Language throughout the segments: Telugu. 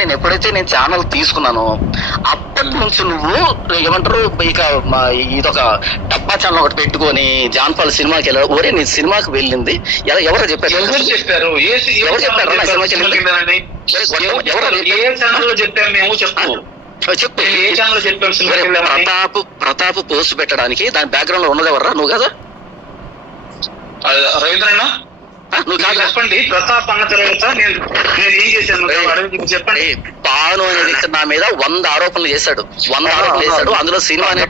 నేను ఎప్పుడైతే నేను ఛానల్ తీసుకున్నానో అప్పటి నుంచి నువ్వు ఏమంటారు ఇక ఇదొక డబ్బా ఛానల్ ఒకటి పెట్టుకొని జాన్ పాల్ సినిమాకి వెళ్ళారు. ఒరే నీ సినిమాకి వెళ్ళింది ఎవరో చెప్పారు? ఎవరు చెప్పారు? ప్రతాప్ పోస్ట్ పెట్టడానికి దాని బ్యాక్గ్రౌండ్ లో ఉన్నది ఎవర్రా? నువ్వు కదా? రవీంద్రన్న నువ్వు కాదు. చెప్పండి. ప్రతాప్ అన్న తర్వాత నేను ఏం చేశాను చెప్పండి. పాను అనే వ్యక్తి నా మీద 100 ఆరోపణలు చేశాడు. 100 ఆరోపణలు చేశాడు. అందులో సినిమా అనే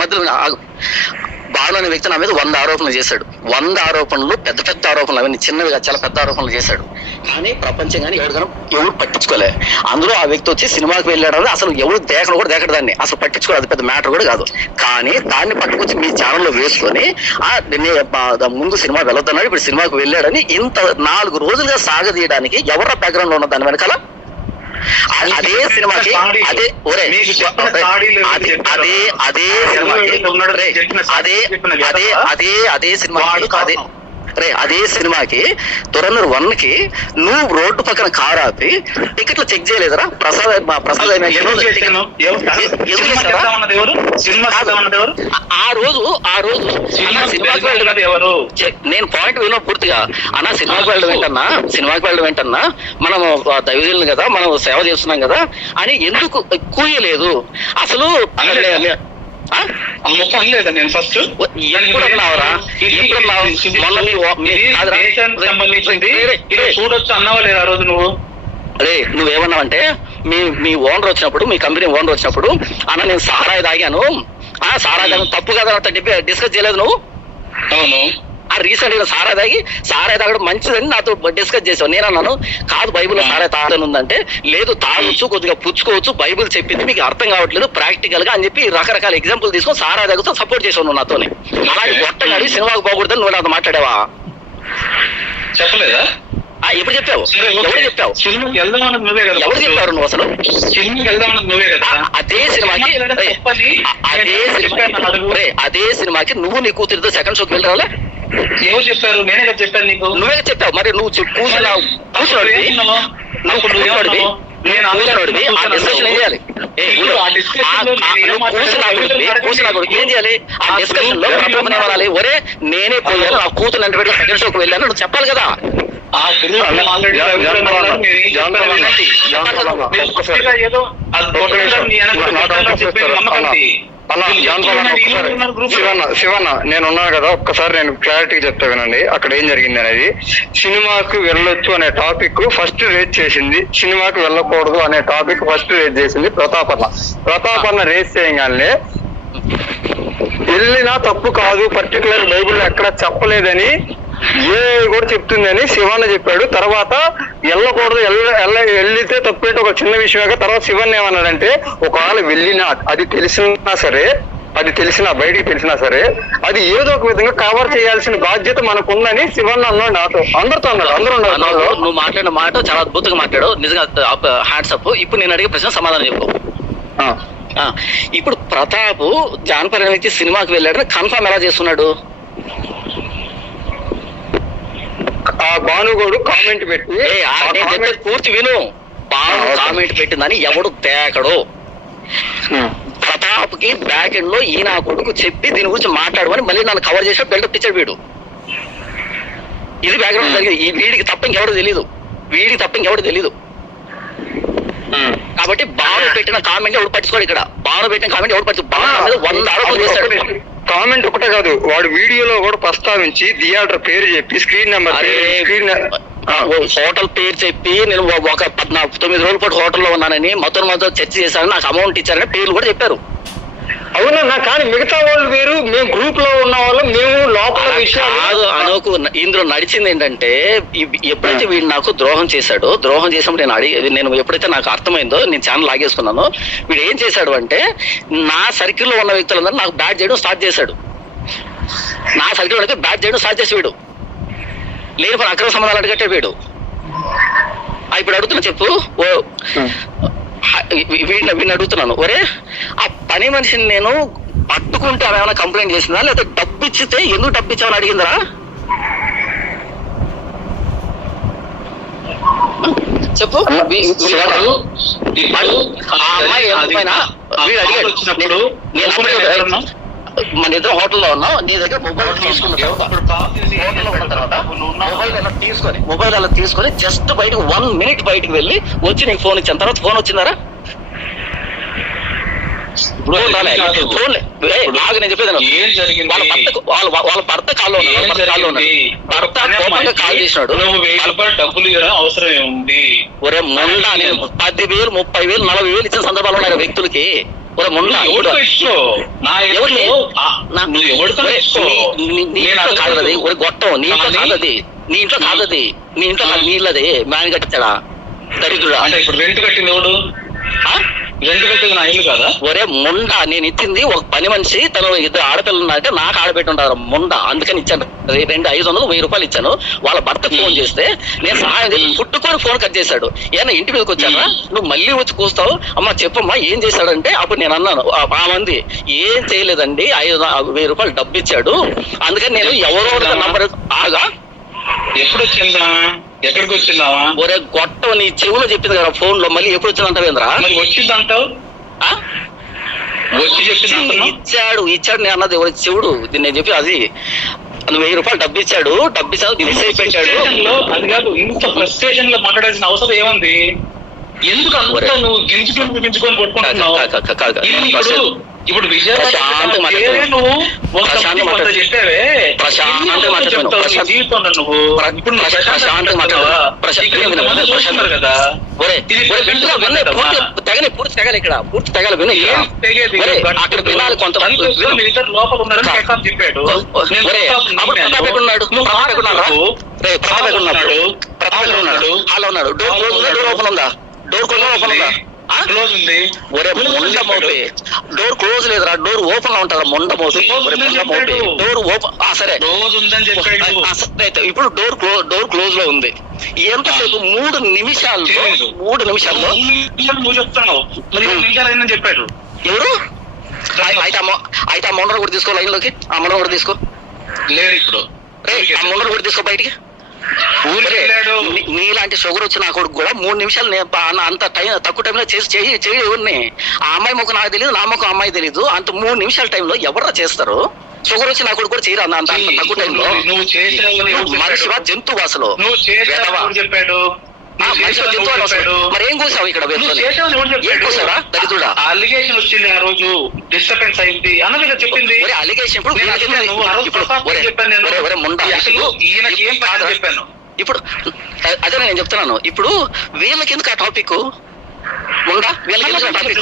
మధ్యలో బాను అనే వ్యక్తి నా మీద 100 ఆరోపణలు చేశాడు. 100 ఆరోపణలు పెద్ద పెద్ద ఆరోపణలు, అవన్నీ చిన్నవిగా చాలా పెద్ద ఆరోపణలు చేశాడు. కానీ ప్రపంచం కానీ ఎవరు పట్టించుకోలే. అందులో ఆ వ్యక్తి వచ్చి సినిమాకి వెళ్ళాడని అసలు ఎవరు దేకడం కూడా దేకడు, దాన్ని అసలు పట్టించుకోలేదు. అది పెద్ద మ్యాటర్ కూడా కాదు. కానీ దాన్ని పట్టుకొచ్చి మీ ఛానల్లో వేసుకొని ముందు సినిమా వెళ్ళొద్దన్నాడు, ఇప్పుడు సినిమాకి వెళ్ళాడని ఇంత 4 రోజులుగా సాగదీయడానికి ఎవరి బ్యాక్గ్రౌండ్ లో ఉన్న దాని వెనకాల అదే సినిమాకి అదే సినిమాకి దురంధర్ 1 కి నువ్వు రోడ్డు పక్కన కారు ఆపి టికెట్లు చెక్ చేయలేదురా? ప్రసాద్ నేను పాయింట్ వినో పూర్తిగా అన్న సినిమాకి వెళ్ళడం ఏంటన్నా మనం దైవజనులు కదా, మనం సేవ చేస్తున్నాం కదా అని ఎందుకు కూయలేదు అసలు? నేను ఫస్ట్ చూడొచ్చు అన్నావా లేదా ఆ రోజు నువ్వు? అరే నువ్వేమన్నావంటే మీ ఓనర్ వచ్చినప్పుడు, మీ కంపెనీ ఓనర్ వచ్చినప్పుడు అన్న నేను సారాయి తాగాను, తప్పు కదా డిస్కస్ చేయలేదు నువ్వు? అవును. రీసెంట్ గా సారాయి తాగడం మంచిదని నాతో డిస్కస్ చేసావు. నేను అన్నాను కాదు బైబిల్లో సారాయి తాగడం ఉందంటే, లేదు తాగొచ్చు, కొద్దిగా పుచ్చుకోవచ్చు, బైబిల్ చెప్పింది మీకు అర్థం కావట్లేదు ప్రాక్టికల్ గా అని చెప్పి రకరకాల ఎగ్జాంపుల్ తీసుకొని సారాయి తాగుతూ సపోర్ట్ చేసావు నువ్వు నాతోని. అలాగే కొట్టగాడి సినిమాకి పోకూడదని నువ్వు నాతో మాట్లాడావా? చెప్పలేదా? ఎప్పుడు చెప్పావు? ఎవరు చెప్పావు? సినిమాకి వెళ్దామన్నది నువ్వే కదా. ఎవరు చెప్పారు నువ్వు అసలు? సినిమాకి వెళ్దామన్నది నువ్వే కదా. అదే సినిమాకి నువ్వు నీ కూతురితో సెకండ్ షోకి వెళ్ళరాలే? ఎవరు చెప్పారు? నేనే కదా చెప్పాను నీకు. నువ్వే చెప్పావు. మరి నువ్వు కూర్చున్నావు, ఏం చేయాలి? ఆ డిస్కషన్ లో ఏమనాలి? ఒరే నేనే పోయాను, ఆ కూతురు అంటే సెకండ్ షోకి వెళ్ళాను నువ్వు చెప్పాలి కదా. శివన్న నేనున్నాను కదా, ఒక్కసారి నేను క్లారిటీ చెప్తా వినండి. అక్కడ ఏం జరిగింది అనేది, సినిమాకు వెళ్ళొచ్చు అనే టాపిక్ ఫస్ట్ రేజ్ చేసింది, సినిమాకి వెళ్ళకూడదు అనే టాపిక్ ఫస్ట్ రేజ్ చేసింది ప్రతాపన్న రేజ్ చేయగానే వెళ్ళినా తప్పు కాదు, పర్టికులర్ బైబిల్లో ఎక్కడ చెప్పలేదని ఏ కూడా చెప్తుందని శివన్న చెప్పాడు. తర్వాత వెళ్ళకూడదు, వెళ్తే తప్పేట ఒక చిన్న విషయమే. తర్వాత శివన్ ఏమన్నాడంటే ఒకవేళ వెళ్ళినా అది బయటికి తెలిసినా సరే అది ఏదో ఒక విధంగా కవర్ చేయాల్సిన బాధ్యత మనకుందని శివన్ అన్నాడు నాతో, అందరితో అన్నాడు. అందరూ నువ్వు మాట్లాడిన మాట చాలా అద్భుతంగా మాట్లాడు, నిజంగా హ్యాట్స్ అప్. ఇప్పుడు నేను అడిగే ప్రశ్న సమాధానం చెప్పు. ఇప్పుడు ప్రతాప్ జానపద వ్యక్తి సినిమాకి వెళ్ళాడని కన్ఫర్మ్ ఎలా చేస్తున్నాడు? ఆ భానుగోడు కామెంట్ పెట్టి పూర్తి విను. భాను కామెంట్ పెట్టిందని ఎవడు తేకడు. ప్రతాప్ కి బ్యాక్ ఎండ్ లో ఈయన కొడుకు చెప్పి దీని గురించి మాట్లాడమని మళ్ళీ నన్ను కవర్ చేసి బిల్డప్ ఇచ్చాడు వీడు. ఇది బ్యాక్గ్రౌండ్ జరిగింది. ఈ వీడికి తప్ప ఇంకెవడు తెలీదు. కాబట్టి భాను పెట్టిన కామెంట్ ఎవడు పట్టించుకోడు. ఇక్కడ భాను పెట్టిన కామెంట్ ఎవడు పట్టించుకో. భాను మీద 100 ఆరోపణలు చేశాడు. కామెంట్ ఒకటే కాదు, వాడు వీడియోలో కూడా ప్రస్తావించి థియేటర్ పేరు చెప్పి స్క్రీన్ నెంబర్ హోటల్ పేరు చెప్పి నేను ఒక 9 రోజుల పాటు హోటల్లో ఉన్నానని మొత్తం చర్చ చేశానని నాకు అమౌంట్ ఇచ్చారని పేర్లు కూడా చెప్పారు. అవునన్నా, కానీ మిగతా వాళ్ళు వేరు, మేము గ్రూప్ లో ఉన్న వాళ్ళం, మేము లోపల విషయాలు అనుకు. ఇందులో నడిచింది ఏంటంటే ఎప్పుడైతే వీడు నాకు ద్రోహం చేసినప్పుడు నేను ఎప్పుడైతే నాకు అర్థమైందో నేను ఛానల్ లాగేసుకున్నానో, వీడు ఏం చేశాడు అంటే నా సర్కిల్లో ఉన్న వ్యక్తులందరూ నాకు బ్యాట్ చేయడం స్టార్ట్ చేశాడు. వీడు లేని పని అక్రమ సంబంధాలు అడిగట్టే వీడు. ఇప్పుడు అడుగుతున్నా చెప్పు, వీడిని అడుగుతున్నాను, ఒరే ఆ పని మనిషిని నేను పట్టుకుంటే ఆమె ఏమైనా కంప్లైంట్ చేసిందా, లేకపోతే డబ్బు ఇచ్చితే ఎందుకు డబ్బు ఇచ్చామని అడిగిందరా? చెప్పు. ఆ అమ్మాయి ఏమైనా వీడు అడిగాడు వచ్చినప్పుడు మన ఇద్దరు హోటల్లో ఉన్నాం, నీ దగ్గర మొబైల్ తీసుకున్న మొబైల్ అలా తీసుకొని జస్ట్ బయటకు 1 minute బయటకు వెళ్ళి వచ్చి నీకు ఫోన్ ఇచ్చిన తర్వాత ఫోన్ వచ్చిందారా? ఇప్పుడు ఫోన్ నాకు నేను చెప్పేది ఏం జరిగింది, వాళ్ళ భర్త కాల్లో భర్త కోపంగా కాల్ చేసినాడు. నువ్వు 1000 రూపాయలు డబ్బులు ఇవ్వడం అవసరం ఏముంది? ఒరే మొండ, నేను 10,000 30,000 40,000 ఇచ్చిన సందర్భాలు ఉన్నాయి వ్యక్తులకి. ఒరే మొండ, ఎవరితో ఇష్టం? కాదది ఒరే గొట్టం, నీ ఇంట్లో కాదది, నీ ఇంట్లో కాదది, నీ ఇంట్లో కాదు, నీళ్ళది మ్యాన్ కట్టించాడా దరిద్రుడా? అంటే ఇప్పుడు రెంట్ కట్టింది ఎవడు? రెంట్ కట్టింది నా ఇల్లు కదా? ఒరే ముండ, నేను ఇచ్చింది ఒక పని మనిషి, తను 2 ఆడపిల్లలు ఉన్నారంటే నాకు ఆడబెట్టి ఉంటారు ముండ, అందుకని ఇచ్చాను. 500 1000 రూపాయలు ఇచ్చాను. వాళ్ళ భర్త ఫోన్ చేస్తే నేను సహాయం చేసి పుట్టుకొని ఫోన్ కట్ చేశాడు. ఏమన్నా ఇంటి మీదకి వచ్చానా, నువ్వు మళ్ళీ వచ్చి కూస్తావు, అమ్మ చెప్పమ్మా ఏం చేశాడంటే అప్పుడు నేను అన్నాను, ఆ మంది ఏం చేయలేదండి, 1000 రూపాయలు డబ్బు ఇచ్చాడు, అందుకని నేను ఎవరో నంబర్ ఆగా. ఎప్పుడు వచ్చిందా? ఎక్కడికి వచ్చిందావా? ఒరే గొట్టం, నీ చెవులో చెప్పింది కదా ఫోన్ లో, మళ్ళీ ఎప్పుడు వచ్చిందంటావేంద్రా? మరి వచ్చిందంటావు? వచ్చి చెప్పింది ఇచ్చాడు నేను అన్నది ఎవరి చెవుడు, నేను చెప్పి అది 1000 రూపాయలు డబ్బు ఇచ్చాడు మిస్ అయిపోయాడు. అది కాదు, ఇంత ఫ్రస్ట్రేషన్ లో మాట్లాడాల్సిన అవసరం ఏముంది? ఎందుకు అంత నువ్వు గింజుకొని కొట్టుకుంటున్నావు? ఇప్పుడు విజయవాడ చెప్పావే జీవితంలో నువ్వు ఇప్పుడు కదా పూర్తి తెగలు ఇక్కడ పూర్తి తెగలు విను. అక్కడ వినాలి కొంతమంది లోపల ఉన్నారని చెప్పాడు. అలా ఉన్నాడు. డోర్ ఓపెన్ ఉందా? డోర్ ఓపెన్ ఉందా? క్లోజ్ ఉంది. ఒరే మొండ మోపి, డోర్ క్లోజ్ లేదురా, డోర్ ఓపెన్ లో ఉంటారా మొండ మోపి? డోర్ ఓపెన్ సరే అయితే ఇప్పుడు డోర్ క్లోజ్ లో ఉంది. ఎంతసేపు? 3 నిమిషాల్లో నువ్వు చెప్తున్నావు చెప్పాడు ఎవరు? అయితే ఆ మొండను కూడా తీసుకో లైన్ లోకి, ఆ మొండను కూడా తీసుకో. లేదు ఇప్పుడు ఆ మొండను కూడా తీసుకో బయటికి. నీలాంటి షుగర్ వచ్చిన నా కొడుకు కూడా 3 నిమిషాలు అంత టైం తక్కువ టైంలో చేయి ఎవరిని? ఆ అమ్మాయి ముఖం నాకు తెలియదు, నా ముఖం అమ్మాయి తెలియదు, అంత 3 నిమిషాల టైంలో ఎవరు చేస్తారు? షుగర్ వచ్చి నా కొడుకు కూడా చేయరు అంత తక్కువ టైంలో. మనిషివా జంతువు అసలు? చెప్పాడు మరి ఏం కూసావు ఇక్కడ? ఏం కూసారా దరిద్రుడా? అలిగేషన్ వచ్చింది ఆ రోజు, డిస్టర్బెన్స్ అయింది అన్నది చెప్పింది. అలిగేషన్ ఇప్పుడు చెప్పాను. ఇప్పుడు అదే నేను చెప్తున్నాను. ఇప్పుడు వీళ్ళకి ఎందుకు ఆ టాపిక్ ఉందా? వీళ్ళకి ఎందుకు ఆ టాపిక్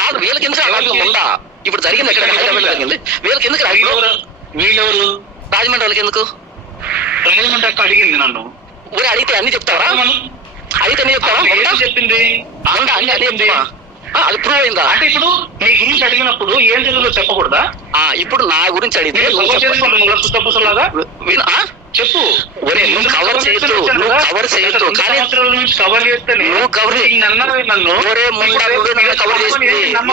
కాదు, వీళ్ళకి ఎందుకు ఆ టాపిక్ ఉందా? ఇప్పుడు జరిగింది ఎక్కడ? హైదరాబాద్ జరిగింది. వీళ్ళకి ఎందుకు? వీళ్ళెవరు? రాజమండ్రి వాళ్ళకి ఎందుకు? రాజమండ్రి అక్క అడిగింది నన్ను. ఊరే అడిగితే అన్ని చెప్తారా? అయితే అన్ని చెప్తారా? చెప్పింది అన్ని అడిగింది, అది ప్రూవ్ అయిందా? అంటే ఇప్పుడు నీ గురించి అడిగినప్పుడు ఏం జరిగిందో చెప్పకూడదా? ఇప్పుడు నా గురించి అడిగితే చెప్పు. నువ్వు కవర్ చేయొద్దు, నువ్వు కవర్ చేయొద్దు, కానీ నువ్వు కవర్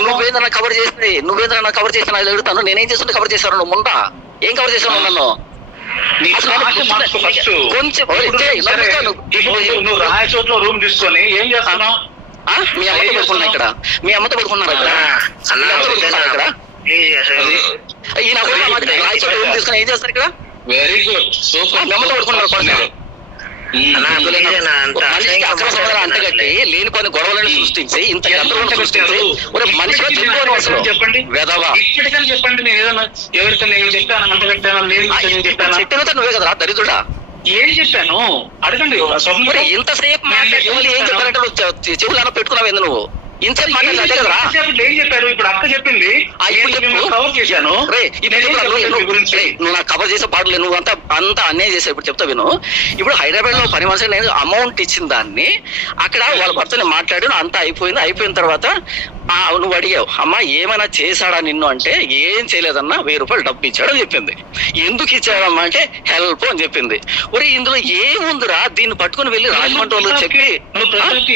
నువ్వేదన్నా కవర్ చేసిన అడుగుతాను. నేనేం చేస్తుంటే కవర్ చేశాను? నువ్వు ముందా ఏం కవర్ చేశాను నన్ను? కొంచెం నువ్వు రాయచోట్లో రూమ్ తీసుకొని ఏం చేస్తున్నావు? మీ అమ్మతో పడుకున్నా ఇక్కడ, మీ అమ్మతో పడుకున్నారా ఇక్కడ? ఇక్కడ రాయచోట్లో రూమ్ తీసుకొని ఏం చేస్తారు ఇక్కడ? Very good, super. మీ అమ్మతో పడుకున్నారు. మనిషికి అక్రమ సంబంధాలు అంటగట్టి లేని కొన్ని గొడవలను సృష్టించి ఇంత సృష్టించి మనిషిగా చెప్పండి. ఇప్పటికని చెప్పండి, నేను ఏదైనా ఎవరికైనా నేను చెప్పాను? చెప్పినంత నువ్వే కదరా దరిద్రుడా. ఏం చెప్పాను అడగండి. ఇంతసేపు మాట్లాడి ఏం చెప్పారంటే చెవులు పెట్టుకున్నావు నువ్వు? ఇంతసేపు మాట్లాడి అదే కదరా. ఏం చెప్పారు? ఇప్పుడు అక్క చెప్పింది కవర్ చేశాను. నువ్వు నాకు కవర్ చేసే పాటలు నువ్వు అంతా అన్యాయం చేసావు. ఇప్పుడు చెప్తా విను. ఇప్పుడు హైదరాబాద్ లో పని మనిషి నేను అమౌంట్ ఇచ్చిన దాన్ని అక్కడ వాళ్ళ భర్తని మాట్లాడి అంతా అయిపోయిన తర్వాత నువ్వు అడిగావు అమ్మా ఏమైనా చేశాడా నిన్ను అంటే ఏం చేయలేదన్నా 1000 రూపాయలు డబ్బు ఇచ్చాడని చెప్పింది. ఎందుకు ఇచ్చాడమ్మా అంటే హెల్ప్ అని చెప్పింది. ఒరే ఇందులో ఏముందిరా, దీన్ని పట్టుకుని వెళ్ళి రాజమండ్రి వాళ్ళకి చెప్పి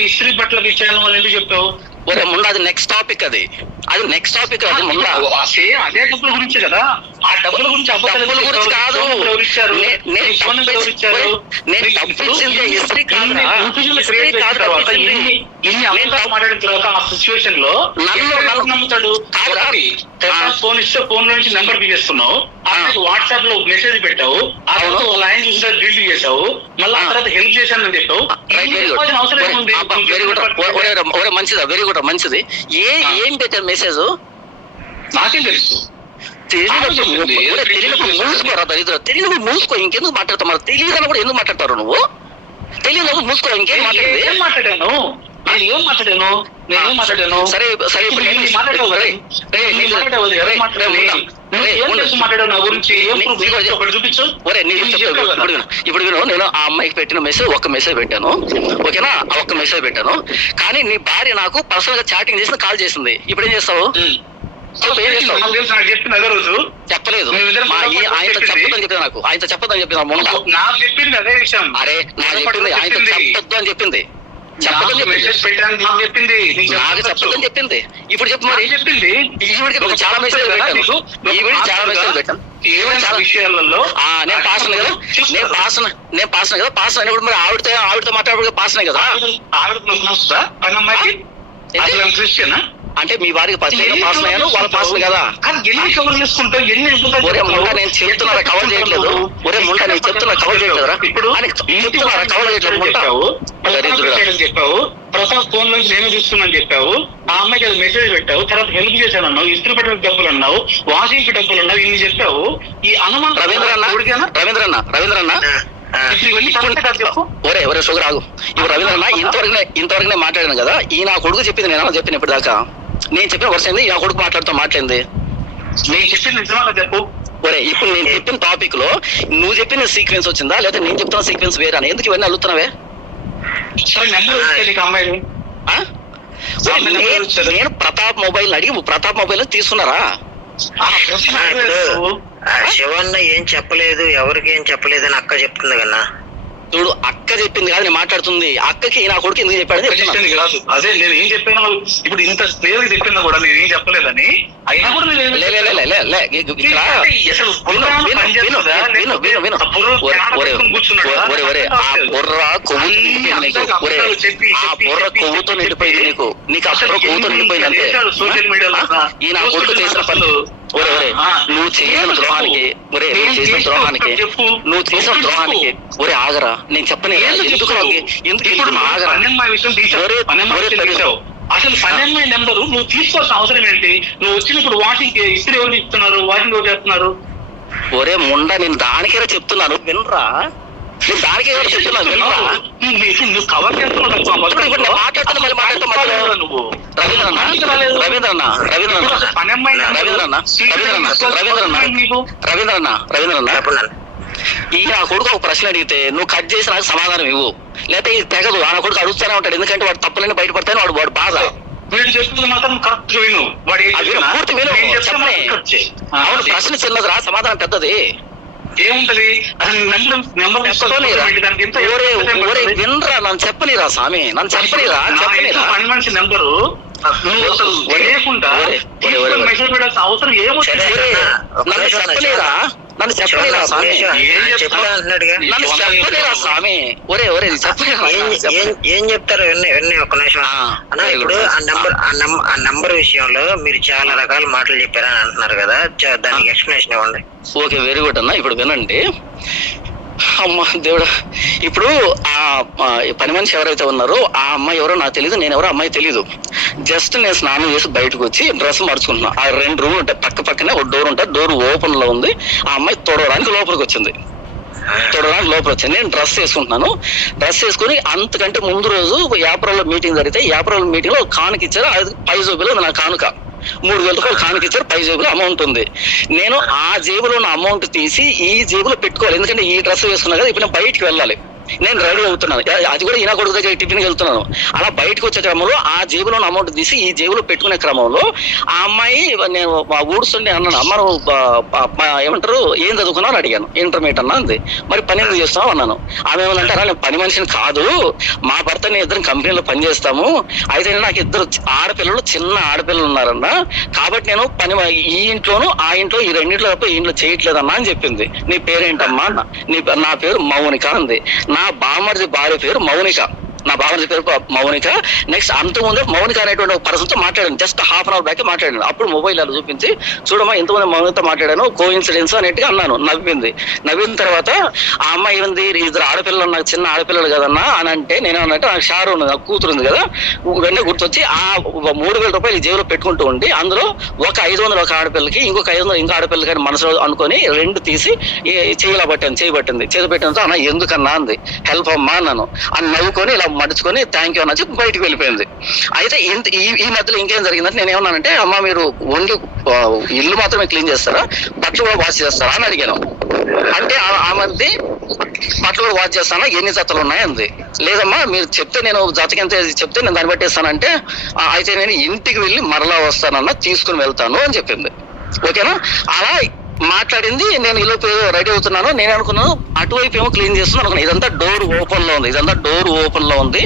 ఇస్త్రీ బట్టలకు ఇచ్చాను అని ఎందుకు చెప్పావు? ఒరే ముందు అది నెక్స్ట్ టాపిక్, అది నెక్స్ట్ టాపిక్. అది ముందు అదే డబ్బుల గురించి కదా, ఆ డబ్బుల గురించి డబ్బుల గురించి కాదు. మాట్లాడిన తర్వాత ఆ సిచ్యువేషన్ లో నమ్ముతాడు. ఫోన్ ఇస్తే ఫోన్ లో నుంచి నెంబర్ తీసేస్తున్నావు, వాట్సాప్ లో మెసేజ్ పెట్టావు, ఆ రోజు లైన్ చూసి డిలీట్ చేసావు, మళ్ళీ ఆ తర్వాత హెల్ప్ చేశానని చెప్పావు. అవసరం ఏముంది? మంచిదా, వెరీ గుడ్, మంచిది. ఏం పెట్టారు మెసేజ్? నాకేం తెలుసు. మూసుకోరా దరిద్ర, తెలియదు మూసుకో, ఇంకెందుకు మాట్లాడతావు? మరి తెలియదు కూడా ఎందుకు మాట్లాడతారు నువ్వు? తెలియదు మూసుకో, ఇంకేం మాట్లాడాను? ఏం మాట్లాడాను? సరే సరే ఇప్పుడు నేను ఆ అమ్మాయికి పెట్టిన మెసేజ్ ఒక్క మెసేజ్ పెట్టాను, ఓకేనా? ఒక్క మెసేజ్ పెట్టాను. కానీ నీ భార్య నాకు పర్సనల్ గా చాటింగ్ చేసి కాల్ చేసింది. ఇప్పుడు ఏం చేస్తావు? చెప్పలేదు. ఆయనతో చెప్పదని చెప్పింది, నాకు ఆయనతో చెప్పదని చెప్పింది. నాకు చెప్పింది అదే విషయం. అరే నాకు చెప్పింది ఆయనతో చెప్పొద్దు అని చెప్పింది. చెప్పదని చెప్పింది, నాకు చెప్పదని చెప్పింది. ఇప్పుడు చెప్పు మరి. చెప్పింది చాలా మెసేజ్ పెట్టాను, చాలా మెసేజ్ పెట్టాను. చాలా విషయాలలో నేను పాసన కదా, నేను పాసన కదా. పాసన అయినప్పుడు మరి ఆవిడతో మాట్లాడే పాసనే కదా. క్రిస్టియన్ అంటే మీ వారికి పాసన అయ్యాను, వాళ్ళ పాసన కదా. ఎన్ని కవర్ చేసుకుంటావు? ఒరే ముండా నేను చెప్తున్నా కవర్ చేయట్లేదు. ఒరే ముండా నేను చెప్తున్నా కవర్ చేయట్లేదురా. ఇప్పుడు కవర్ చేయట్లేదు. చెప్పావు ప్రసాద్ ఫోన్ నుంచి నేను చూస్తున్నాను చెప్పావు, ఆ అమ్మాయికి అది మెసేజ్ పెట్టావు, తర్వాత హెల్ప్ చేశాను అన్నావు, ఇస్త్రీ పెట్టడానికి డబ్బులు అన్నావు, వాషింగ్ కి డబ్బులు అన్నావు, ఇన్ని చెప్పావు. ఈ అనుమానం రవీంద్రన్న ఒరే షుగర్ ఆగు. ఇప్పుడు రవీంద్రన్న ఇంతవరకు మాట్లాడాను కదా. ఈ నా కొడుకు చెప్పింది నేను చెప్పిన ఇప్పుడు దాకా. నేను చెప్పిన వర్షం ఏంది, నా కొడుకు మాట్లాడింది. నేను చెప్పింది నిజమా చెప్పు. ఒరే ఇప్పుడు నేను చెప్పిన టాపిక్ లో నువ్వు చెప్పిన సీక్వెన్స్ వచ్చిందా, లేదా నేను చెప్తున్న సీక్వెన్స్ వేరే? ఎందుకు ఇవన్నీ అడుగుతున్నావే? నేను ప్రతాప్ మొబైల్ అడిగి ప్రతాప్ మొబైల్ తీసుకున్నారా? శివన్న ఏం చెప్పలేదు, ఎవరికి ఏం చెప్పలేదు అని అక్క చెప్తుంది కదా. చూడు అక్క చెప్పింది కాదు నేను మాట్లాడుతుంది. అక్కకి నా కొడుకు ఎందుకు చెప్పాడని కాదు. అదే నేను ఏం చెప్పాను ఇప్పుడు, ఇంత క్లియర్ చెప్పినా కూడా నేను ఏం చెప్పలేదని. అయినా కూడా కొవ్వుతో నిండిపోయింది నీకు. నీకు అసలు కొవ్వుతో నిండిపోయింది అంతే. సోషల్ మీడియాలో ఈ నా కొడుకు చేసిన పనులు నువ్వు చేసిన ద్రోహానికి, నువ్వు చేసిన ద్రోహానికి ఒరే ఆగరా. నేను చెప్పని అసలు పన్నెండు నెంబరు నువ్వు తీసుకోవాల్సిన అవసరం ఏంటి? నువ్వు వచ్చినప్పుడు వాషింగ్ ఇస్త్రీ ఎవరు ఇస్తున్నారు, వాషింగ్ ఎవరు చేస్తున్నారు? ఒరే ముండా నేను దానికే చెప్తున్నాను వినరా. నేను దానికే చెప్తున్నాను వినరా. నువ్వు కవర్ చేస్తున్నావు. నువ్వు రవీంద్రన్న ఈ నా కొడుకు ఒక ప్రశ్న అడిగితే నువ్వు కట్ చేసి నాకు సమాధానం ఇవ్వు, లేకపోతే ఇది తెగదు. ఆ కొడుకు అడుగుతానే ఉంటాడు, ఎందుకంటే వాడు తప్పులన్నీ బయటపడతాయని వాడు బాధ. వీడు చెప్తుంది మాత్రం కరెక్ట్ విను. పూర్తి విను. అవును ప్రశ్న చిన్నదిరా, సమాధానం పెద్దది. ఏముంటది? వినరా, నన్ను చెప్పనిరా స్వామి, నన్ను చెప్పనిరా. పని మనిషి నెంబరు నువ్వు అసలు లేకుండా మెసేజ్ పెట్టాల్సిన అవసరం ఏమొచ్చింది? నన్ను చెప్పలేరా స్వామి, నన్ను చెప్పలేరా స్వామి. ఏం చెప్తారు? విన్నీ ఒక్క నిమిషం అన్న. ఇప్పుడు ఆ నంబర్ విషయంలో మీరు చాలా రకాల మాటలు చెప్పారని అంటున్నారు కదా, దానికి ఎక్స్ప్లెనేషన్ ఇవ్వండి. ఓకే వెరీ గుడ్ అన్న. ఇప్పుడు వినండి. అమ్మ దేవుడా, ఇప్పుడు ఆ పని మనిషి ఎవరైతే ఉన్నారో ఆ అమ్మాయి ఎవరో నాకు తెలియదు, నేను ఎవరో అమ్మాయి తెలియదు. జస్ట్ నేను స్నానం చేసి బయటకు వచ్చి డ్రెస్ మార్చుకుంటున్నా. ఆ 2 రూమ్లు ఉంటాయి, పక్కనే ఒక డోర్ ఉంటుంది, డోర్ ఓపెన్ లో ఉంది. ఆ అమ్మాయి తొడవడానికి లోపలికి వచ్చింది. నేను డ్రెస్ వేసుకుంటున్నాను. డ్రెస్ వేసుకుని అంతకంటే ముందు రోజు ఏప్రిల్ లో మీటింగ్ జరిగితే ఏప్రిల్ మీటింగ్ లో కానుక ఇచ్చారు. 5 రూపాయలు నా కానుక. 3,000 రూపాయలు కానుక ఇచ్చారు. 5 జేబులో అమౌంట్ ఉంది. నేను ఆ జేబులో ఉన్న అమౌంట్ తీసి ఈ జేబులో పెట్టుకోవాలి, ఎందుకంటే ఈ డ్రెస్ వేసుకున్నా కదా. ఇప్పుడు నేను బయటికి వెళ్ళాలి. నేను రెడీ అవుతున్నాను, అది కూడా ఈయన కొడుకు దగ్గర టిఫిన్కి వెళ్తున్నాను. అలా బయటకు వచ్చే క్రమంలో ఆ జేబులో అమౌంట్ తీసి ఈ జేబులో పెట్టుకునే క్రమంలో ఆ అమ్మాయి, నేను ఊడుస్తుంటే అన్నాను, అమ్మ నువ్వు ఏమంటారు ఏం చదువుకున్నావు అని అడిగాను. ఇంటర్మీడియట్ అన్నా అంది. మరి పని ఎందుకు చేస్తున్నావు అన్నాను. ఆమె ఏమంటే అలా నేను పని మనిషిని కాదు, మా భర్త నేను ఇద్దరం కంపెనీలో పని చేస్తాము, అయితే నాకు ఇద్దరు ఆడపిల్లలు, చిన్న ఆడపిల్లలు ఉన్నారన్న, కాబట్టి నేను పని ఈ ఇంట్లోనూ ఆ ఇంట్లో ఈ రెండింటిలో తప్ప ఈ ఇంట్లో చేయట్లేదన్నా అని చెప్పింది. నీ పేరేంటమ్మా అన్న. నా పేరు మౌనిక అంది. నా బామ్మర్ది భార్య పేరు మౌనిక, నా భావన పేరు మౌనిక. నెక్స్ట్ అంతకుముందు మౌనిక అనేటువంటి ఒక పర్సన్ తో మాట్లాడాను, just half an hour back మాట్లాడాను. అప్పుడు మొబైల్ అలా చూపించి చూడమ్మా ఇంతమంది మౌనికతో మాట్లాడాను, కో ఇన్సిడెన్స్ అన్నట్టుగా అన్నాను. నవ్వింది. నవ్విన తర్వాత ఆ అమ్మాయి ఏంది, ఇద్దరు ఆడపిల్లలు, నాకు చిన్న ఆడపిల్లలు కదన్నా అని అంటే, నేనేమన్నట్టు నాకు షారు ఉంది, నాకు కూతురు ఉంది కదా, వెంటనే గుర్తొచ్చి ఆ 3,000 రూపాయలు ఈ జేబులో పెట్టుకుంటూ ఉండి అందులో ఒక 500 ఒక ఆడపిల్లకి, ఇంకొక 500 ఇంకో ఆడపిల్లకి అని మనసులో అనుకొని 2 తీసి చేయబట్టింది. చేతి పెట్టినంత అన్న ఎందుకన్నా అంది. హెల్ప్ అమ్మా అన్నాను. అని నవ్వుకొని ఇలా మడుచుకొని థ్యాంక్ యూ అని చెప్పి బయటకు వెళ్ళిపోయింది. అయితే ఈ మధ్యలో ఇంకేం జరిగిందంటే నేను ఏమన్నానంటే, అమ్మ మీరు ఓన్లీ ఇల్లు మాత్రమే క్లీన్ చేస్తారా, బట్టలు కూడా వాష్ చేస్తారా అని అడిగాను. అంటే ఆమెది బట్టలు కూడా వాష్ చేస్తానా, ఎన్ని జతలు ఉన్నాయి అంది. లేదమ్మా మీరు చెప్తే, నేను జతకి ఎంత చెప్తే నేను దాన్ని బట్టేస్తానంటే, అయితే నేను ఇంటికి వెళ్ళి మరలా వస్తానన్నా, తీసుకుని వెళ్తాను అని చెప్పింది. ఓకేనా? అలా మాట్లాడింది. నేను ఇలా రెడీ అవుతున్నాను. నేను అనుకున్నాను అటువైపు ఏమో క్లీన్ చేస్తున్నాను అనుకున్నాను. ఇదంతా డోర్ ఓపెన్ లో ఉంది.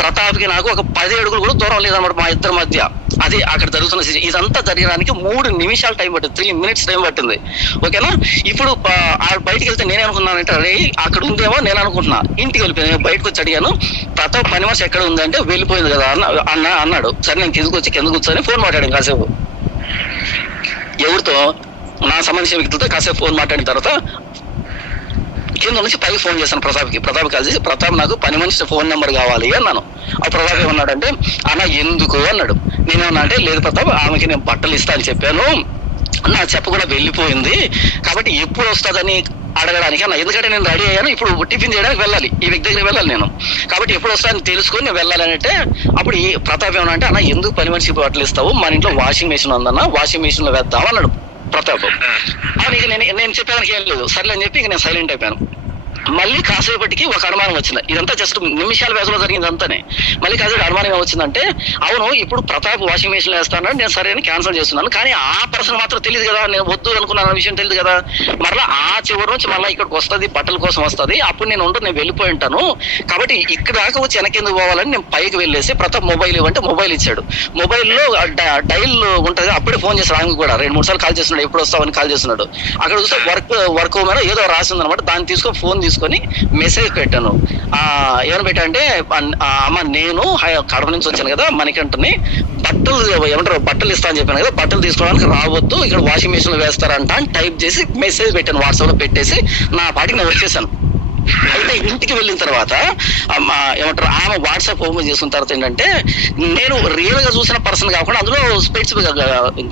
ప్రతాప్కి నాకు ఒక 10 అడుగులు కూడా దూరం లేదన్నమాట మా ఇద్దరి మధ్య. అది అక్కడ జరుగుతున్న ఇదంతా జరగడానికి 3 నిమిషాలు టైం పట్టింది, 3 minutes టైం పట్టింది. ఓకేనా? ఇప్పుడు బయటికి వెళ్తే నేనే అనుకున్నానంటే అరే అక్కడ ఉందేమో నేను అనుకుంటున్నా. ఇంటికి వెళ్ళిపోయాను. బయటకు వచ్చి అడిగాను, ప్రతాప్ పని మనిషి ఎక్కడ ఉందంటే వెళ్ళిపోయింది కదా అన్నాడు. సరే నేను కింద కూర్చొని ఫోన్ మాట్లాడాను కాసేపు. ఎవరితో? నా సంబంధించిన వ్యక్తులతో కాసేపు ఫోన్ మాట్లాడిన తర్వాత కింద నుంచి పైకి ఫోన్ చేశాను ప్రతాప్ కాల్ చేసి, ప్రతాప్ నాకు పని మనిషి ఫోన్ నెంబర్ కావాలి అన్నాను. ఆ ప్రతాప్ ఏమన్నాడంటే, అన్న ఎందుకు అన్నాడు. నేనేమన్నా అంటే, లేదు ప్రతాప్ ఆమెకి నేను బట్టలు ఇస్తా అని చెప్పాను, నా చెప్పకుండా వెళ్ళిపోయింది, కాబట్టి ఎప్పుడు వస్తుందని అడగడానికి అన్న. ఎందుకంటే నేను రెడీ అయ్యాను, ఇప్పుడు టిఫిన్ చేయడానికి వెళ్ళాలి, ఈ వ్యక్తి దగ్గర వెళ్ళాలి నేను, కాబట్టి ఎప్పుడు వస్తానని తెలుసుకొని నేను వెళ్ళాలి అంటే, అప్పుడు ఈ ప్రతాప్ ఏమన్నా అంటే, అన్న ఎందుకు పని మనిషి బట్టలు ఇస్తావు, మన ఇంట్లో వాషింగ్ మెషిన్ ఉందన్న, వాషింగ్ మెషిన్ లో వేద్దాం అన్నాడు ప్రతాప్. అవును, ఇక నేను చెప్పడానికి ఏం లేదు, సర్లే అని చెప్పి ఇక నేను సైలెంట్ అయిపోయాను. మళ్ళీ కాసేపటికి ఒక అనుమానం వచ్చింది. ఇదంతా జస్ట్ నిమిషాల వ్యవధిలో జరిగింది అంతానే. మళ్ళీ కాసేపు అనుమానం ఏమొచ్చిందంటే, అవును ఇప్పుడు ప్రతాప్ వాషింగ్ మెషిన్ వేస్తాను, నేను సరే అని క్యాన్సిల్ చేస్తున్నాను, కానీ ఆ పర్సన్ మాత్రం తెలియదు కదా, నేను వద్దు అనుకున్నాను విషయం తెలియదు కదా. మరలా ఆ చివరి నుంచి మళ్ళీ ఇక్కడికి వస్తుంది, బట్టల కోసం వస్తుంది, అప్పుడు నేను వెళ్ళిపోయి ఉంటాను, కాబట్టి ఇక్కడ దాకా వచ్చి వెనక్కి ఎందుకు పోవాలని నేను పైకి వెళ్ళేసి ప్రతాప్ మొబైల్ ఇవ్వంటే మొబైల్ ఇచ్చాడు. మొబైల్లో డైల్ ఉంటుంది, అప్పుడే ఫోన్ చేస్తాడు. ఆయన కూడా 2-3 సార్లు కాల్ చేస్తున్నాడు, ఎప్పుడు వస్తావని కాల్ చేస్తున్నాడు. అక్కడ చూస్తే వర్క్ మీద ఏదో రాసింది అనమాట. దాన్ని ఫోన్ తీసుకొని మెసేజ్ పెట్టాను. ఏమని పెట్టా అంటే, అమ్మ నేను కడప నుంచి వచ్చాను కదా మణికంఠని, బట్టలు ఇస్తా అని చెప్పాను కదా, బట్టలు తీసుకోవడానికి రావద్దు, ఇక్కడ వాషింగ్ మెషిన్ లో వేస్తారంట అని టైప్ చేసి మెసేజ్ పెట్టాను. వాట్సాప్ లో పెట్టేసి నా పాటికి నేను వచ్చేసాను. అయితే ఇంటికి వెళ్ళిన తర్వాత ఆమె వాట్సాప్ ఓపెన్ చేసుకున్న తర్వాత ఏంటంటే, నేను రియల్ గా చూసిన పర్సన్ కాకుండా అందులో స్పెట్స్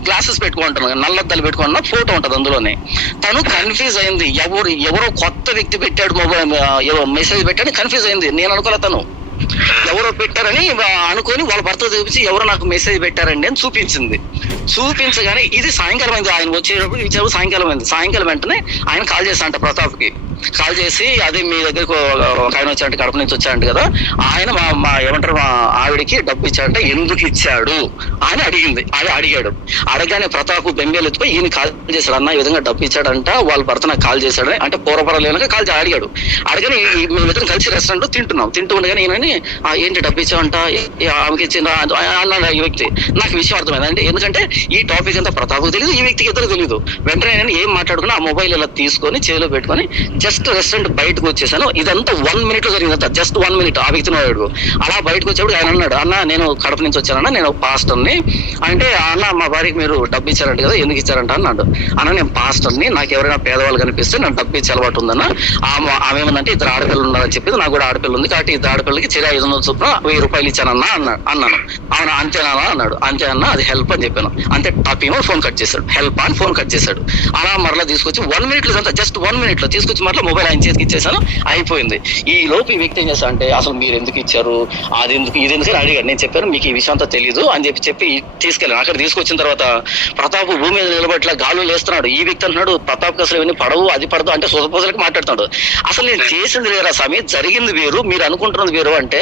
గ్లాసెస్ పెట్టుకుంటాను, నల్లద్దాలు పెట్టుకున్న ఫోటో ఉంటుంది అందులోనే. తను కన్ఫ్యూజ్ అయింది, ఎవరో కొత్త వ్యక్తి పెట్టాడు మొబైల్ మెసేజ్ పెట్టాడు, కన్ఫ్యూజ్ అయింది. నేను అనుకోలే, తను ఎవరో పెట్టారని అనుకొని వాళ్ళ భర్త చూపించి ఎవరో నాకు మెసేజ్ పెట్టారండి అని చూపించగానే ఇది సాయంకాలం అయింది. ఆయన వచ్చేటప్పుడు సాయంకాలం అయింది. సాయంకాలం వెంటనే ఆయన కాల్ చేశానంట ప్రతాప్ కి. కాల్ చేసి, అదే మీ దగ్గరకు ఒక ఆయన వచ్చాడంటే, కడప నుంచి వచ్చాడంట కదా, ఆయన మా ఆవిడికి డబ్బు ఇచ్చాడంటే ఎందుకు ఇచ్చాడు అని అడిగాడు. అడగానే ప్రతాప్ బెంబేలు ఎత్తుపోయి ఈయన కాల్ చేశాడు, అన్న ఈ విధంగా డబ్బు ఇచ్చాడంట, వాళ్ళ భర్త నాకు కాల్ చేశాడు అంటే పూర్వపరాలేక కాల్ అడిగాడు. అడగని మేమిద్దరం కలిసి రెస్టారెంట్ లో తింటూ ఉండగానే ఈయనని ఏంటి డబ్బు ఇచ్చావంట, ఆమెకి ఇచ్చిందా అన్నాడు ఈ వ్యక్తి. నాకు విషయం అర్థమైంది అంటే, ఎందుకంటే ఈ టాపిక్ అంతా ప్రతాప్ తెలియదు, ఈ వ్యక్తికి ఇద్దరు తెలియదు. వెంటనే నేను ఏం మాట్లాడుకున్నా ఆ మొబైల్ ఇలా తీసుకొని చేతిలో పెట్టుకొని జస్ట్ రెస్టారెంట్ బయటకు వచ్చేసాను. ఇదంతా 1 minute లో జరిగింది, జస్ట్ 1 minute. ఆ వ్యక్తిని వాడు అలా బయటకు వచ్చేప్పుడు ఆయన అన్నాడు, అన్న నేను కడప నుంచి వచ్చానన్నా, నేను పాస్టర్ని అంటే, అన్న మా భార్యకి మీరు డబ్బు ఇచ్చారంట కదా, ఎందుకు ఇచ్చారంట అన్నాడు. అన్న నేను పాస్టర్ని, నాకు ఎవరైనా పేదవాళ్ళు కనిపిస్తే నాకు డబ్బు ఇచ్చే అలవాటు ఉందన్న. ఆమె ఏమందంటే 2 ఆడపిల్లలు ఉన్నారని చెప్పింది, నాకు కూడా ఆడపిల్ల ఉంది, కాబట్టి 2 ఆడపిల్లలకి 500 చొప్పున 1000 రూపాయలు ఇచ్చానన్నా అన్నాను. అవునా అంతేనా అన్నాడు. అంతే అన్న, అది హెల్ప్ అని చెప్పాను. అంతే టాపిక్ ఫోన్ కట్ చేశాడు, హెల్ప్ అని ఫోన్ కట్ చేశాడు. అలా మరలా తీసుకొచ్చి 1 minute లో, జస్ట్ 1 minute లో తీసుకొచ్చి మరలా మొబైల్ ఆయన చేతికి ఇచ్చేసాను, అయిపోయింది. ఈ లోపు ఈ వ్యక్తి ఏం చేస్తా అంటే అసలు మీరు ఎందుకు ఇచ్చారు, అది ఎందుకు ఇది ఎందుకు అని అడిగాడు. నేను చెప్పాను మీకు ఈ విషయం అంతా తెలియదు అని చెప్పి తీసుకెళ్ళాను. అక్కడ తీసుకొచ్చిన తర్వాత ప్రతాప్ భూమి మీద నిలబట్లా గాలు లేస్తున్నాడు. ఈ వ్యక్తి అంటున్నాడు ప్రతాప్కి అసలు ఇవన్నీ పడవు, అది పడదు అంటే సొసపోజలకి మాట్లాడుతున్నాడు. అసలు నేను చేసింది వేరా స్వామి, జరిగింది వేరు, మీరు అనుకుంటున్నది వేరు. అంటే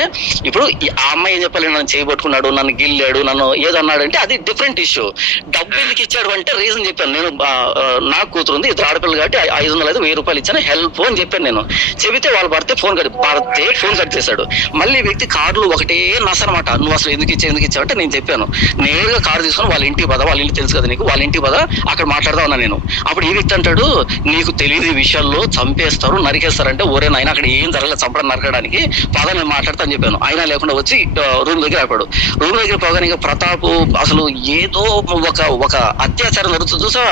ఇప్పుడు ఆ అమ్మాయి ఏం చెప్పాలి, నన్ను చేయబట్టుకున్నాడు, నన్ను గిల్లాడు, నన్ను ఏదన్నాడు అంటే అది డిఫరెంట్ ఇష్యూ. డబ్బు ఎందుకు ఇచ్చాడు అంటే రీజన్ చెప్పాను. నేను నాకు కూతురు ఉంది, ఇద్దరు ఆడపిల్లలు కాబట్టి 500 1000 రూపాయలు ఇచ్చాను హెల్ప్ అని చెప్పాను. నేను చెబితే వాళ్ళ భర్తే ఫోన్ కట్ చేశాడు. మళ్ళీ ఈ వ్యక్తి కార్డులు ఒకటే నసనమాట, నువ్వు అసలు ఎందుకు ఇచ్చావు అంటే నేను చెప్పాను నేరుగా కారు తీసుకొని వాళ్ళ ఇంటికి పద, వాళ్ళ ఇంటి తెలుసు కదా నీకు, వాళ్ళ ఇంటికి పద అక్కడ మాట్లాడదా ఉన్నా నేను. అప్పుడు ఈ వ్యక్తి అంటాడు నీకు తెలియదు ఈ విషయాల్లో, చంపేస్తారు నరికేస్తారంటే ఒరే నాయన అక్కడ ఏం జరగలేదు, చంపడం నరకడానికి పద నేను మాట్లాడతా అని చెప్పాను. అయినా లేకుండా వచ్చి రూమ్ దగ్గర ఆపాడు. రూమ్ దగ్గర పోగానే ఇంకా ప్రతాప్ అసలు ఏదో ఒక అత్యాచారం జరుగుతుంది చూసా,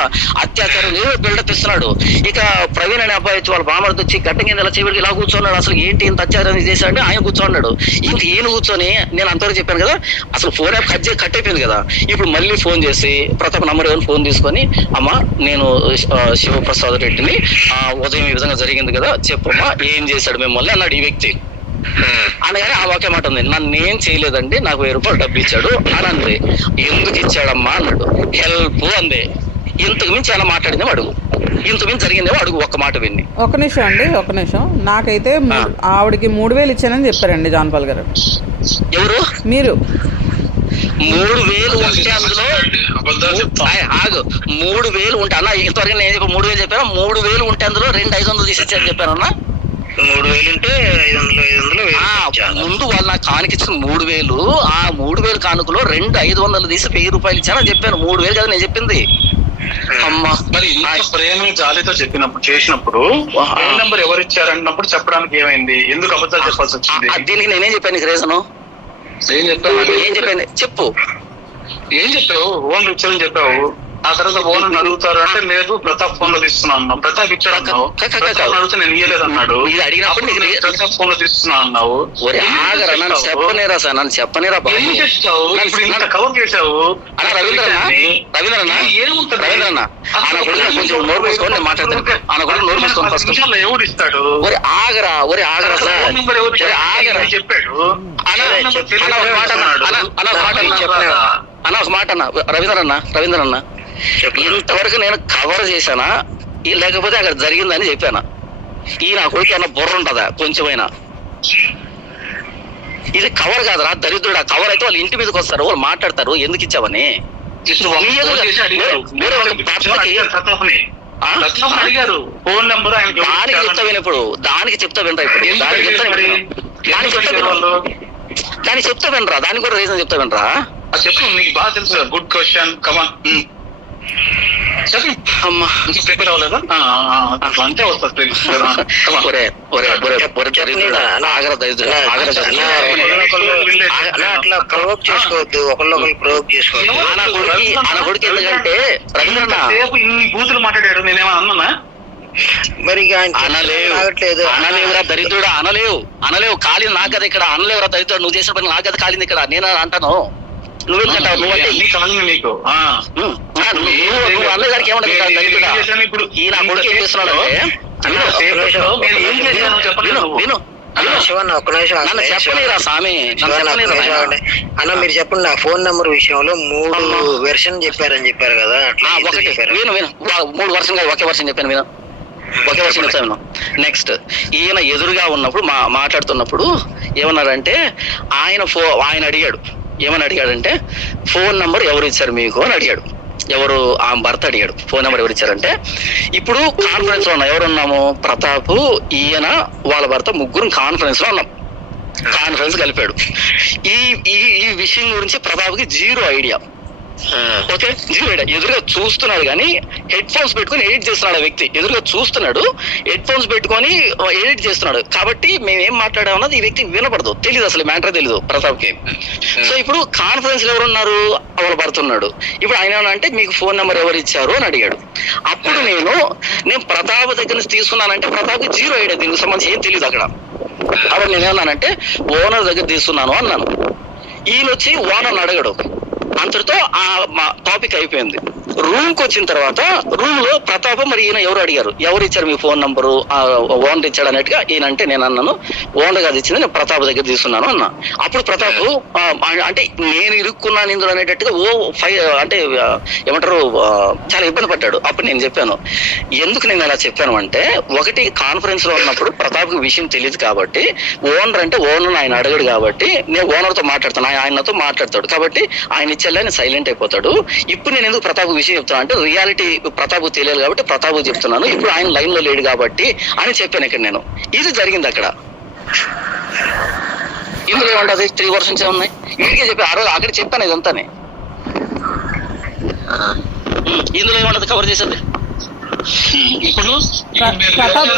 అత్యాచారం బిల్డప్ ఇస్తున్నాడు. ఇక ప్రవీణ్ అనే అబ్బాయి వచ్చి వాళ్ళ బామర్ది వచ్చి గడ్డ కింద ఇలా చివరికి ఇలా కూర్చున్నాడు. అసలు ఏంటి ఇంత అత్యాచారం చేశాడంటే ఆయన కూర్చోన్నాడు. ఇంక ఈయన కూర్చొని నేను అంతవరకు చెప్పాను కదా అసలు ఫోన్ యాప్ కట్ అయిపోయింది కదా. ఇప్పుడు మళ్ళీ ఫోన్ చేసి ప్రతాప్ నంబర్ ఏమైనా ఫోన్ తీసుకొని అమ్మా నేను శివప్రసాద్ రెడ్డిని ఉదయం ఈ విధంగా జరిగింది కదా చెప్పమ్మా ఏం చేశాడు మిమ్మల్ని అన్నాడు ఈ వ్యక్తి. అనగానే ఆ వాక్య మాట ఉంది, నన్నేం చేయలేదండి నాకు 1000 రూపాయలు డబ్బు ఇచ్చాడు అని అంది. ఎందుకు ఇచ్చాడమ్మా అన్నాడు. హెల్ప్ అందే. ఇంతకు మించి ఎలా మాట్లాడిందేమో అడుగు, ఇంతకు మించి జరిగిందేమో అడుగు, ఒక్క మాట విన్ని. ఒక నిమిషం నాకైతే ఆవిడకి 3000 ఇచ్చానని చెప్పారండి జాన్పాల్ గారు. ఎవరు? మీరు. 3000 ఉంటే అందులో ఆగు 3000 ఉంటే అన్న ఇంతవరకు నేను 3000 చెప్పాను. 3000 ఉంటే అందులో 2,500 తీసి ఇచ్చారని చెప్పాను అన్న. 3000 ఉంటే 500 ముందు వాళ్ళు నాకు కానుకిచ్చిన 3000, ఆ 3000 కానుకలో 2,500 తీసి 1000 రూపాయలు ఇచ్చానని చెప్పాను. 3000 కదా నేను చెప్పింది. అమ్మా మరి ఇంత ప్రేమ జాలితో చేసినప్పుడు ఫోన్ నెంబర్ ఎవరు ఇచ్చారన్నప్పుడు చెప్పడానికి ఏమైంది, ఎందుకు అబద్ధాలు చెప్పాల్సి వచ్చింది? దీనికి నేనేం చెప్పాను నీకు రీజను? ఏం చెప్పాను చెప్పు. ఏం చెప్పావు? ఫోన్ ఇచ్చారని చెప్పావు. ఆ తర్వాత ఫోన్ అడుగుతారు అంటే లేదు ప్రతాప్ ఫోన్ లో తీస్తున్నా అన్నావు. ప్రతాప్ ఇచ్చాడు అన్నావు. ప్రతాప్ అడిగితే నేను ఇయ్యలేదు అన్నాడు. ప్రతాప్ ఫోన్ లో తీస్తున్నా అన్నావు. చెప్పనేరా సార్, నన్ను చెప్పనేరా. ఏం చేస్తావు? ఇప్పుడు ఇంత కవర్ చేసావు. రవీంద్రన్న కొంచెం నోరు మూసుకొని నేను మాట్లాడతాను. ఎవడు ఇస్తాడు? ఆగరా చెప్పాడు అన్న ఒక మాట అన్న రవీంద్రన్న ఇంతవరకు నేను కవర్ చేశానా లేకపోతే అక్కడ జరిగిందని చెప్పానా? ఈ నా కొడుకు అన్న బుర్ర ఉంటుందా కొంచెమైనా? ఇది కవర్ కాదురా దరిద్రుడా. కవర్ అయితే వాళ్ళు ఇంటి మీదకి వస్తారు, వాళ్ళు మాట్లాడతారు ఎందుకు ఇచ్చావని. అడిగారు ఫోన్ నెంబర్ దానికి చెప్తా వినప్పుడు, దానికి చెప్తా వినరా ఇప్పుడు, దానికి చెప్తా వినరా, దానికి కూడా రీజన్ చెప్తా వినరా. చెప్పు, నీకు బాగా తెలుసు. గుడ్ క్వశ్చన్, కమాన్ చెప్పు. అమ్మా ఇంకా ప్రిపేర్ అవ్వలేదా? అట్లా అంటే వస్తుంది. అట్లా ప్రవోక్ చేసుకోవద్దు, ఒకళ్ళొకళ్ళు ప్రవోక్ చేసుకోవద్దు. ఎందుకంటే ఇన్ని బూతులు మాట్లాడాడు, నేనేమో అన్నా? మరి అనలేవురా దరిద్రుడా, అనలేవు కాలింది నాకు కదా ఇక్కడ. అనలేవురా దరిద్రుడు, నువ్వు చేసిన పని నాకు కదా కాలింది ఇక్కడ. నేను అంటాను నువ్వేంటావు? నువ్వంటే నీకు అన్నగారికి ఏమంటే ఈ నా కొడుకు ఏం చేస్తున్నాడు నన్ను చెప్పలేరా స్వామి, అన్న మీరు చెప్పండి. నా ఫోన్ నెంబర్ విషయంలో 3 వెర్షన్ చెప్పారని చెప్పారు కదా, అట్లా విను 3 వర్షం కాదు ఒకే వర్షం చెప్పాను. ఒకే వర్షం చెప్తాను. నెక్స్ట్ ఈయన ఎదురుగా ఉన్నప్పుడు మాట్లాడుతున్నప్పుడు ఏమన్నారంటే ఆయన అడిగాడు, ఏమని అడిగాడంటే ఫోన్ నెంబర్ ఎవరు ఇచ్చారు మీకు అని అడిగాడు. ఎవరు? ఆ భర్త అడిగాడు ఫోన్ నెంబర్ ఎవరు ఇచ్చారంటే. ఇప్పుడు కాన్ఫరెన్స్ లో ఉన్నాం, ఎవరున్నాము? ప్రతాప్, ఈయన, వాళ్ళ భర్త, ముగ్గురు కాన్ఫరెన్స్ లో ఉన్నాం. కాన్ఫరెన్స్ కలిపాడు. ఈ విషయం గురించి ప్రతాప్కి 0 ఐడియా. Okay, 0 idea. ఎదురుగా చూస్తున్నాడు కానీ హెడ్ ఫోన్స్ పెట్టుకొని ఎడిట్ చేస్తున్నాడు. ఆ వ్యక్తి ఎదురుగా చూస్తున్నాడు, హెడ్ ఫోన్స్ పెట్టుకొని ఎడిట్ చేస్తున్నాడు. కాబట్టి మేము ఏం మాట్లాడామన్నది ఈ వ్యక్తికి వినపడదు, తెలియదు, అసలు మ్యాటర్ తెలియదు ప్రతాప్కి. సో ఇప్పుడు కాన్ఫరెన్స్ లో ఎవరున్నారు? వాళ్ళ భర్త ఉన్నాడు. ఇప్పుడు ఆయన ఏమన్నా మీకు ఫోన్ నెంబర్ ఎవరు ఇచ్చారు అని అడిగాడు. అప్పుడు నేను ప్రతాప్ దగ్గర నుంచి తీసుకున్నానంటే ప్రతాప్కి 0 ఐడియా, దీనికి సంబంధించి ఏం తెలియదు అక్కడ. అప్పుడు నేనేమన్నానంటే ఓనర్ దగ్గర తీసుకున్నాను అన్నాను. ఈయన వచ్చి ఓనర్ని అడగడు. అంతటితో ఆ టాపిక్ అయిపోయింది. రూమ్ కి వచ్చిన తర్వాత రూమ్ లో ప్రతాప్ మరి ఈయన ఎవరు అడిగారు, ఎవరు ఇచ్చారు మీ ఫోన్ నంబరు, ఓనర్ ఇచ్చాడు అన్నట్టుగా ఈయన అంటే నేను అన్నాను ఓనర్ గారు ఇచ్చింది, నేను ప్రతాప్ దగ్గర తీసుకున్నాను అన్న. అప్పుడు ప్రతాప్ అంటే నేను ఇరుక్కున్నాను ఇందులో అనేటట్టుగా అంటే ఏమంటారు చాలా ఇబ్బంది పడ్డాడు. అప్పుడు నేను చెప్పాను ఎందుకు నేను అలా చెప్పాను అంటే, ఒకటి కాన్ఫరెన్స్ లో ఉన్నప్పుడు ప్రతాప్ కి విషయం తెలియదు కాబట్టి, ఓనర్ అంటే ఓనర్ ఆయన అడగడు కాబట్టి నేను ఓనర్ తో మాట్లాడతాను, ఆయనతో మాట్లాడతాడు కాబట్టి ఆయన ఇచ్చేలా నేను సైలెంట్ అయిపోతాడు. ఇప్పుడు నేను ఎందుకు ప్రతాప్ విషయం చెప్తాను అంటే రియాలిటీ ప్రతాప్ తెలియదు కాబట్టి ప్రతాప్ చెప్తున్నాను, ఇప్పుడు ఆయన లైన్ లో లేడు కాబట్టి అని చెప్పాను ఇక్కడ నేను. ఇది జరిగింది అక్కడ. ఇందులో ఏమంటది 3 వర్షన్స్ ఏమున్నాయి వీడికే చెప్పి ఆ రోజు అక్కడ చెప్పాను ఇదంతానే. ఇందులో ఏమంటది కవర్ చేసేది. ఇప్పుడు ప్రతాప్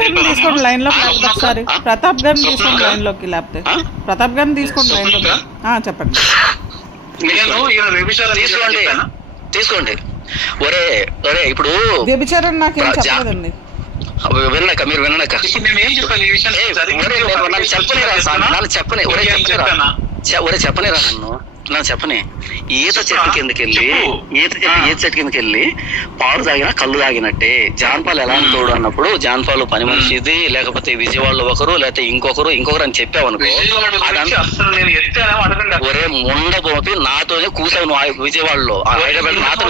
గారిని తీసుకోండి లైన్ లోకి లేకపోతే ఒకసారి ప్రతాప్ గారిని తీసుకోండి లైన్ లోకి లేకపోతే ప్రతాప్ గారిని తీసుకోండి లైన్ లోకి. చెప్పండి. నేను తీసుకోండి. ఒరే ఇప్పుడు వ్యభిచారం నాకేం చెప్పలేదండి. విన్నాక మీరు విన్నాక ఇప్పుడు నేను ఏం చెప్పాను ఈ విషయం చెప్పనిరా నన్ను చెప్పని. ఈత చెట్టు కిందకెళ్ళి పాలు తాగినా కళ్ళు తాగినట్టే. జాన్పాలు ఎలా తోడు అన్నప్పుడు జాన్పాలు పని మనిషిది, లేకపోతే విజయవాడలో ఒకరు లేకపోతే ఇంకొకరు అని చెప్పావనుకో, ఒరే ముండపోపి నాతోనే కూసావు నువ్వు విజయవాడలో, హైదరాబాద్ నాతో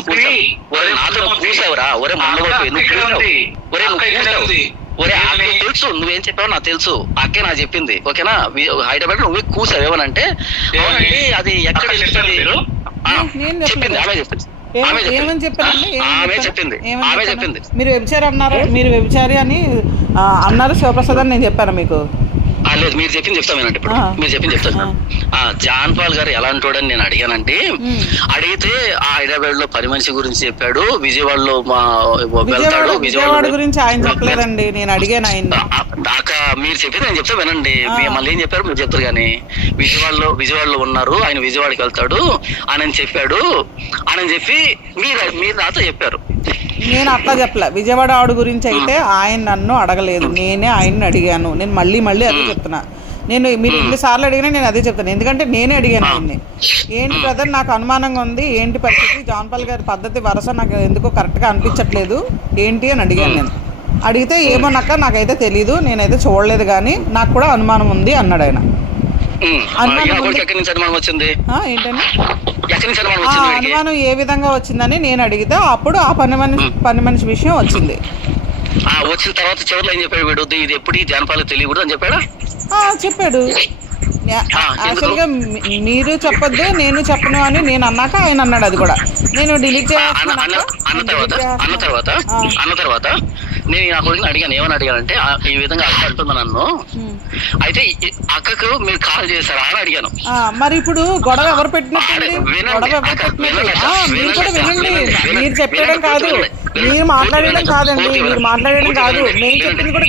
కూసావురా. ఒరే ముండపోపి నువ్వు ఒరే తెలుసు నువ్వేం చెప్పావు నాకు తెలుసు, అక్కే నాకు చెప్పింది ఓకేనా. హైదరాబాద్ నువ్వు కూసావు ఏమనంటే అవునండి అది ఎక్కడ చెప్పింది ఆమె చెప్పింది. మీరు వ్యభిచారి అన్నారు, మీరు వ్యభిచారి అని అన్నారు శివప్రసాద్ అని నేను చెప్పాను మీకు. లేదు మీరు చెప్పింది చెప్తాను వినండి. ఇప్పుడు మీరు చెప్పింది చెప్తాను. జాన్పాల్ గారు ఎలాంటోడని నేను అడిగానండి. అడిగితే హైదరాబాద్ లో పని మనిషి గురించి చెప్పాడు, విజయవాడలో వెళ్తాడు. విజయవాడ గురించి ఆయన చెప్పలేదండి, నేను అడిగాను ఆయన. మీరు చెప్పింది నేను చెప్తా వినండి. మళ్ళీ ఏం చెప్పారు మీరు చెప్తారు కానీ, విజయవాడలో ఉన్నారు ఆయన విజయవాడకి వెళ్తాడు అని చెప్పాడు అని చెప్పి మీరు నాతో చెప్పారు. నేను అట్లా చెప్పలే. విజయవాడ ఆవిడ గురించి అయితే ఆయన నన్ను అడగలేదు, నేనే ఆయన్ని అడిగాను. నేను మళ్ళీ అదే చెప్తున్నా. నేను మీరు 2 సార్లు అడిగినా నేను అదే చెప్తాను, ఎందుకంటే నేనే అడిగాను ఆయన్ని. ఏంటి బ్రదర్ నాకు అనుమానంగా ఉంది, ఏంటి పరిస్థితి, జాన్పాల్ గారి పద్ధతి వరుస నాకు ఎందుకో కరెక్ట్గా అనిపించట్లేదు ఏంటి అని అడిగాను నేను. అడిగితే ఏమోనక్క నాకైతే తెలీదు, నేనైతే చూడలేదు కానీ నాకు కూడా అనుమానం ఉంది అన్నాడు ఆయన. అనుమానం ఏ విధంగా వచ్చిందని నేను అడిగితే అప్పుడు ఆ పని మనిషి విషయం వచ్చింది. వచ్చిన తర్వాత చివరిలో ఏం చెప్పాడు వీడు, ఇది ఎప్పుడు జానపాలకు తెలియకూడదు అని చెప్పాడా? చెప్పాడు. యాక్చువల్గా మీరు చెప్పొద్దు నేను చెప్పను అని నేను అన్నాక ఆయన అన్నాడు. అది కూడా నేను డిలీట్ అన్న తర్వాత నేను నా కొడుకుని అడిగాను, ఏమని అడిగానంటే ఈ విధంగా అక్క అంటుంది నన్ను, అయితే అక్కకు మీరు కాల్ చేశారా అని అడిగాను. మరి ఇప్పుడు గొడవ ఎవరు పెట్టినట్టు, మీరు కూడా వినండి. మీరు చెప్పడం కాదు, మీరు మాట్లాడడం కాదండి, మీరు మాట్లాడడం కాదు, నేను చెప్పింది కూడా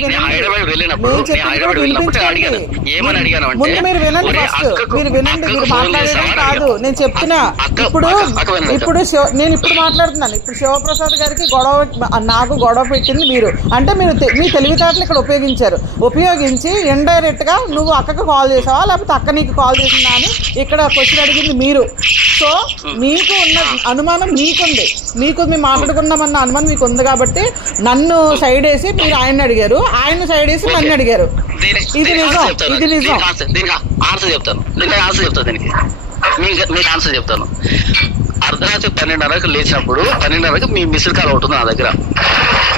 ముందు మీరు వినండి. ఫస్ట్ మీరు వినండి, మీరు మాట్లాడడం కాదు నేను చెప్తున్నా. ఇప్పుడు నేను ఇప్పుడు మాట్లాడుతున్నాను. ఇప్పుడు శివప్రసాద్ గారికి నాకు గొడవ పెట్టింది మీరు, అంటే మీరు మీ తెలివితేటలు ఇక్కడ ఉపయోగించి ఇండైరెక్ట్ గా నువ్వు అక్కకు కాల్ చేసావా లేకపోతే అక్క నీకు కాల్ చేసిందా అని ఇక్కడ క్వశ్చన్ అడిగింది మీరు. సో మీకు ఉన్న అనుమానం మీకుంది, మేము మాట్లాడుకున్నామన్న అనుమానం మీకు ఉంది కాబట్టి నన్ను సైడ్ వేసి మీరు ఆయన్ని అడిగారు, ఆయన సైడ్ వేసి నన్ను అడిగారు. ఇది నిజం. ఆన్సర్ చెప్తాను దీనికి మీకు ఆన్సర్ చెప్తాను. అర్ధరాత్రి 12:30కు లేచినప్పుడు 12:30కు మీ మిస్డ్ కాల్ ఉంటుంది నా దగ్గర.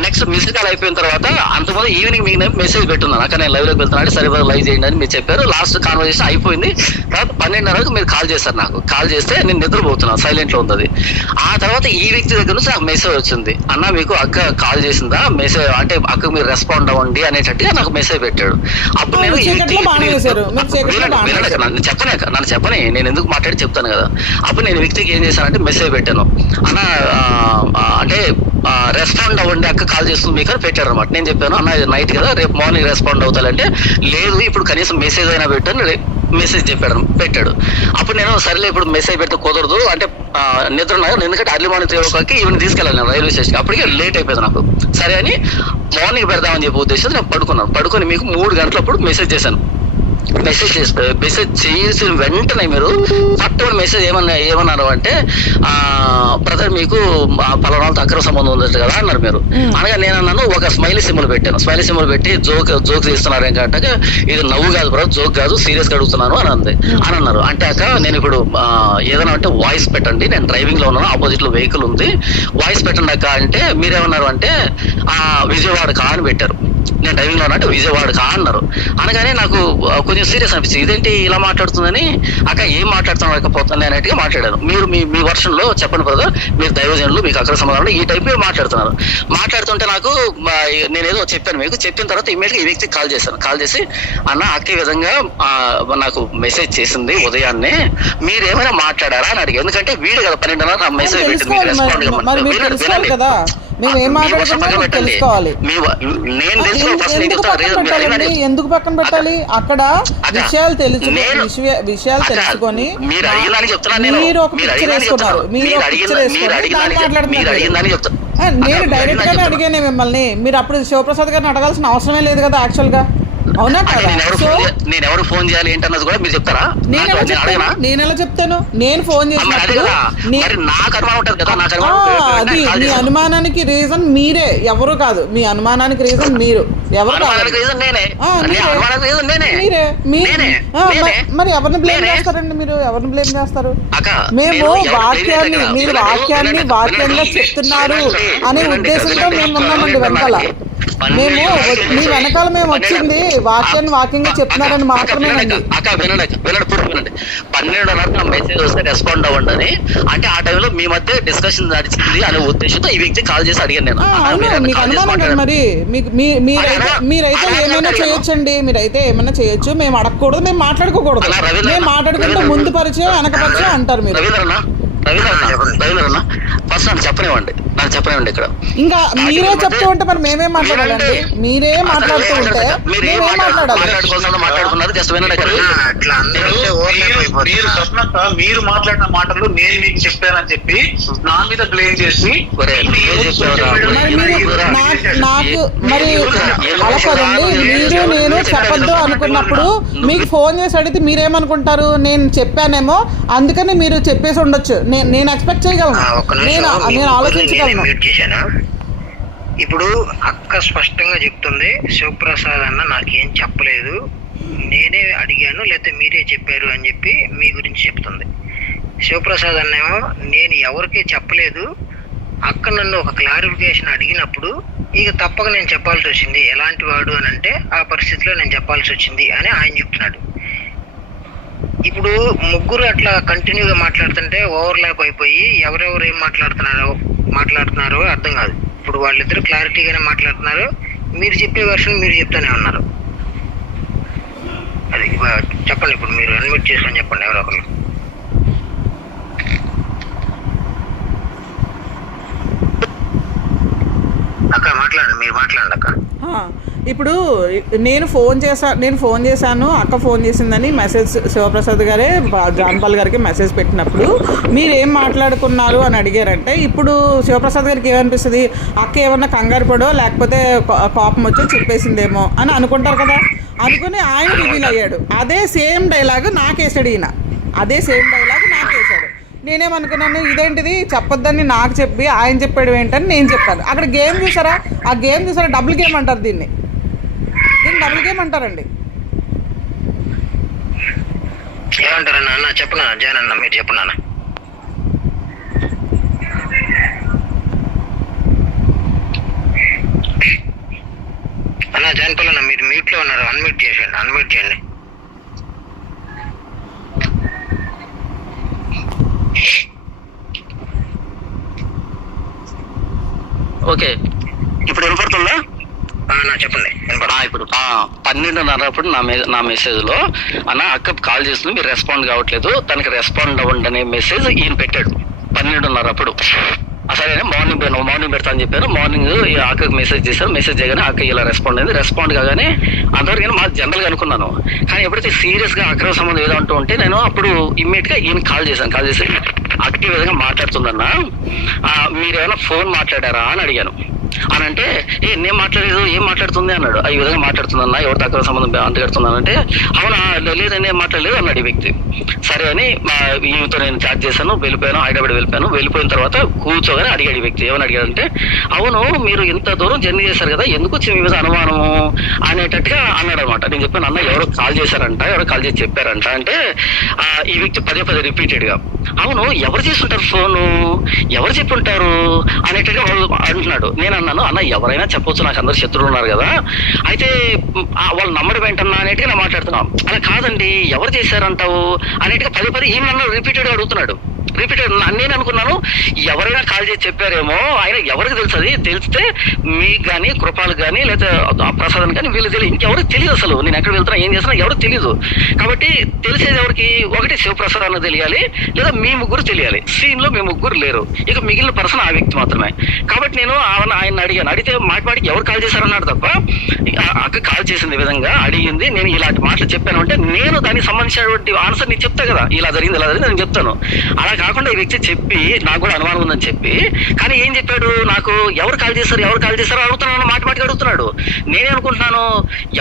నెక్స్ట్ మిస్డ్ కాల్ అయిపోయిన తర్వాత అంతకుముందు ఈవినింగ్ మీకు మెసేజ్ పెట్టున్నాను, అక్కడ నేను లైవ్లోకి వెళ్తున్నాను, సరే లైవ్ చేయండి అని మీరు చెప్పారు. లాస్ట్ కాన్వర్సేషన్ అయిపోయింది. తర్వాత 12:30కు మీరు కాల్ చేస్తారు. నాకు కాల్ చేస్తే నేను నిద్రపోతున్నాను, సైలెంట్ లో ఉంది. ఆ తర్వాత ఈ వ్యక్తి దగ్గర నుంచి నాకు మెసేజ్ వచ్చింది, అన్న మీకు అక్క కాల్ చేసిందా, మెసేజ్ అంటే అక్కకు మీరు రెస్పాండ్ అవ్వండి అనేటట్టుగా నాకు మెసేజ్ పెట్టాడు. అప్పుడు నేను నన్ను చెప్పని నేను ఎందుకు మాట్లాడి చెప్తాను కదా. అప్పుడు నేను వ్యక్తికి ఏం చేశానంటే మెసేజ్ పెట్టాను, అన్న అంటే రెస్పాండ్ అవ్వండి అక్క కాల్ చేస్తుంది మీకు అని పెట్టాడు అనమాట. నేను చెప్పాను అన్న నైట్ కదా రేపు మార్నింగ్ రెస్పాండ్ అవుతానంటే లేదు ఇప్పుడు కనీసం మెసేజ్ అయినా పెట్టాను మెసేజ్ పెట్టాడు. అప్పుడు నేను సరేలే ఇప్పుడు మెసేజ్ పెడితే కుదరదు అంటే నిద్ర ఉన్నాను, ఎందుకంటే అర్లీ మార్నింగ్ 3 o'clockకి ఈవెన్ తీసుకెళ్ళాను నేను రైల్వే స్టేషన్కి. అప్పటికే లేట్ అయిపోయింది నాకు. సరే అని మార్నింగ్ పెడదామని చెప్పి ఉద్దేశం నేను పడుకుని మీకు 3 గంటలప్పుడు మెసేజ్ చేశాను. మెసేజ్ చేసిన వెంటనే మీరు ఫస్ట్ మెసేజ్ ఏమన్నారు అంటే బ్రదర్ మీకు పలానా వాళ్ళతో అక్రమ సంబంధం ఉంది కదా అన్నారు మీరు. అనగా నేను అన్నాను ఒక స్మైలీ సింబల్ పెట్టాను. స్మైలీ సింబల్ పెట్టి జోక్ చేస్తున్నారు ఏంటంటే ఇది నవ్వు కాదు బ్రదర్, జోక్ కాదు, సీరియస్ గా అడుగుతున్నాను అని అన్నారు. అంటే అక్క నేను ఇప్పుడు ఏదైనా అంటే వాయిస్ పెట్టండి, నేను డ్రైవింగ్ లో ఉన్నాను, ఆపోజిట్ లో వెహికల్ ఉంది, వాయిస్ పెట్టండి అక్క అంటే మీరేమన్నారు అంటే విజయవాడ కా అని పెట్టారు. నేను డ్రైవింగ్ లో అంటే విజయవాడ కా అన్నారు. అనగానే నాకు కొంచెం సీరియస్ అనిపించింది, ఇదేంటి ఇలా మాట్లాడుతుందని. అక్క ఏం మాట్లాడుతున్నాకపోతుంది అన్నట్టుగా మాట్లాడాను. మీరు మీ వర్షన్ లో చెప్పండి బ్రదర్, మీరు దైవజనులు, మీకు అక్కడ సమాధానం ఈ టైప్ మీరు మాట్లాడుతుంటే నాకు నేనేదో చెప్పాను మీకు. చెప్పిన తర్వాత ఇమీడియట్ గా ఈ వ్యక్తికి కాల్ చేసి అన్న అక్క ఈ విధంగా నాకు మెసేజ్ చేసింది ఉదయాన్నే, మీరేమైనా మాట్లాడారా అని అడిగారు. ఎందుకంటే వీడు కదా 12:30 నా మెసేజ్ పెట్టింది, మీరు రెస్పాండ్ కదా మేము ఏం మాట్లాడుతున్నామో తెలుసుకోవాలి. ఎందుకు పక్కన పెట్టాలి? అక్కడ విషయాలు తెలుసుకొని మీరు ఒక పిక్చర్ వేసుకున్నారు, నేను డైరెక్ట్ గానే అడిగానే మిమ్మల్ని. మీరు అప్పుడు శివప్రసాద్ గారిని అడగాల్సిన అవసరమే లేదు కదా యాక్చువల్ గా, అవునా కదా? నేను ఎవరు ఫోన్ చేయాలి ఏంటన్నది కూడా మీరు చెప్తారా? నేను ఎలా చెప్తాను? నేను ఫోన్ చేసినప్పుడు అది మీ అనుమానానికి రీజన్ మీరే, ఎవరు కాదు. మీ అనుమానానికి రీజన్ మీరు, ఎవరు మరి ఎవరిని బ్లేమ్ చేస్తారండి? మీరు ఎవరిని బ్లేమ్ చేస్తారు? మేము వాక్యాన్ని, మీరు వాక్యంగా చెప్తున్నారు అనే ఉద్దేశంతో మేము ఉన్నామండి వెనకాల. మేము మీ వెనకాల మేము వచ్చింది వాక్యంగా చెప్తున్నారని మాత్రమేనండి. అక్క వినండి 12:30 మెసేజ్ వస్తే రెస్పాండ్ అవ్వండి అని. అంటే ఆ టైంలో మీ మధ్య డిస్కషన్ నడిచింది అనే ఉద్దేశంతో ఈ వ్యక్తి కాల్ చేసి అడిగాను నేను. మీకు అనుమానం మరి మీరైతే ఏమైనా చేయొచ్చండి, మీరైతే ఏమైనా చేయొచ్చు. మేము అడగకూడదు, మేము మాట్లాడుకోకూడదు. మేము మాట్లాడుకుంటే ముందు పరిచయం వెనక పరిచయం అంటారు మీరు. రవీంద్రన్న ఫస్ట్ నాకు చెప్పనివ్వండి ఇక్కడ. ఇంకా మీరే చెప్తూ ఉంటే మరి మేమేం మాట్లాడాలండి? మీరే మాట్లాడుతూ ఉంటే మేమేం మాట్లాడుకున్నారు? జస్ట్ వినండి. మీరు మాట్లాడిన మాటలు నేను మీకు చెప్పానని చెప్పి నా మీద బ్లేమ్ చేసి నాకు మరి అలా కదండి. మీరు నేను చెప్పొద్దు అనుకున్నప్పుడు మీకు ఫోన్ చేసి అడిగితే మీరేమనుకుంటారు? నేను చెప్పానేమో అందుకని మీరు చెప్పేసి ఉండొచ్చు. నేను ఎక్స్పెక్ట్ చేయగలను, నేను ఆలోచించగలను. ఇప్పుడు అక్క స్పష్టంగా చెప్తుంది, శివప్రసాద్ అన్న నాకేం చెప్పలేదు, నేనే అడిగాను లేకపోతే మీరే చెప్పారు అని చెప్పి మీ గురించి చెప్తుంది. శివప్రసాద్ అన్నేమో నేను ఎవరికీ చెప్పలేదు, అక్క నన్ను ఒక క్లారిఫికేషన్ అడిగినప్పుడు ఇక తప్పక నేను చెప్పాల్సి వచ్చింది. ఎలాంటి వాడు అని అంటే ఆ పరిస్థితిలో నేను చెప్పాల్సి వచ్చింది అని ఆయన చెప్తున్నాడు. ఇప్పుడు ముగ్గురు అట్లా కంటిన్యూగా మాట్లాడుతుంటే ఓవర్లాప్ అయిపోయి ఎవరెవరు ఏం మాట్లాడుతున్నారో అర్థం కాదు. ఇప్పుడు వాళ్ళిద్దరు క్లారిటీగానే మాట్లాడుతున్నారు, మీరు చెప్పే వర్షన్ మీరు చెప్తానే ఉన్నారు. అది చెప్పండి, ఇప్పుడు మీరు అన్మ్యూట్ చేసుకొని చెప్పండి ఎవరో ఒకరు. అక్క మాట్లాడండి, మీరు మాట్లాడండి అక్క. ఇప్పుడు నేను ఫోన్ చేశాను, అక్క ఫోన్ చేసిందని మెసేజ్ శివప్రసాద్ గారే జాన్పాల్ గారికి మెసేజ్ పెట్టినప్పుడు మీరు ఏం మాట్లాడుకున్నారు అని అడిగారంటే, ఇప్పుడు శివప్రసాద్ గారికి ఏమనిపిస్తుంది? అక్క ఏమన్నా కంగారు పడో లేకపోతే కోపం వచ్చో చెప్పేసిందేమో అని అనుకుంటారు కదా. అనుకుని ఆయన రివీల్ అయ్యాడు. అదే సేమ్ డైలాగ్ నాకేసాడు ఈయన, నేనేమనుకున్నాను, ఇదేంటిది చెప్పొద్దని నాకు చెప్పి ఆయన చెప్పాడు ఏంటని నేను చెప్పాను. అక్కడ గేమ్ చూసారా? ఆ గేమ్ చూసారా? డబుల్ గేమ్ అంటారు దీన్ని డబుల్ గేమ్ అంటారండి. ఏమంటారన్నా? అన్న చెప్పనా జాన్ అన్న, మీరు చెప్పనా అన్న? జాన్పాల్ అన్న మీరు మ్యూట్ లో ఉన్నారు, అన్మ్యూట్ చేయండి. ఓకే, ఇప్పుడు వినపడుతుందా? చెప్పండి. ఇప్పుడు 12:30 అప్పుడు నా మెసేజ్ లో అన్న అక్క కాల్ చేస్తుంది, మీరు రెస్పాండ్ కావట్లేదు, తనకి రెస్పాండ్ అవ్వండి అనే మెసేజ్ ఈయన పెట్టాడు 12:30 అప్పుడు. సరే మార్నింగ్ పెడతా అని చెప్పాను. మార్నింగ్ అక్కకి మెసేజ్ చేశాను. మెసేజ్ చేయగానే అక్క ఇలా రెస్పాండ్ అయింది. రెస్పాండ్ కాగానే అంతవరకు మా జనరల్గా అనుకున్నాను. కానీ ఎప్పుడైతే సీరియస్ గా అక్రమ సంబంధం ఏదో అంటూ ఉంటే నేను అప్పుడు ఇమ్మీడియట్ గా ఈయన కాల్ చేసి అక్క ఈ విధంగా మాట్లాడుతుందన్నా, మీరేమైనా ఫోన్ మాట్లాడారా అని అడిగాను. అని అంటే నేను మాట్లాడలేదు, ఏం మాట్లాడుతుంది అన్నాడు. ఈ విధంగా మాట్లాడుతుందన్నా, ఎవరితో అక్కడ సంబంధం అంతగడుతున్నానంటే అవునా లేదని ఏం మాట్లాడలేదు అన్నాడు ఈ వ్యక్తి. సరే అని ఈమెతో నేను చాట్ చేశాను, వెళ్ళిపోయాను, హైదరాబాద్ వెళ్ళిపోయిన తర్వాత కూర్చోగానే అడిగాడు ఈ వ్యక్తి. ఏమని అడిగాడంటే అవును మీరు ఇంత దూరం జర్నీ చేశారు కదా, ఎందుకు వచ్చింది మీ మీద అనుమానము అనేటట్టుగా అన్నాడు అనమాట. నేను చెప్పాను అన్న ఎవరో కాల్ చేశారంట, ఎవరో కాల్ చేసి చెప్పారంట అంటే ఈ వ్యక్తి పదే రిపీటెడ్ గా అవును ఎవరు చేసుంటారు ఫోను, ఎవరు చెప్పుంటారు అనేటట్టుగా అంటున్నాడు. నేను అన్నాను అన్న ఎవరైనా చెప్పొచ్చు, నాకు అందరు శత్రువులు ఉన్నారు కదా, అయితే వాళ్ళు నమ్మడం ఏంటన్నా అనేట్టుగా నేను మాట్లాడుతున్నాం. అలా కాదండి ఎవరు చేశారంటావు అనేట్టుగా పదే ఈ నన్ను రిపీటెడ్ గా అడుగుతున్నాడు. నేను అనుకున్నాను ఎవరైనా కాల్ చేసి చెప్పారేమో, ఆయన ఎవరికి తెలుసు, అది తెలిస్తే మీకు కానీ కృపాలకు కానీ లేదా ప్రసాదం కానీ వీళ్ళు తెలియదు, ఇంకెవరికి తెలియదు అసలు నేను ఎక్కడ వెళ్తున్నా ఏం చేస్తున్నా ఎవరికి తెలియదు. కాబట్టి తెలిసేది ఎవరికి, ఒకటి శివప్రసాద్ అన్న తెలియాలి లేదా మీ ముగ్గురు తెలియాలి. సీన్ లో మీ ముగ్గురు లేరు, ఇక మిగిలిన పర్సన్ ఆ వ్యక్తి మాత్రమే. కాబట్టి నేను ఆయన అడిగాను, అడిగితే మాటికి ఎవరు కాల్ చేశారన్నాడు తప్ప అక్క కాల్ చేసిన విధంగా అడిగింది, నేను ఇలాంటి మాటలు చెప్పాను అంటే నేను దానికి సంబంధించినటువంటి ఆన్సర్ నీకు చెప్తా కదా, ఇలా జరిగింది నేను చెప్తాను. అలా కాకుండా ఈ వ్యక్తి చెప్పి నాకు కూడా అనుమానం ఉందని చెప్పి, కానీ ఏం చెప్పాడు, నాకు ఎవరు కాల్ చేశారు అడుగుతున్నాను, మాటికి అడుగుతున్నాడు. నేనే అనుకుంటున్నాను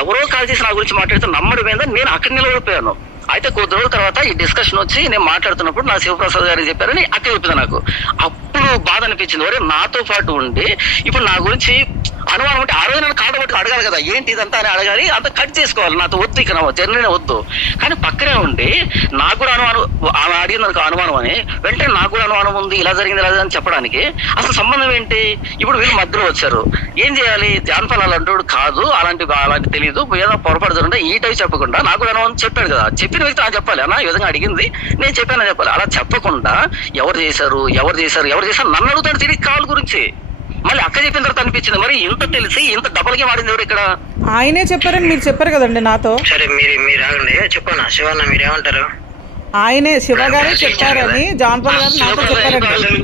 ఎవరో కాల్ చేసి నా గురించి మాట్లాడితే నమ్మడం మీద నేను అక్కడ నిలబడిపోయాను. అయితే కొద్ది రోజుల తర్వాత ఈ డిస్కషన్ వచ్చి నేను మాట్లాడుతున్నప్పుడు నా శివప్రసాద్ గారికి చెప్పారని అక్క చెప్పింది. నాకు అప్పుడు బాధ అనిపించింది, ఒరే నాతో పాటు ఉండి ఇప్పుడు నా గురించి అనుమానం ఉంటే ఆ రోజు నన్ను కాడబట్టి అడగాలి కదా, ఏంటి ఇదంతా అని అడగాలి, అంత కట్ చేసుకోవాలి, నాతో వద్దు ఇక జర్నీ వద్దు. కానీ పక్కనే ఉండి నాకు కూడా అనుమానం, ఆమె అడిగింది నాకు అనుమానం అని వెంటనే నాకు కూడా అనుమానం ఉంది, ఇలా జరిగింది అని చెప్పడానికి అసలు సంబంధం ఏంటి? ఇప్పుడు వీళ్ళు మధ్యలో వచ్చారు, ఏం చేయాలి? జాన్పాల్ అలాంటి కాదు, అలాంటి తెలియదు, ఏదో పొరపాటు జరుగుతుంటే ఈ టైప్ చెప్పకుండా నాకు కూడా అనుమానం చెప్పాడు కదా, చెప్పిన వ్యక్తి నాకు చెప్పాలి అన్న ఈ విధంగా అడిగింది నేను చెప్పానని చెప్పాలి. అలా చెప్పకుండా ఎవరు చేశారు నన్ను అడుగుతాడు తిరిగి కాల్ గురించి. మళ్ళీ అక్క చెప్పిన తర్వాత అనిపించింది మరి ఇంత తెలిసి ఇంత డబల్ గేమ్ ఆడింది ఎవరు ఇక్కడ? ఆయనే చెప్పారని మీరు చెప్పారు కదండి నాతో. సరే మీరు ఆగండి, చెప్పన్నా శివన్న మీరేమంటారు? ఆయనే శివ గారే చెప్పారని జాన్పాల్ గారు నాతో చెప్పారండి.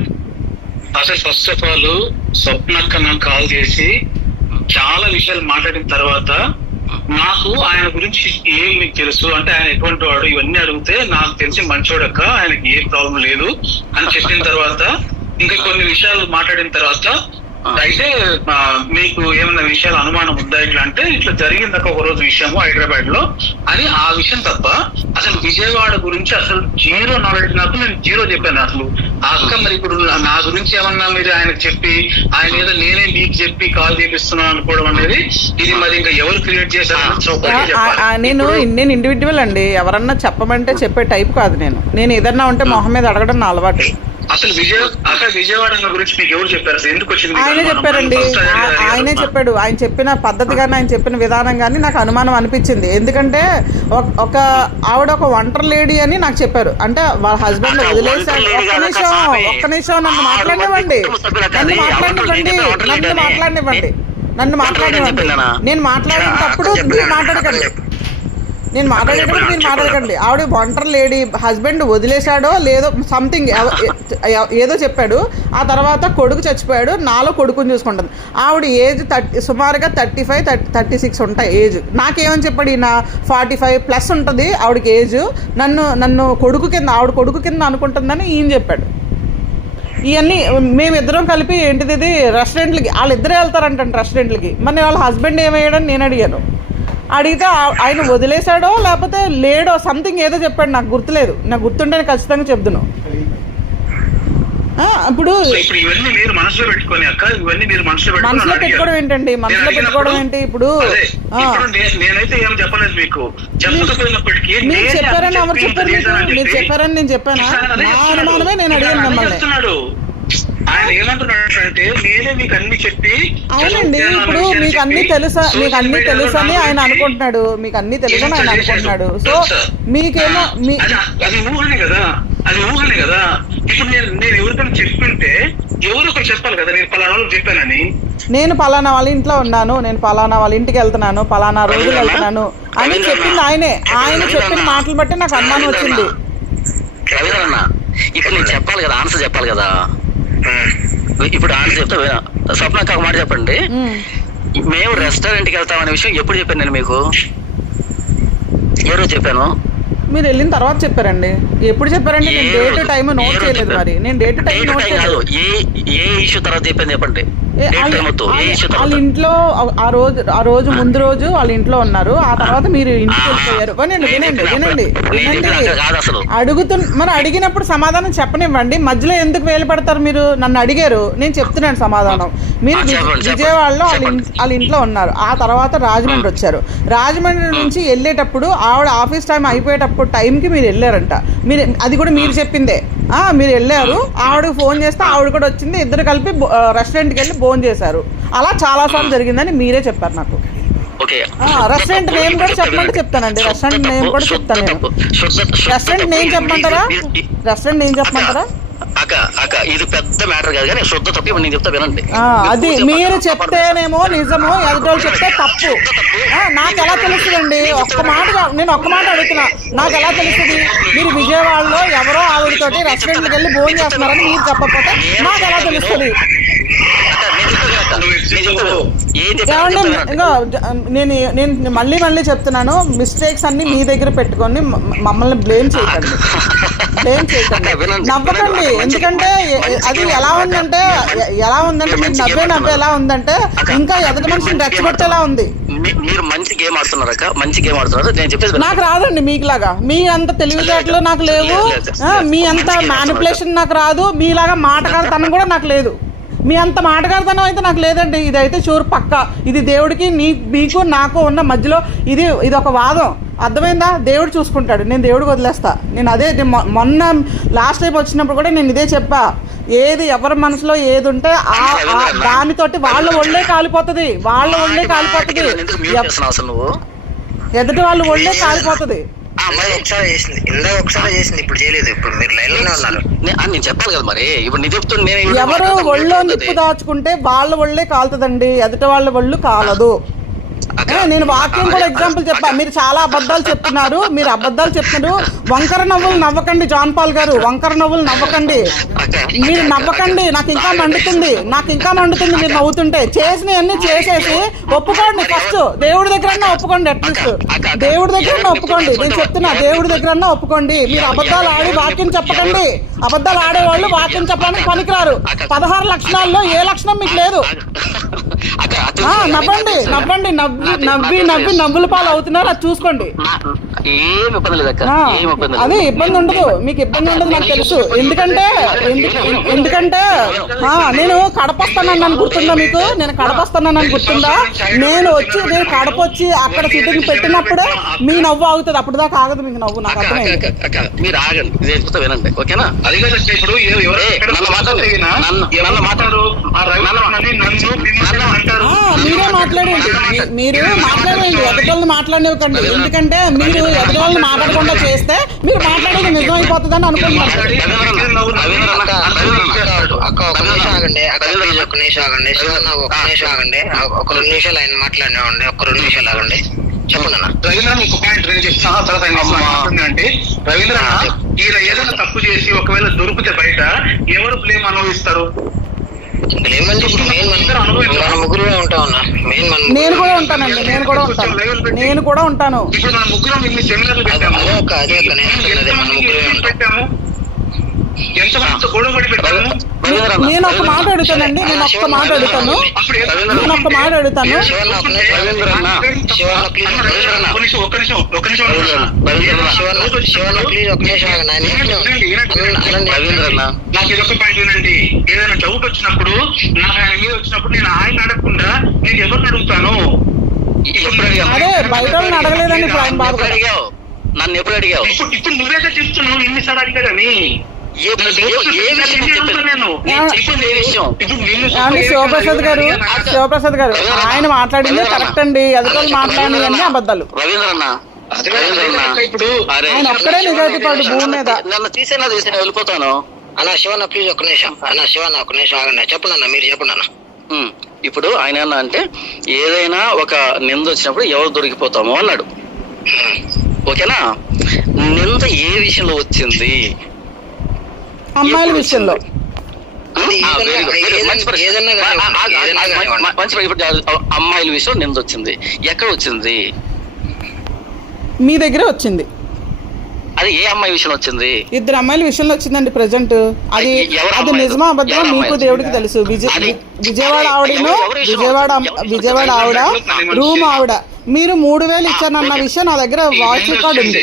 అసలు ఫస్ట్ ఆఫ్ ఆల్ స్వప్నక్క నాకు కాల్ చేసి చాలా విషయాలు మాట్లాడిన తర్వాత నాకు ఆయన గురించి ఏం మీకు తెలుసు అంటే ఆయన ఎటువంటి వాడు ఇవన్నీ అడిగితే నాకు తెలిసి మంచోడక్క, ఆయనకి ఏ ప్రాబ్లం లేదు అని చెప్పిన తర్వాత ఇంకా కొన్ని విషయాలు మాట్లాడిన తర్వాత అయితే మీకు ఏమైనా విషయాలు అనుమానం ఉందా ఇట్లా అంటే ఇట్లా జరిగింది ఒక రోజు విషయము హైదరాబాద్ లో అని ఆ విషయం తప్ప అసలు విజయవాడ గురించి అసలు జీరో నాలెడ్జ్. నాకు నేను జీరో చెప్పాను అసలు. ఆ అక్క మరి ఇప్పుడు నా గురించి ఏమన్నా మీరు ఆయనకు చెప్పి ఆయన ఏదో నేనే మీకు చెప్పి కాల్ చేపిస్తున్నాను అనుకోవడం అనేది ఇది మరి ఇంకా ఎవరు క్రియేట్ చేశారు? నేను ఇండివిజువల్ అండి, ఎవరన్నా చెప్పమంటే చెప్పే టైప్ కాదు నేను ఏదన్నా ఉంటే మొహం మీద అడగడం నా అలవాటు. అసలు విజయవాడ గురించి మీకు ఎవరు చెప్పారు? ఎందుకు వచ్చింది? ఆయనే చెప్పారండి, ఆయనే చెప్పాడు. ఆయన చెప్పిన పద్ధతి కానీ ఆయన చెప్పిన విధానం కానీ నాకు అనుమానం అనిపించింది. ఎందుకంటే ఒక ఆవిడ ఒక ఒంటరి లేడీ అని నాకు చెప్పారు. అంటే వాళ్ళ హస్బెండ్ వదిలేసాడు. ఒక్క నిమిషం నన్ను మాట్లాడివ్వండి. నేను మాట్లాడేటప్పుడు మీరు మాట్లాడకండి. ఆవిడ ఒంటరి లేడీ, హస్బెండ్ వదిలేశాడో లేదో సంథింగ్ ఏదో చెప్పాడు. ఆ తర్వాత కొడుకు చచ్చిపోయాడు, నాలో కొడుకుని చూసుకుంటుంది. ఆవిడ ఏజ్ సుమారుగా 35-36 ఉంటాయి ఏజ్. నాకేమని చెప్పాడు, ఈయన 45+ ఉంటుంది ఆవిడకి ఏజ్. నన్ను ఆవిడ కొడుకు కింద అనుకుంటుందని ఈయన చెప్పాడు. ఇవన్నీ మేమిద్దరం కలిపి ఏంటిది రెస్టారెంట్లకి వాళ్ళిద్దరే వెళ్తారంట రెస్టారెంట్లకి. మరి వాళ్ళ హస్బెండ్ ఏమయ్యాడని నేను అడిగాను. అడిగితే ఆయన వదిలేశాడో లేకపోతే లేడో సంథింగ్ ఏదో చెప్పాడు, నాకు గుర్తులేదు. నాకు గుర్తుంటే నేను ఖచ్చితంగా చెప్తాను. ఇప్పుడు మనసులో పెట్టుకోవడం ఏంటండి? మనసులో పెట్టుకోవడం ఏంటి? ఇప్పుడు నేనైతే ఏం చెప్పలేదు మీకు. మీరు చెప్పారని ఎవరు చెప్పారు? మీరు చెప్పారని నేను చెప్పానా? నా అనుమానమే నేను అడిగాను మిమ్మల్ని. ఆయన ఏమంటున్నాడంటే నేనే మీకు అన్ని చెప్పి అవునండి. ఇప్పుడు మీకు అన్ని తెలుసని ఆయన అనుకుంటున్నాడు, మీకు అన్ని తెలుసని ఆయన అనుకుంటున్నాడు. సో మీకేమో అది ఊహనే కదా. ఇప్పుడు నేను ఎవరికైనా చెప్తుంటే ఎవరు ఒకరు చెప్పాలి కదా, నేను పలానా వాళ్ళు చెప్పానని. నేను పలానా వాళ్ళ ఇంట్లో ఉన్నాను, నేను పలానా వాళ్ళ ఇంటికి వెళ్తున్నాను, పలానా రోజులు వెళ్తున్నాను అని చెప్పింది ఆయనే. ఆయన చెప్పిన మాటలు బట్టి నాకు అనుమానం వచ్చింది. ఇప్పుడు నేను చెప్పాలి కదా, ఆన్సర్ చెప్పాలి కదా. ఇప్పుడు ఆన్సర్ చెప్తా స్వప్నక్క ఒక మాట చెప్పండి. మేము రెస్టారెంట్కి వెళ్తామనే విషయం ఎప్పుడు చెప్పాను నేను మీకు? ఏ రోజు చెప్పాను? మీరు వెళ్ళిన తర్వాత చెప్పారండి. ఎప్పుడు చెప్పారండి? నేను డేట్ టైం నోట్ చేయలేదు. మరి నేను డేట్ టైం నోట్ చేయలేదు. ఏ ఇష్యూ తర్వాత చెప్పాను చెప్పండి. వాళ్ళ ఇంట్లో ఆ రోజు ముందు రోజు వాళ్ళ ఇంట్లో ఉన్నారు, ఆ తర్వాత మీరు ఇంటికి వెళ్ళిపోయారు. వినండి మరి అడిగినప్పుడు సమాధానం చెప్పనివ్వండి, మధ్యలో ఎందుకు వేలు పెడతారు? మీరు నన్ను అడిగారు, నేను చెప్తున్నాను సమాధానం. మీరు విజయవాడలో వాళ్ళ ఇంట్లో ఉన్నారు, ఆ తర్వాత రాజమండ్రి వచ్చారు. రాజమండ్రి నుంచి వెళ్ళేటప్పుడు ఆవిడ ఆఫీస్ టైం అయిపోయేటప్పుడు టైంకి మీరు వెళ్ళారంట. మీరు అది కూడా మీరు చెప్పిందే. మీరు వెళ్ళారు, ఆవిడకి ఫోన్ చేస్తే ఆవిడ కూడా వచ్చింది, ఇద్దరు కలిపి రెస్టారెంట్కి వెళ్ళి భోజనం చేశారు. అలా చాలాసార్లు జరిగిందని మీరే చెప్పారు నాకు. రెస్టారెంట్ నేమ్ కూడా చెప్పమంటే చెప్తానండి, రెస్టారెంట్ నేమ్ కూడా చెప్తాను నేను. రెస్టారెంట్ నేమ్ చెప్పమంటారా? రెస్టారెంట్ నేమ్ చెప్పమంటారా? ఇది పెద్ద మ్యాటర్ కాదు కానీ శుద్ధ తప్పు నేను చెప్తా వినండి. అది మీరు చెప్తేనేమో నిజము, ఎదుటోళ్ళు చెప్తే తప్పు. నాకు ఎలా తెలుస్తుందండి? నేను ఒక్క మాట అడుగుతున్నా, నాకు ఎలా తెలుస్తుంది? మీరు విజయవాడలో ఎవరో ఆవిడతోటి రెస్టారెంట్కి వెళ్ళి భోజనం చేస్తున్నారని మీరు చెప్పకపోతే నాకు ఎలా తెలుస్తుంది? నేను మళ్ళీ చెప్తున్నాను, మిస్టేక్స్ అన్ని మీ దగ్గర పెట్టుకొని మమ్మల్ని బ్లేమ్ చేయకండి. నవ్వకండి, ఎందుకంటే అది ఎలా ఉందంటే మీరు నవ్వే ఎలా ఉందంటే ఇంకా ఎదుటి మనిషిని రెచ్చగొట్టేలా ఉంది. మీరు మంచి గేమ్ ఆడుతున్నారు, మంచి గేమ్ ఆడుతున్నారు. నేను చెప్పేది నాకు రాదండి మీకులాగా, మీ అంత తెలివితేటలు నాకు లేవు, మీ అంత మ్యానిపులేషన్ నాకు రాదు, మీలాగా మాటకారితనం కూడా నాకు లేదు. మీ అంత మాటగారితనం అయితే నాకు లేదండి. ఇదైతే షూర్ పక్క. ఇది దేవుడికి మీకు నాకు ఉన్న మధ్యలో ఇది ఒక వాదం. అర్థమైందా? దేవుడు చూసుకుంటాడు, నేను దేవుడికి వదిలేస్తా. నేను అదే మొన్న లాస్ట్ టైం వచ్చినప్పుడు కూడా నేను ఇదే చెప్పా, ఏది ఎవరి మనసులో ఏది ఉంటే దానితోటి వాళ్ళ ఒళ్ళే కాలిపోతుంది, ఎదుటి వాళ్ళు ఒళ్ళే కాలిపోతుంది. ఒకసారి చేసింది, ఇప్పుడు చేయలేదు. ఇప్పుడు మీరు లైన్ లోనే ఉన్నారు. నేను చెప్పాలి కదా మరి. ఇప్పుడు నీ చెప్తున్నా, ఎవరు ఒళ్ళో నిప్పు దాచుకుంటే వాళ్ళ ఒళ్ళే కాలుతుందండి, ఎదుటి వాళ్ళ ఒళ్ళు కాలదు. నేను వాక్యం కూడా ఎగ్జాంపుల్ చెప్పా. మీరు చాలా అబద్ధాలు చెప్తున్నారు, వంకర నవ్వులు నవ్వకండి. జాన్ పాల్ గారు, వంకర నవ్వులు నవ్వకండి, మీరు నవ్వకండి. నాకు ఇంకా మండుతుంది మీరు నవ్వుతుంటే. చేసినవన్నీ చేసేసి ఒప్పుకోండి. ఫస్ట్ దేవుడి దగ్గరన్నా ఒప్పుకోండి, అట్లీస్ట్ దేవుడి దగ్గరన్నా ఒప్పుకోండి. నేను చెప్తున్నా, దేవుడి దగ్గరన్నా ఒప్పుకోండి. మీరు అబద్ధాలు ఆడి వాక్యం చెప్పకండి. అబద్ధాలు ఆడేవాళ్ళు వాక్యం చెప్పడానికి పనికిరారు. 16 లక్షణాల్లో ఏ లక్షణం మీకు లేదు. నవ్వండి, నవ్వుల పాలు అవుతున్నారు, అది చూసుకోండి. అదే ఇబ్బంది ఉండదు, మీకు ఇబ్బంది ఉండదు నాకు తెలుసు. ఎందుకంటే నేను కడప వస్తానని గుర్తుందా మీకు? నేను గుర్తుందా? నేను కడప వచ్చి అక్కడ సిట్టింగ్ పెట్టినప్పుడే మీ నవ్వు ఆగుతుంది, అప్పుడు దాకా ఆగదు మీకు నవ్వు. నాకు అర్థమైంది. మీరు ఆగండి, వినండి, ఓకేనా? మీరే మాట్లాడండి, ఎదుటోళ్ళని మాట్లాడనివ్వకండి. ఎందుకంటే మీరు ఎదుటోళ్ళని మాట్లాడకుండా చేస్తే మీరు మాట్లాడేది నిజం అయిపోతుందని అనుకుంటున్నారు. ఒక్క నిమిషం ఆగండి, ఒక 2 నిమిషాలు ఆయన మాట్లాడినామండి. ఒక 2 నిమిషాలు ఆగండి, చెప్పండి అన్న. రవీంద్ర ఒక పాయింట్ నేను చెప్తాను, తర్వాత అంటే రవీంద్ర ఈయన ఏదైనా తప్పు చేసి ఒకవేళ దొరికితే బయట ఎవరు బ్లేమ్ అనుభవిస్తారు? ఏమంటే ఇప్పుడు మన ముగ్గురుమే ఉంటాం అన్న. నేను కూడా ఉంటానండి, నేను కూడా ఉంటాను. ఇప్పుడు మన ముగ్గురం ఇన్ని సెమినార్లు పెట్టాము, ఎంతమందితో గొడవ పడి పెట్టాము. నేను ఒక మాట అడుగుతానండి, నేను ఒక్క మాట అడుగుతాను. నాకు ఇదొక పాయింట్ ఏంటండి, ఏదైనా డౌట్ వచ్చినప్పుడు నాకు ఆయన మీద వచ్చినప్పుడు నేను ఆయన అడగకుండా నేను ఎవరిని అడుగుతాను? అదే బయట అడగలేదండి నన్ను ఎప్పుడు అడిగావు? ఇప్పుడు నువ్వేగా చెప్తున్నావు ఎన్నిసార్లు అడిగాడని. శివప్రసాద్ గారు ఆయన మాట్లాడింది కరెక్ట్ అండి, ఎదుటి మాట్లాడినవి అన్ని అబద్ధాలు. ఆయన ఒక్కడే నిజాయితీ పడు భూమి మీద. నన్ను తీసేనా వెళ్ళిపోతాను అన్న. శివన్న ప్లీజ్ ఒక్క నిమిషం ఆగండి, చెప్పండి అన్న, మీరు చెప్పండి అన్న. ఇప్పుడు ఆయన ఏమన్నా అంటే ఏదైనా ఒక నింద వచ్చినప్పుడు ఎవరు దొరికిపోతామో అన్నాడు, ఓకేనా? నింద ఏ విషయంలో వచ్చింది? అమ్మాయిల విషయంలో. అమ్మాయిల విషయం నింద వచ్చింది, ఎక్కడ వచ్చింది? మీ దగ్గరే వచ్చింది. అది ఏ అమ్మాయి విషయం వచ్చింది? 2 అమ్మాయిల విషయంలో వచ్చిందండి ప్రెసెంట్. అది ఎవరు అది అమ్మాయిలు? నిజమా అబద్ధమా ఎవరు మీకు అమ్మాయిలు? దేవుడికి తెలుసు. విజయవాడ ఆవిడను విజయవాడ ఆవిడ రూమ్ ఆవిడ మీరు 3,000 ఇచ్చానన్న విషయం నా దగ్గర వాయిస్ రికార్డ్ ఉంది.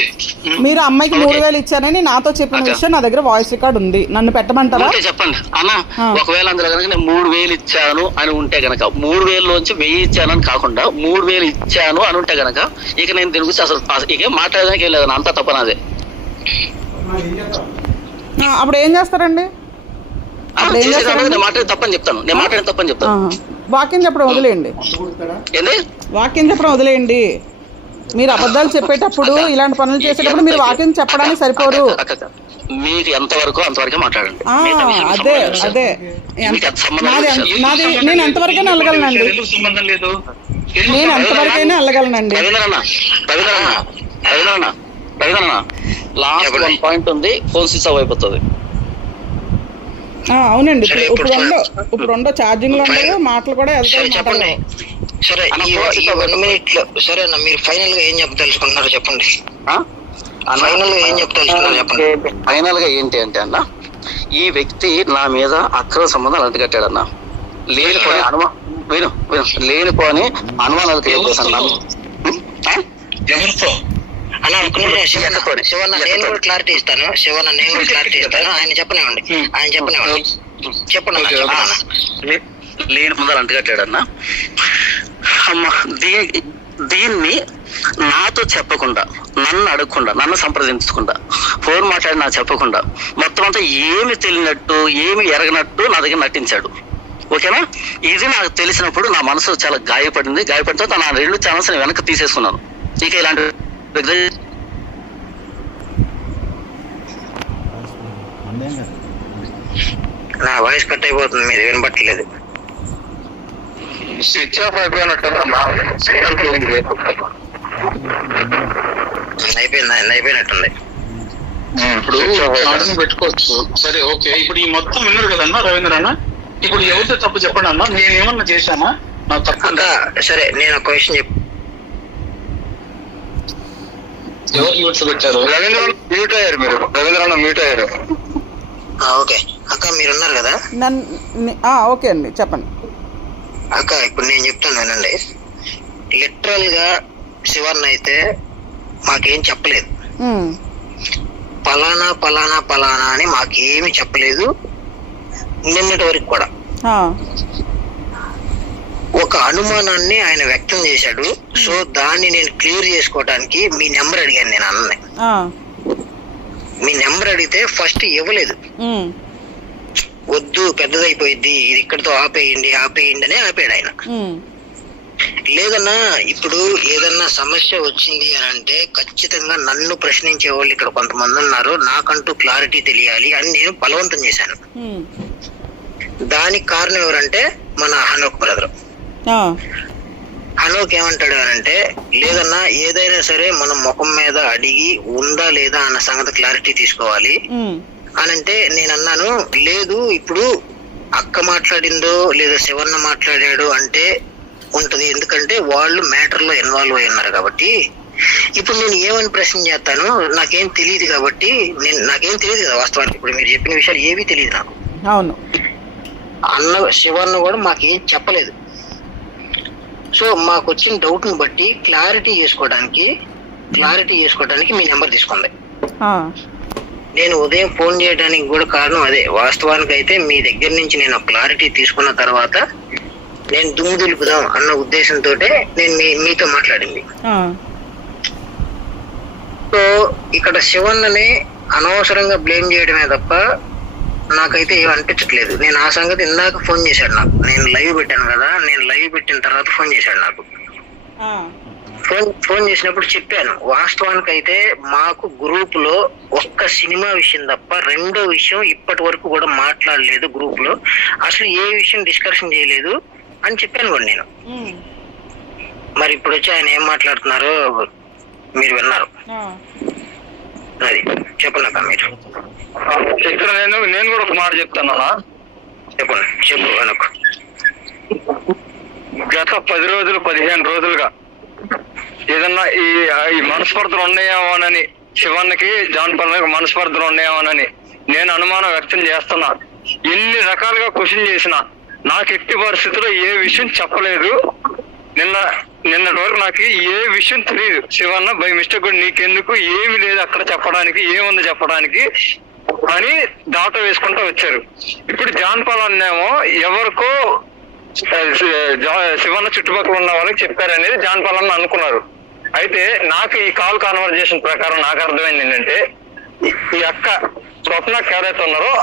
మీరు అమ్మాయికి 3,000 ఇచ్చానని నాతో చెప్పిన విషయం నా దగ్గర వాయిస్ రికార్డ్ ఉంది. నన్ను పెట్టమంటారా? చెప్పండి అన్న. ఒకవేళ అందులో కనుక నేను 3,000 ఇచ్చాను అని ఉంటే గనక 3,000లోంచి 1,000 ఇచ్చానని కాకుండా 3,000 ఇచ్చాను అని ఉంటే గనక ఇక నేను దీని గురించి అసలు ఇక మాట్లాడడానికి లేదు. అంతా తప్పనాదే. అప్పుడు ఏం చేస్తారండి? నేను మాట్లాడి తప్పని చెప్తాను. వాక్యం చెప్పడం వదిలేయండి. వాక్యం చెప్పడం వదిలేయండి. మీరు అబద్ధాలు చెప్పేటప్పుడు ఇలాంటి పనులు చేసేటప్పుడు మీరు వాక్యం చెప్పడానికి సరిపోరు. మీకు ఎంతవరకు అంతవరకే మాట్లాడండి. అదే నాది నేను ఎంతవరకైనా వెళ్ళగలనండి. నేను ఎంతవరకైనా వెళ్ళగలనండి. లాస్ట్ 1 పాయింట్ ఉంది. ఫోన్ స్విచ్ ఆఫ్ అయిపోతుంది. అవునండి. ఇప్పుడు ఉండో ఛార్జింగ్ లో ఉండవు, మాటలు కూడా చెప్పండి. సరే ఈ 1 minute లో సరే అన్న, మీరు ఫైనల్ గా ఏం చెప్పదలుచుకుంటున్నారో చెప్పండి. ఫైనల్ గా ఏంటి అంటే అన్న, ఈ వ్యక్తి నా మీద అక్రమ సంబంధాలు అంటగట్టాడన్న. లేనిపోని అనుమానాలు తెలియజేశాను. శివన్న నేను కూడా క్లారిటీ ఇస్తాను. ఆయన చెప్పనివ్వండి. చెప్పండి. లేని ముందర అంటగట్టాడన్న. అమ్మ దీన్ని నాతో చెప్పకుండా, నన్ను అడగకుండా, నన్ను సంప్రదించకుండా, ఫోన్ మాట్లాడి నాకు చెప్పకుండా మొత్తం అంతా ఏమి తెలియనట్టు, ఏమి ఎరగనట్టు నా దగ్గర నటించాడు. ఓకేనా? ఇది నాకు తెలిసినప్పుడు నా మనసు చాలా గాయపడింది. గాయపడిన తర్వాత నా 2 ఛానల్స్ వెనక్కి తీసేసుకున్నాను. ఇక ఇలాంటి నా వాయిస్ కట్ అయిపోతుంది, మీరు వినబట్టలేదు. స్విచ్ ఆఫ్ అయిపోయినట్టు అయిపోయినట్టుంది. ఇప్పుడు ఛార్జింగ్ పెట్టుకోవచ్చు. సరే ఓకే. ఇప్పుడు ఈ మొత్తం విన్నారు కదన్నా రవీంద్ర అన్న. ఇప్పుడు ఎవరితో తప్పు చెప్పండి అన్న. నేనేమన్నా చేశానా? నా తప్పు. సరే నేను ఒక క్వశ్చన్ ఎవరు మ్యూట్స్ పెట్టారు? రవీంద్ర మ్యూట్ అయ్యారు. మీరు రవీంద్ర మ్యూట్ అయ్యారు. ఓకే అక్క, మీరున్నారు కదా? ఓకే అండి, చెప్పండి అక్క. ఇప్పుడు నేను చెప్తాను వినండి. లిటరల్ గా శివన్న అయితే మాకేం చెప్పలేదు. పలానా పలానా పలానా అని మాకేమి చెప్పలేదు నిన్నటి వరకు కూడా. ఒక అనుమానాన్ని ఆయన వ్యక్తం చేశాడు. సో దాన్ని నేను క్లియర్ చేసుకోవడానికి మీ నెంబర్ అడిగాను. నేను అన్నని మీ నెంబర్ అడిగితే ఫస్ట్ ఇవ్వలేదు. వద్దు పెద్దదైపోయింది, ఇది ఇక్కడితో ఆపేయండి అని ఆపాడు ఆయన. లేదన్నా ఇప్పుడు ఏదన్నా సమస్య వచ్చింది అని అంటే ఖచ్చితంగా నన్ను ప్రశ్నించే వాళ్ళు ఇక్కడ కొంతమంది ఉన్నారు, నాకంటూ క్లారిటీ తెలియాలి అని నేను బలవంతం చేశాను. దానికి కారణం ఎవరంటే మన హనోక్ బ్రదర్. హనోక్ ఏమంటాడు అనంటే, లేదన్నా ఏదైనా సరే మనం ముఖం మీద అడిగి ఉందా లేదా అన్న సంగతి క్లారిటీ తీసుకోవాలి అనంటే నేను అన్నాను, లేదు ఇప్పుడు అక్క మాట్లాడిందో లేదా శివన్న మాట్లాడాడు అంటే ఉంటది, ఎందుకంటే వాళ్ళు మ్యాటర్ లో ఇన్వాల్వ్ అయి ఉన్నారు కాబట్టి. ఇప్పుడు నేను ఏమని ప్రశ్న చేస్తాను, నాకేం తెలియదు కాబట్టి. నాకేం తెలియదు కదా వాస్తవానికి. ఇప్పుడు మీరు చెప్పిన విషయాలు ఏవీ తెలియదు నాకు. అవును. శివన్న కూడా మాకేం చెప్పలేదు. సో మాకు వచ్చిన డౌట్ ని బట్టి క్లారిటీ చేసుకోవడానికి మీ నెంబర్ తీసుకుంది. నేను ఉదయం ఫోన్ చేయడానికి కూడా కారణం అదే. వాస్తవానికి అయితే మీ దగ్గర నుంచి నేను క్లారిటీ తీసుకున్న తర్వాత నేను దుమ్ము దులుపుదాం అన్న ఉద్దేశంతో నేను మీతో మాట్లాడింది. సో ఇక్కడ శివన్నని అనవసరంగా బ్లేమ్ చేయడమే తప్ప నాకైతే ఏం అనిపించట్లేదు. నేను ఆ సంగతి ఇందాక ఫోన్ చేశాడు నాకు. నేను లైవ్ పెట్టాను కదా, నేను లైవ్ పెట్టిన తర్వాత ఫోన్ చేశాడు నాకు. ఫోన్ చేసినప్పుడు చెప్పాను, వాస్తవానికి అయితే మాకు గ్రూప్ లో ఒక్క సినిమా విషయం తప్ప రెండో విషయం ఇప్పటి వరకు కూడా మాట్లాడలేదు. గ్రూప్ లో అసలు ఏ విషయం డిస్కషన్ చేయలేదు అని చెప్పాను కూడా నేను. మరి ఇప్పుడు వచ్చి ఆయన ఏం మాట్లాడుతున్నారో మీరు విన్నారు. అది చెప్పండి మీరు. ఇక్కడ నేను కూడా ఒక మాట చెప్తాను. చెప్పు అనుకో. గత 10 రోజులు 15 రోజులుగా ఏదన్నా ఈ మనస్పర్ధలు ఉన్నాయేమోనని శివన్నకి జాన్ పాలనకి మనస్పర్ధలు ఉన్నాయేమోనని నేను అనుమానం వ్యక్తం చేస్తున్నా. ఎన్ని రకాలుగా క్వశ్చన్ చేసిన నాకు ఎట్టి పరిస్థితుల్లో ఏ విషయం చెప్పలేదు. నిన్నటి వరకు నాకు ఏ విషయం తెలియదు. శివన్న బై మిస్టేక్ కూడా నీకెందుకు ఏమి లేదు అక్కడ చెప్పడానికి, ఏముంది చెప్పడానికి అని దాట వేసుకుంటూ వచ్చారు. ఇప్పుడు జాన్ పాలన్నేమో ఎవరికో శివన్న చుట్టుపక్కల ఉన్న వాళ్ళకి చెప్పారనేది జాన్ పాలన్న అనుకున్నారు. అయితే నాకు ఈ కాల్ కాన్వర్జేషన్ ప్రకారం నాకు అర్థమైంది ఏంటంటే ఈ అక్క స్వప్నకి ఎవరైతే ఉన్నారో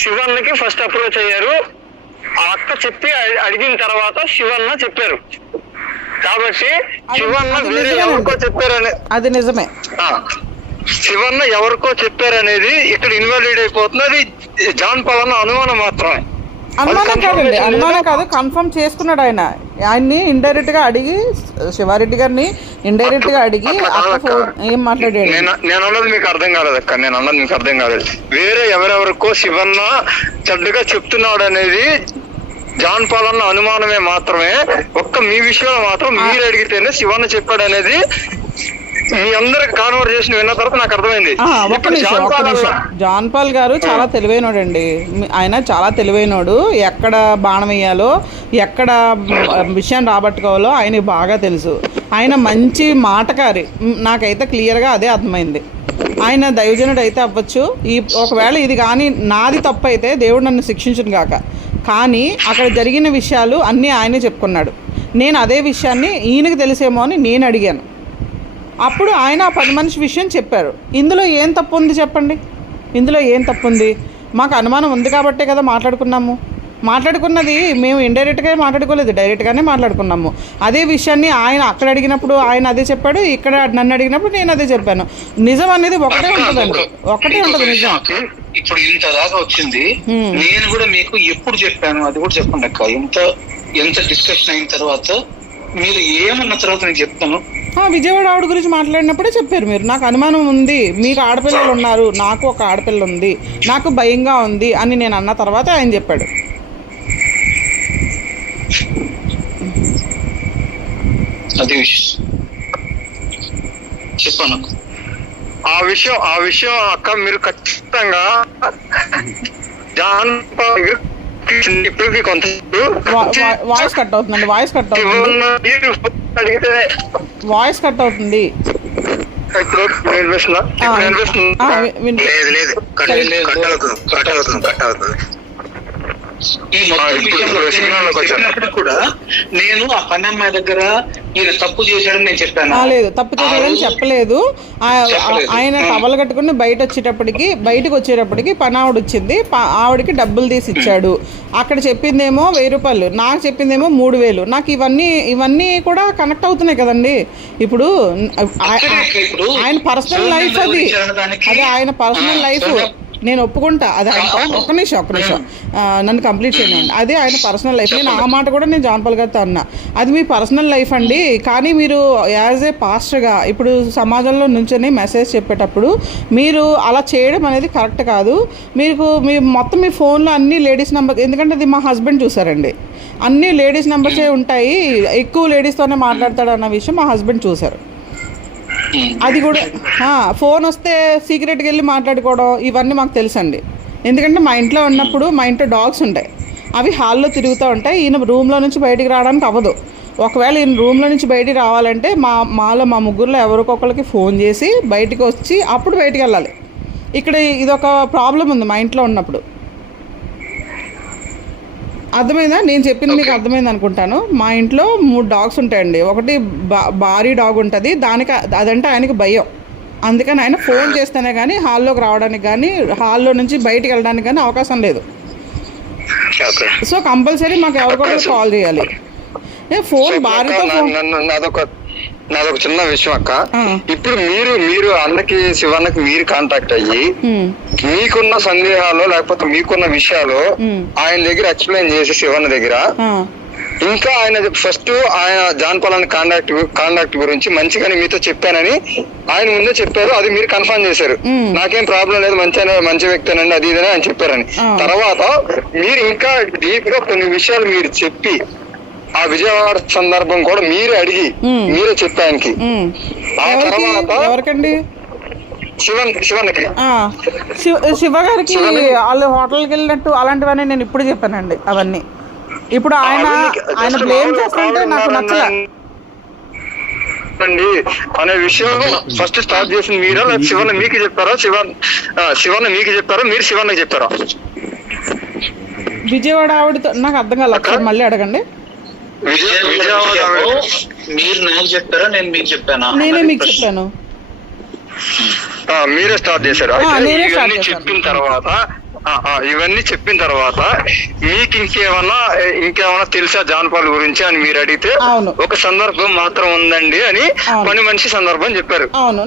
శివన్నకి ఫస్ట్ అప్రోచ్ అయ్యారు. ఆ అక్క చెప్పి అడిగిన తర్వాత శివన్న చెప్పారు. కాబట్టి శివన్న వేరే ఎవరికో చెప్పారనే అది నిజమే. శివన్న ఎవరికో చెప్పారనేది ఇక్కడ ఇన్వాలిడ్ అయిపోతుంది. అది జాన్ పాలన్న అనుమానం మాత్రమే. అనుమానం కాదండి, అనుమానం కాదు, కన్ఫర్మ్ చేసుకున్నాడు ఆయన. ఆయన్ని ఇండైరెక్ట్ గా అడిగి, శివారెడ్డి గారిని ఇండైరెక్ట్ గా అడిగి ఏం మాట్లాడాడు. నేను అన్నది మీకు అర్థం కాలేదు అక్క, నేను అన్నది మీకు అర్థం కాలేదు. వేరే ఎవరెవరికో శివన్న చెడ్డగా చెప్తున్నాడు అనేది జాన్ పాలన్న అనుమానమే మాత్రమే. ఒక్క మీ విషయంలో మాత్రం మీరు అడిగితేనే శివన్న చెప్పాడు అనేది మీ అందరికి కాన్వర్జేషన్ విన్న తర్వాత నాకు అర్థమైంది. ఒక్క నిమిషం, జాన్ పాల్ గారు చాలా తెలివైనోడు అండి. ఆయన చాలా తెలివైనోడు. ఎక్కడ బాణం వేయాలో, ఎక్కడ విషయం రాబట్టుకోవాలో ఆయనకి బాగా తెలుసు. ఆయన మంచి మాటకారి, నాకైతే క్లియర్గా అదే అర్థమైంది. ఆయన దైవజనుడు అయితే అవ్వచ్చు. ఒకవేళ ఇది కానీ నాది తప్పు అయితే దేవుడు నన్ను శిక్షించును గాక. కానీ అక్కడ జరిగిన విషయాలు అన్నీ ఆయనే చెప్పుకున్నాడు. నేను అదే విషయాన్ని ఈయనకి తెలిసేమో అని నేను అడిగాను. అప్పుడు ఆయన ఆ 10 మనిషి విషయం చెప్పారు. ఇందులో ఏం తప్పు ఉంది చెప్పండి? ఇందులో ఏం తప్పు ఉంది? మాకు అనుమానం ఉంది కాబట్టే కదా మాట్లాడుకున్నాము. మాట్లాడుకున్నది మేము ఇండైరెక్ట్గా మాట్లాడుకోలేదు, డైరెక్ట్గానే మాట్లాడుకున్నాము. అదే విషయాన్ని ఆయన అక్కడ అడిగినప్పుడు ఆయన అదే చెప్పాడు, ఇక్కడ నన్ను అడిగినప్పుడు నేను అదే చెప్పాను. నిజం అనేది ఒకటే ఉంటుందండి, ఒకటే ఉంటుంది నిజం. ఇప్పుడు ఇంత దాకా వచ్చింది, నేను కూడా మీకు ఎప్పుడు చెప్పాను అది కూడా చెప్పండి అక్క. ఎంత డిస్కషన్ అయిన తర్వాత మీరు ఏమన్న తర్వాత నేను చెప్తాను. విజయవాడ ఆవిడ గురించి మాట్లాడినప్పుడే చెప్పారు మీరు, నాకు అనుమానం ఉంది, మీకు ఆడపిల్లలు ఉన్నారు, నాకు ఒక ఆడపిల్ల ఉంది, నాకు భయంగా ఉంది అని నేను అన్న తర్వాత ఆయన చెప్పాడు. అది చెప్పాను. ఆ విషయం అక్క మీరు ఖచ్చితంగా జాన్ ఇప్పటికి కొంత వాయిస్ కట్ అవుతుందండి, వాయిస్ కట్ అవుతుంది. ఈ చెప్పినప్పుడు కూడా నేను ఆ పని అమ్మాయి దగ్గర ఈయన తప్పు చేశాడని నేను చెప్పాను. లేదు, తప్పు చేశాడని చెప్పలేదు. ఆయన టవల్ కట్టుకుని బయటకు వచ్చేటప్పటికి పని ఆవిడ వచ్చింది, ఆవిడకి డబ్బులు తీసి ఇచ్చాడు. అక్కడ చెప్పిందేమో 1000 రూపాయలు, నాకు చెప్పిందేమో 3000. నాకు ఇవన్నీ కూడా కనెక్ట్ అవుతున్నాయి కదండి. ఇప్పుడు ఆయన పర్సనల్ లైఫ్, అది ఆయన పర్సనల్ లైఫ్, నేను ఒప్పుకుంటా. అది ఒక్క నిమిషం నన్ను కంప్లీట్ చేయండి. అదే ఆయన పర్సనల్ లైఫ్. నేను ఆ మాట కూడా నేను జాన్ పాల్ గారితో అన్నా, అది మీ పర్సనల్ లైఫ్ అండి. కానీ మీరు యాజ్ ఏ పాస్టర్గా ఇప్పుడు సమాజంలో నుంచొని మెసేజ్ చెప్పేటప్పుడు మీరు అలా చేయడం అనేది కరెక్ట్ కాదు. మొత్తం మీ ఫోన్లో అన్ని లేడీస్ నెంబర్, ఎందుకంటే అది మా హస్బెండ్ చూసారండి, అన్ని లేడీస్ నెంబర్సే ఉంటాయి, ఎక్కువ లేడీస్తోనే మాట్లాడతాడు అన్న విషయం మా హస్బెండ్ చూసారు. అది కూడా ఫోన్ వస్తే సీక్రెట్గా వెళ్ళి మాట్లాడుకోవడం ఇవన్నీ మాకు తెలుసండి. ఎందుకంటే మా ఇంట్లో ఉన్నప్పుడు మా ఇంట్లో డాగ్స్ ఉంటాయి, అవి హాల్లో తిరుగుతూ ఉంటాయి. ఈయన రూమ్లో నుంచి బయటికి రావడానికి అవ్వదు. ఒకవేళ ఈయన రూమ్లో నుంచి బయటికి రావాలంటే మా ముగ్గురులో ఎవరికొకరికి ఫోన్ చేసి బయటికి వచ్చి అప్పుడు బయటికి వెళ్ళాలి. ఇక్కడ ఇదొక ప్రాబ్లం ఉంది మా ఇంట్లో ఉన్నప్పుడు. అర్థమైందా? నేను చెప్పింది మీకు అర్థమైంది అనుకుంటాను. మా ఇంట్లో 3 డాగ్స్ ఉంటాయండి. ఒకటి భారీ డాగ్ ఉంటుంది, అదంటే ఆయనకి భయం. అందుకని ఆయన ఫోన్ చేస్తేనే కానీ హాల్లోకి రావడానికి కానీ హాల్లో నుంచి బయటికి వెళ్ళడానికి కానీ అవకాశం లేదు. సో కంపల్సరీ మాకు ఎవరికొకరు కాల్ చేయాలి. ఫోన్ భార్యతో నాదొక చిన్న విషయం అక్క. ఇప్పుడు మీరు అన్నకి శివన్నకి మీరు కాంటాక్ట్ అయ్యి మీకున్న సందేహాలు లేకపోతే మీకున్న విషయాలు ఆయన దగ్గర ఎక్స్ప్లెయిన్ చేసి శివన్న దగ్గర, ఇంకా ఆయన ఫస్ట్ ఆయన జాన్ పాలన్ కాంటాక్ట్ గురించి మంచిగానే మీతో చెప్పానని ఆయన ముందే చెప్పారు. అది మీరు కన్ఫర్మ్ చేశారు, నాకేం ప్రాబ్లం లేదు, మంచి వ్యక్తినండి అది ఇదని ఆయన చెప్పారని. తర్వాత మీరు ఇంకా డీప్ గా కొన్ని విషయాలు మీరు చెప్పి ఆ విజయవాడ సందర్భం కూడా మీరే అడిగి మీరే చెప్పానికి. ఆ తర్వాత శివన్నకి శివ గారికి వాళ్ళు హోటల్కి వెళ్ళినట్టు అలాంటివన్నీ నేను ఇప్పుడు చెప్పానండి అవన్నీ. ఇప్పుడు ఆయన బ్లేమ్ చేస్తుంటే నాకు నచ్చలే అండి అనే విషయం ఫస్ట్ స్టార్ట్ చేసింది మీరా, లేదా శివన్న మీకు చెప్పారా? శివన్న మీకు చెప్పారా, మీరు శివన్నకి చెప్పారా? విజయవాడ ఆవిడతో నాకు అర్థం కాలేదు, ఒకసారి మళ్ళీ అడగండి. మీరు నాకు చెప్పారా, నేను మీకు చెప్పానా? నేనే మీకు చెప్పాను. మీరే స్టార్ట్ చేశారు. ఇవన్నీ చెప్పిన తర్వాత మీకు ఇంకేమన్నా తెలుసా జాన్పాల్ గురించి అని మీరు అడిగితే ఒక సందర్భం మాత్రం ఉందండి అని పని మనిషి సందర్భం చెప్పారు. అవును,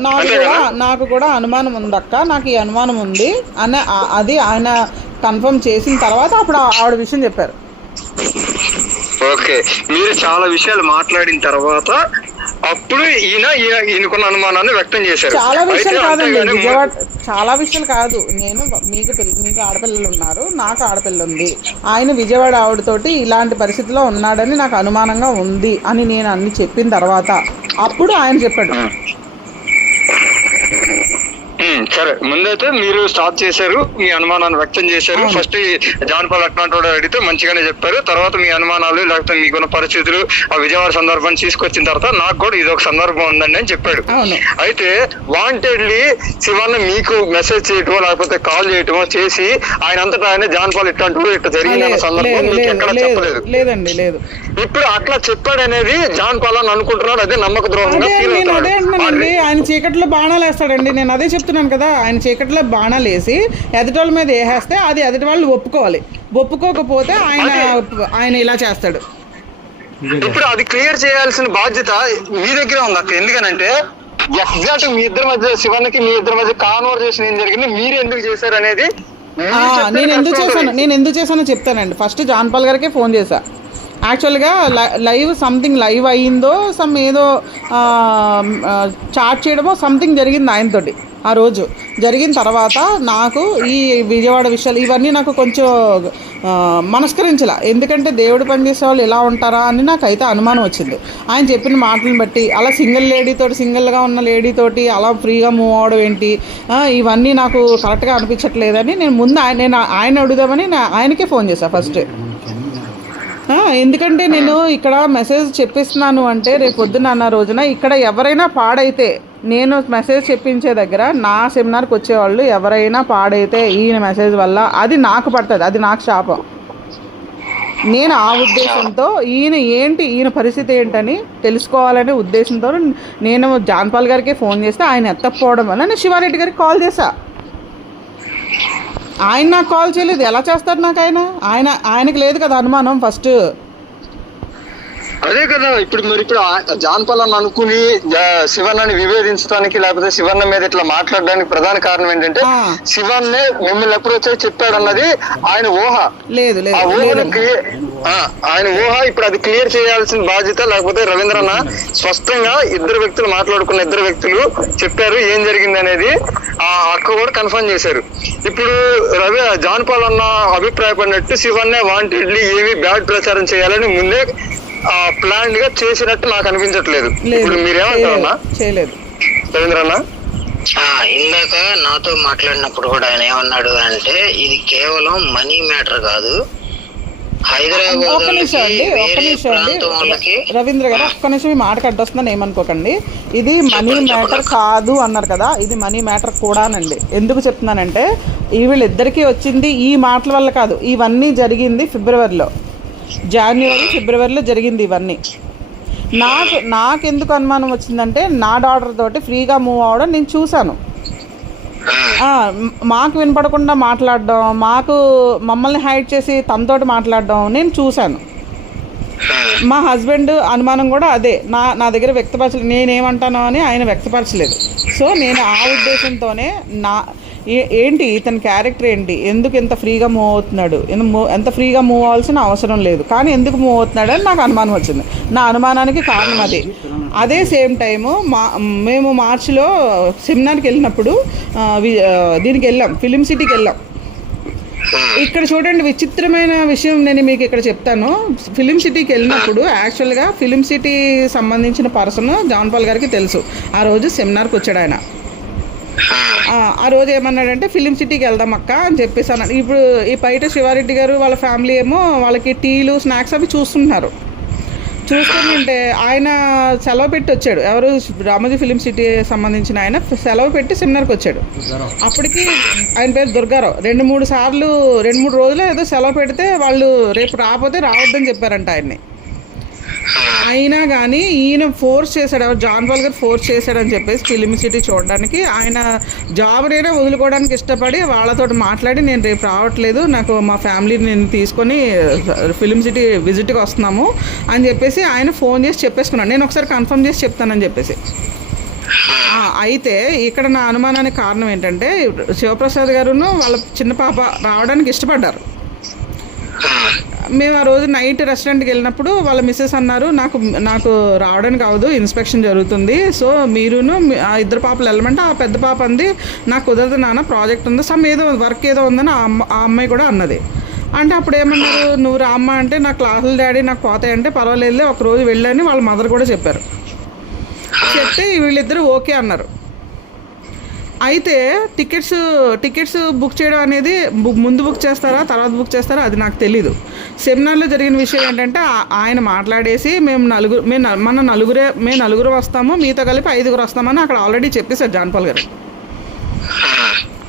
నాకు కూడా అనుమానం ఉందక్క, నాకు ఈ అనుమానం ఉంది అని అది ఆయన కన్ఫర్మ్ చేసిన తర్వాత అప్పుడు ఆవిడ విషయం చెప్పారు. ఓకే, మీరు చాలా విషయాలు మాట్లాడిన తర్వాత అప్పుడు ఈయనకున్న అనుమానాన్ని వ్యక్తం చేశారు. చాలా విషయాలు కాదండి విజయవాడ, చాలా విషయాలు కాదు. నేను మీకు ఆడపిల్లలు ఉన్నారు, నాకు ఆడపిల్ల ఉంది. ఆయన విజయవాడ ఆవిడతోటి ఇలాంటి పరిస్థితిలో ఉన్నాడని నాకు అనుమానంగా ఉంది అని నేను అన్ని చెప్పిన తర్వాత అప్పుడు ఆయన చెప్పాడు. సరే, ముందైతే మీరు స్టార్ట్ చేశారు, మీ అనుమానాన్ని వ్యక్తం చేశారు. ఫస్ట్ జాన్పాల్ అట్లాంటి అడిగితే మంచిగానే చెప్పారు. తర్వాత మీ అనుమానాలు లేకపోతే మీకున్న పరిస్థితులు ఆ విజయవాడ సందర్భాన్ని తీసుకొచ్చిన తర్వాత నాకు కూడా ఇది ఒక సందర్భం ఉందండి అని చెప్పాడు. అయితే వాంటెడ్లీ శివన్న మీకు మెసేజ్ చేయటమో లేకపోతే కాల్ చేయటమో చేసి ఆయన అంతటా ఆయన జాన్పాల్ ఇట్లా జరిగిందన్న సందర్భం మీకు ఎక్కడ చెప్పలేదు. లేదండి, లేదు. ఇప్పుడు అట్లా చెప్పాడు అనేది జాన్పాల్ అని అనుకుంటున్నాడు, అదే నమ్మక ద్రోహంగా ఫీల్ అవుతాడు. ఆయన చీకట్లో బాణాలు వేస్తాడండి, నేను అదే చెప్తున్నాను కదా. ఆయన చీకట్లో బాణాలు వేసి ఎదుటి మీద వేసేస్తే అది ఎదుటి వాళ్ళు ఒప్పుకోవాలి, ఒప్పుకోకపోతే ఆయన ఇలా చేస్తాడు. ఇప్పుడు అది క్లియర్ చేయాల్సిన బాధ్యత మీ దగ్గర ఉంది అక్క. ఎందుకనంటే ఎగ్జాక్ట్ మీ ఇద్దరి మధ్య శివన్నకి మీ ఇద్దరి మధ్య కాన్వర్జేషన్ ఏం జరిగింది, మీరు ఎందుకు చేశారు అనేది నేను ఎందుకు చేశానో చెప్తానండి. ఫస్ట్ జాన్పాల్ గారికే ఫోన్ చేశా. యాక్చువల్గా సంథింగ్ లైవ్ అయ్యిందో ఏదో చాట్ చేయడమో సంథింగ్ జరిగింది ఆయనతోటి ఆ రోజు. జరిగిన తర్వాత నాకు ఈ విజయవాడ విషయాలు ఇవన్నీ నాకు కొంచెం మనస్కరించలే. ఎందుకంటే దేవుడు పనిచేసే వాళ్ళు ఎలా ఉంటారా అని నాకైతే అనుమానం వచ్చింది ఆయన చెప్పిన మాటలను బట్టి. అలా సింగిల్గా ఉన్న లేడీతోటి అలా ఫ్రీగా మూవ్ అవడం ఏంటి, ఇవన్నీ నాకు కరెక్ట్గా అనిపించట్లేదని నేను ఆయన అడుగుదామని ఆయనకే ఫోన్ చేశాను ఫస్ట్. ఎందుకంటే నేను ఇక్కడ మెసేజ్ చెప్పిస్తున్నాను అంటే రేపు పొద్దున్న రోజున ఇక్కడ ఎవరైనా పాడైతే, నేను మెసేజ్ చెప్పించే దగ్గర నా సెమినార్కి వచ్చేవాళ్ళు ఎవరైనా పాడైతే ఈయన మెసేజ్ వల్ల అది నాకు పడుతుంది, అది నాకు శాపం. నేను ఆ ఉద్దేశంతో ఈయన పరిస్థితి ఏంటని తెలుసుకోవాలనే ఉద్దేశంతో నేను జాన్పాల్ గారికి ఫోన్ చేస్తే ఆయన ఎత్తకపోవడం వల్ల నేను శివారెడ్డి గారికి కాల్ చేశా. ఆయన నాకు కాల్ చేయలేదు, ఎలా చేస్తారు నాకు? ఆయనకి లేదు కదా అనుమానం ఫస్ట్. అదే కదా, ఇప్పుడు జాన్పాల్ అని అనుకుని శివన్నని విభేదించడానికి లేకపోతే శివన్న మీద ఇట్లా మాట్లాడడానికి ప్రధాన కారణం ఏంటంటే శివన్నే మిమ్మల్ని ఎప్పుడు వచ్చి చెప్పాడు అన్నది ఆయన ఊహ. ఆయన ఊహ ఇప్పుడు అది క్లియర్ చేయాల్సిన బాధ్యత. లేకపోతే రవీంద్రన్న స్పష్టంగా ఇద్దరు వ్యక్తులు చెప్పారు ఏం జరిగింది అనేది. ఆ అక్క కూడా కన్ఫర్మ్ చేశారు. ఇప్పుడు జాన్పాల్ అన్న అభిప్రాయపడినట్టు శివన్నే వాంటెడ్లీ ఏమి బ్యాడ్ ప్రచారం చేయాలని ముందే ప్లాన్ గా చేసినట్టు నాకు అనిపించట్లేదు. ఇప్పుడు మీరేమంటారన్నా రవీంద్రన్న? ఇందాక నాతో మాట్లాడినప్పుడు కూడా ఆయన ఏమన్నాడు అంటే ఇది కేవలం మనీ మ్యాటర్ కాదు, ఒక్క నిమిషం అండి రవీంద్ర గారు, ఒక్క నిమిషం ఈ మాట కట్టొస్తుందని ఏమనుకోకండి. ఇది మనీ మ్యాటర్ కాదు అన్నారు కదా, ఇది మనీ మ్యాటర్ కూడానండి. ఎందుకు చెప్తున్నానంటే వీళ్ళిద్దరికీ వచ్చింది ఈ మాటల వల్ల కాదు, ఇవన్నీ జరిగింది ఫిబ్రవరిలో జరిగింది ఇవన్నీ. నాకు ఎందుకు అనుమానం వచ్చిందంటే నా డాటర్ తోటి ఫ్రీగా మూవ్ అవడం నేను చూశాను. మాకు వినపడకుండా మాట్లాడడం, మమ్మల్ని హైడ్ చేసి తనతోటి మాట్లాడడం నేను చూశాను. మా హస్బెండ్ అనుమానం కూడా అదే, నా దగ్గర వ్యక్తపరచలేదు, నేనేమంటానో అని ఆయన వ్యక్తపరచలేదు. సో నేను ఆ ఉద్దేశంతోనే ఏంటి ఇతని క్యారెక్టర్ ఏంటి, ఎందుకు ఎంత ఫ్రీగా మూవ్ అవుతున్నాడు, ఎంత ఫ్రీగా మూవ్ అవ్వాల్సిన అవసరం లేదు కానీ ఎందుకు మూవ్ అవుతున్నాడు అని నాకు అనుమానం వచ్చింది. నా అనుమానానికి కారణం అదే సేమ్ టైము మేము మార్చిలో సెమినార్కి వెళ్ళినప్పుడు దీనికి వెళ్ళాం, ఫిలిం సిటీకి వెళ్ళాం. ఇక్కడ చూడండి విచిత్రమైన విషయం నేను మీకు ఇక్కడ చెప్తాను. ఫిలిం సిటీకి వెళ్ళినప్పుడు యాక్చువల్గా ఫిలిం సిటీ సంబంధించిన పర్సన్ జాన్పాల్ గారికి తెలుసు. ఆ రోజు సెమినార్కి వచ్చాడు ఆయన. ఆ రోజు ఏమన్నాడంటే ఫిలిం సిటీకి వెళ్దాం అక్క అని చెప్పేసి అన్నాడు. ఇప్పుడు ఈ బయట శివారెడ్డి గారు వాళ్ళ ఫ్యామిలీ ఏమో వాళ్ళకి టీలు స్నాక్స్ అవి చూస్తుంటున్నారు. చూస్తుంటే ఆయన సెలవు పెట్టి వచ్చాడు. ఎవరు రామోజీ ఫిలిం సిటీ సంబంధించిన ఆయన సెలవు పెట్టి సెమినార్కి వచ్చాడు. అప్పటికి ఆయన పేరు దుర్గారావు 2-3 రోజులు ఏదో సెలవు పెడితే వాళ్ళు రేపు రాకపోతే రావద్దని చెప్పారంట ఆయన్ని. అయినా కానీ ఈయన ఫోర్స్ చేశాడు, ఎవరు జాన్ పాల్ గారు ఫోర్స్ చేశాడని చెప్పేసి ఫిలిం సిటీ చూడడానికి. ఆయన జాబ్ అయినా వదులుకోవడానికి ఇష్టపడి వాళ్ళతో మాట్లాడి నేను రేపు రావట్లేదు, నాకు మా ఫ్యామిలీని నేను తీసుకొని ఫిలిం సిటీ విజిట్కి వస్తున్నాము అని చెప్పేసి ఆయన ఫోన్ చేసి చెప్పేసుకున్నాను. నేను ఒకసారి కన్ఫర్మ్ చేసి చెప్తానని చెప్పేసి. అయితే ఇక్కడ నా అనుమానానికి కారణం ఏంటంటే శివప్రసాద్ గారును వాళ్ళ చిన్న పాప రావడానికి ఇష్టపడ్డారు. మేము ఆ రోజు నైట్ రెస్టారెంట్కి వెళ్ళినప్పుడు వాళ్ళ మిస్సెస్ అన్నారు, నాకు రావడానికి అవ్వదు, ఇన్స్పెక్షన్ జరుగుతుంది, సో మీరును ఆ 2 పాపలు వెళ్ళమంటే ఆ పెద్ద పాప అంది నాకు కుదరదు నాన్న, ప్రాజెక్ట్ ఉందో ఏదో వర్క్ ఏదో ఉందని ఆ అమ్మాయి కూడా అన్నది. అంటే అప్పుడు ఏమన్నారు, నువ్వు రామ్మ అంటే నా క్లాసులు డాడీ నాకు పోతాయంటే పర్వాలేదులే ఒకరోజు వెళ్ళని వాళ్ళ మదర్ కూడా చెప్పారు. చెప్తే వీళ్ళిద్దరూ ఓకే అన్నారు. అయితే టికెట్స్ బుక్ చేయడం అనేది ముందు బుక్ చేస్తారా తర్వాత బుక్ చేస్తారా అది నాకు తెలీదు. సెమినార్లో జరిగిన విషయం ఏంటంటే ఆయన మాట్లాడేసి మేము నలుగురు వస్తాము, మీతో కలిపి 5 వస్తామని అక్కడ ఆల్రెడీ చెప్పేశారు జాన్ పాల్ గారు.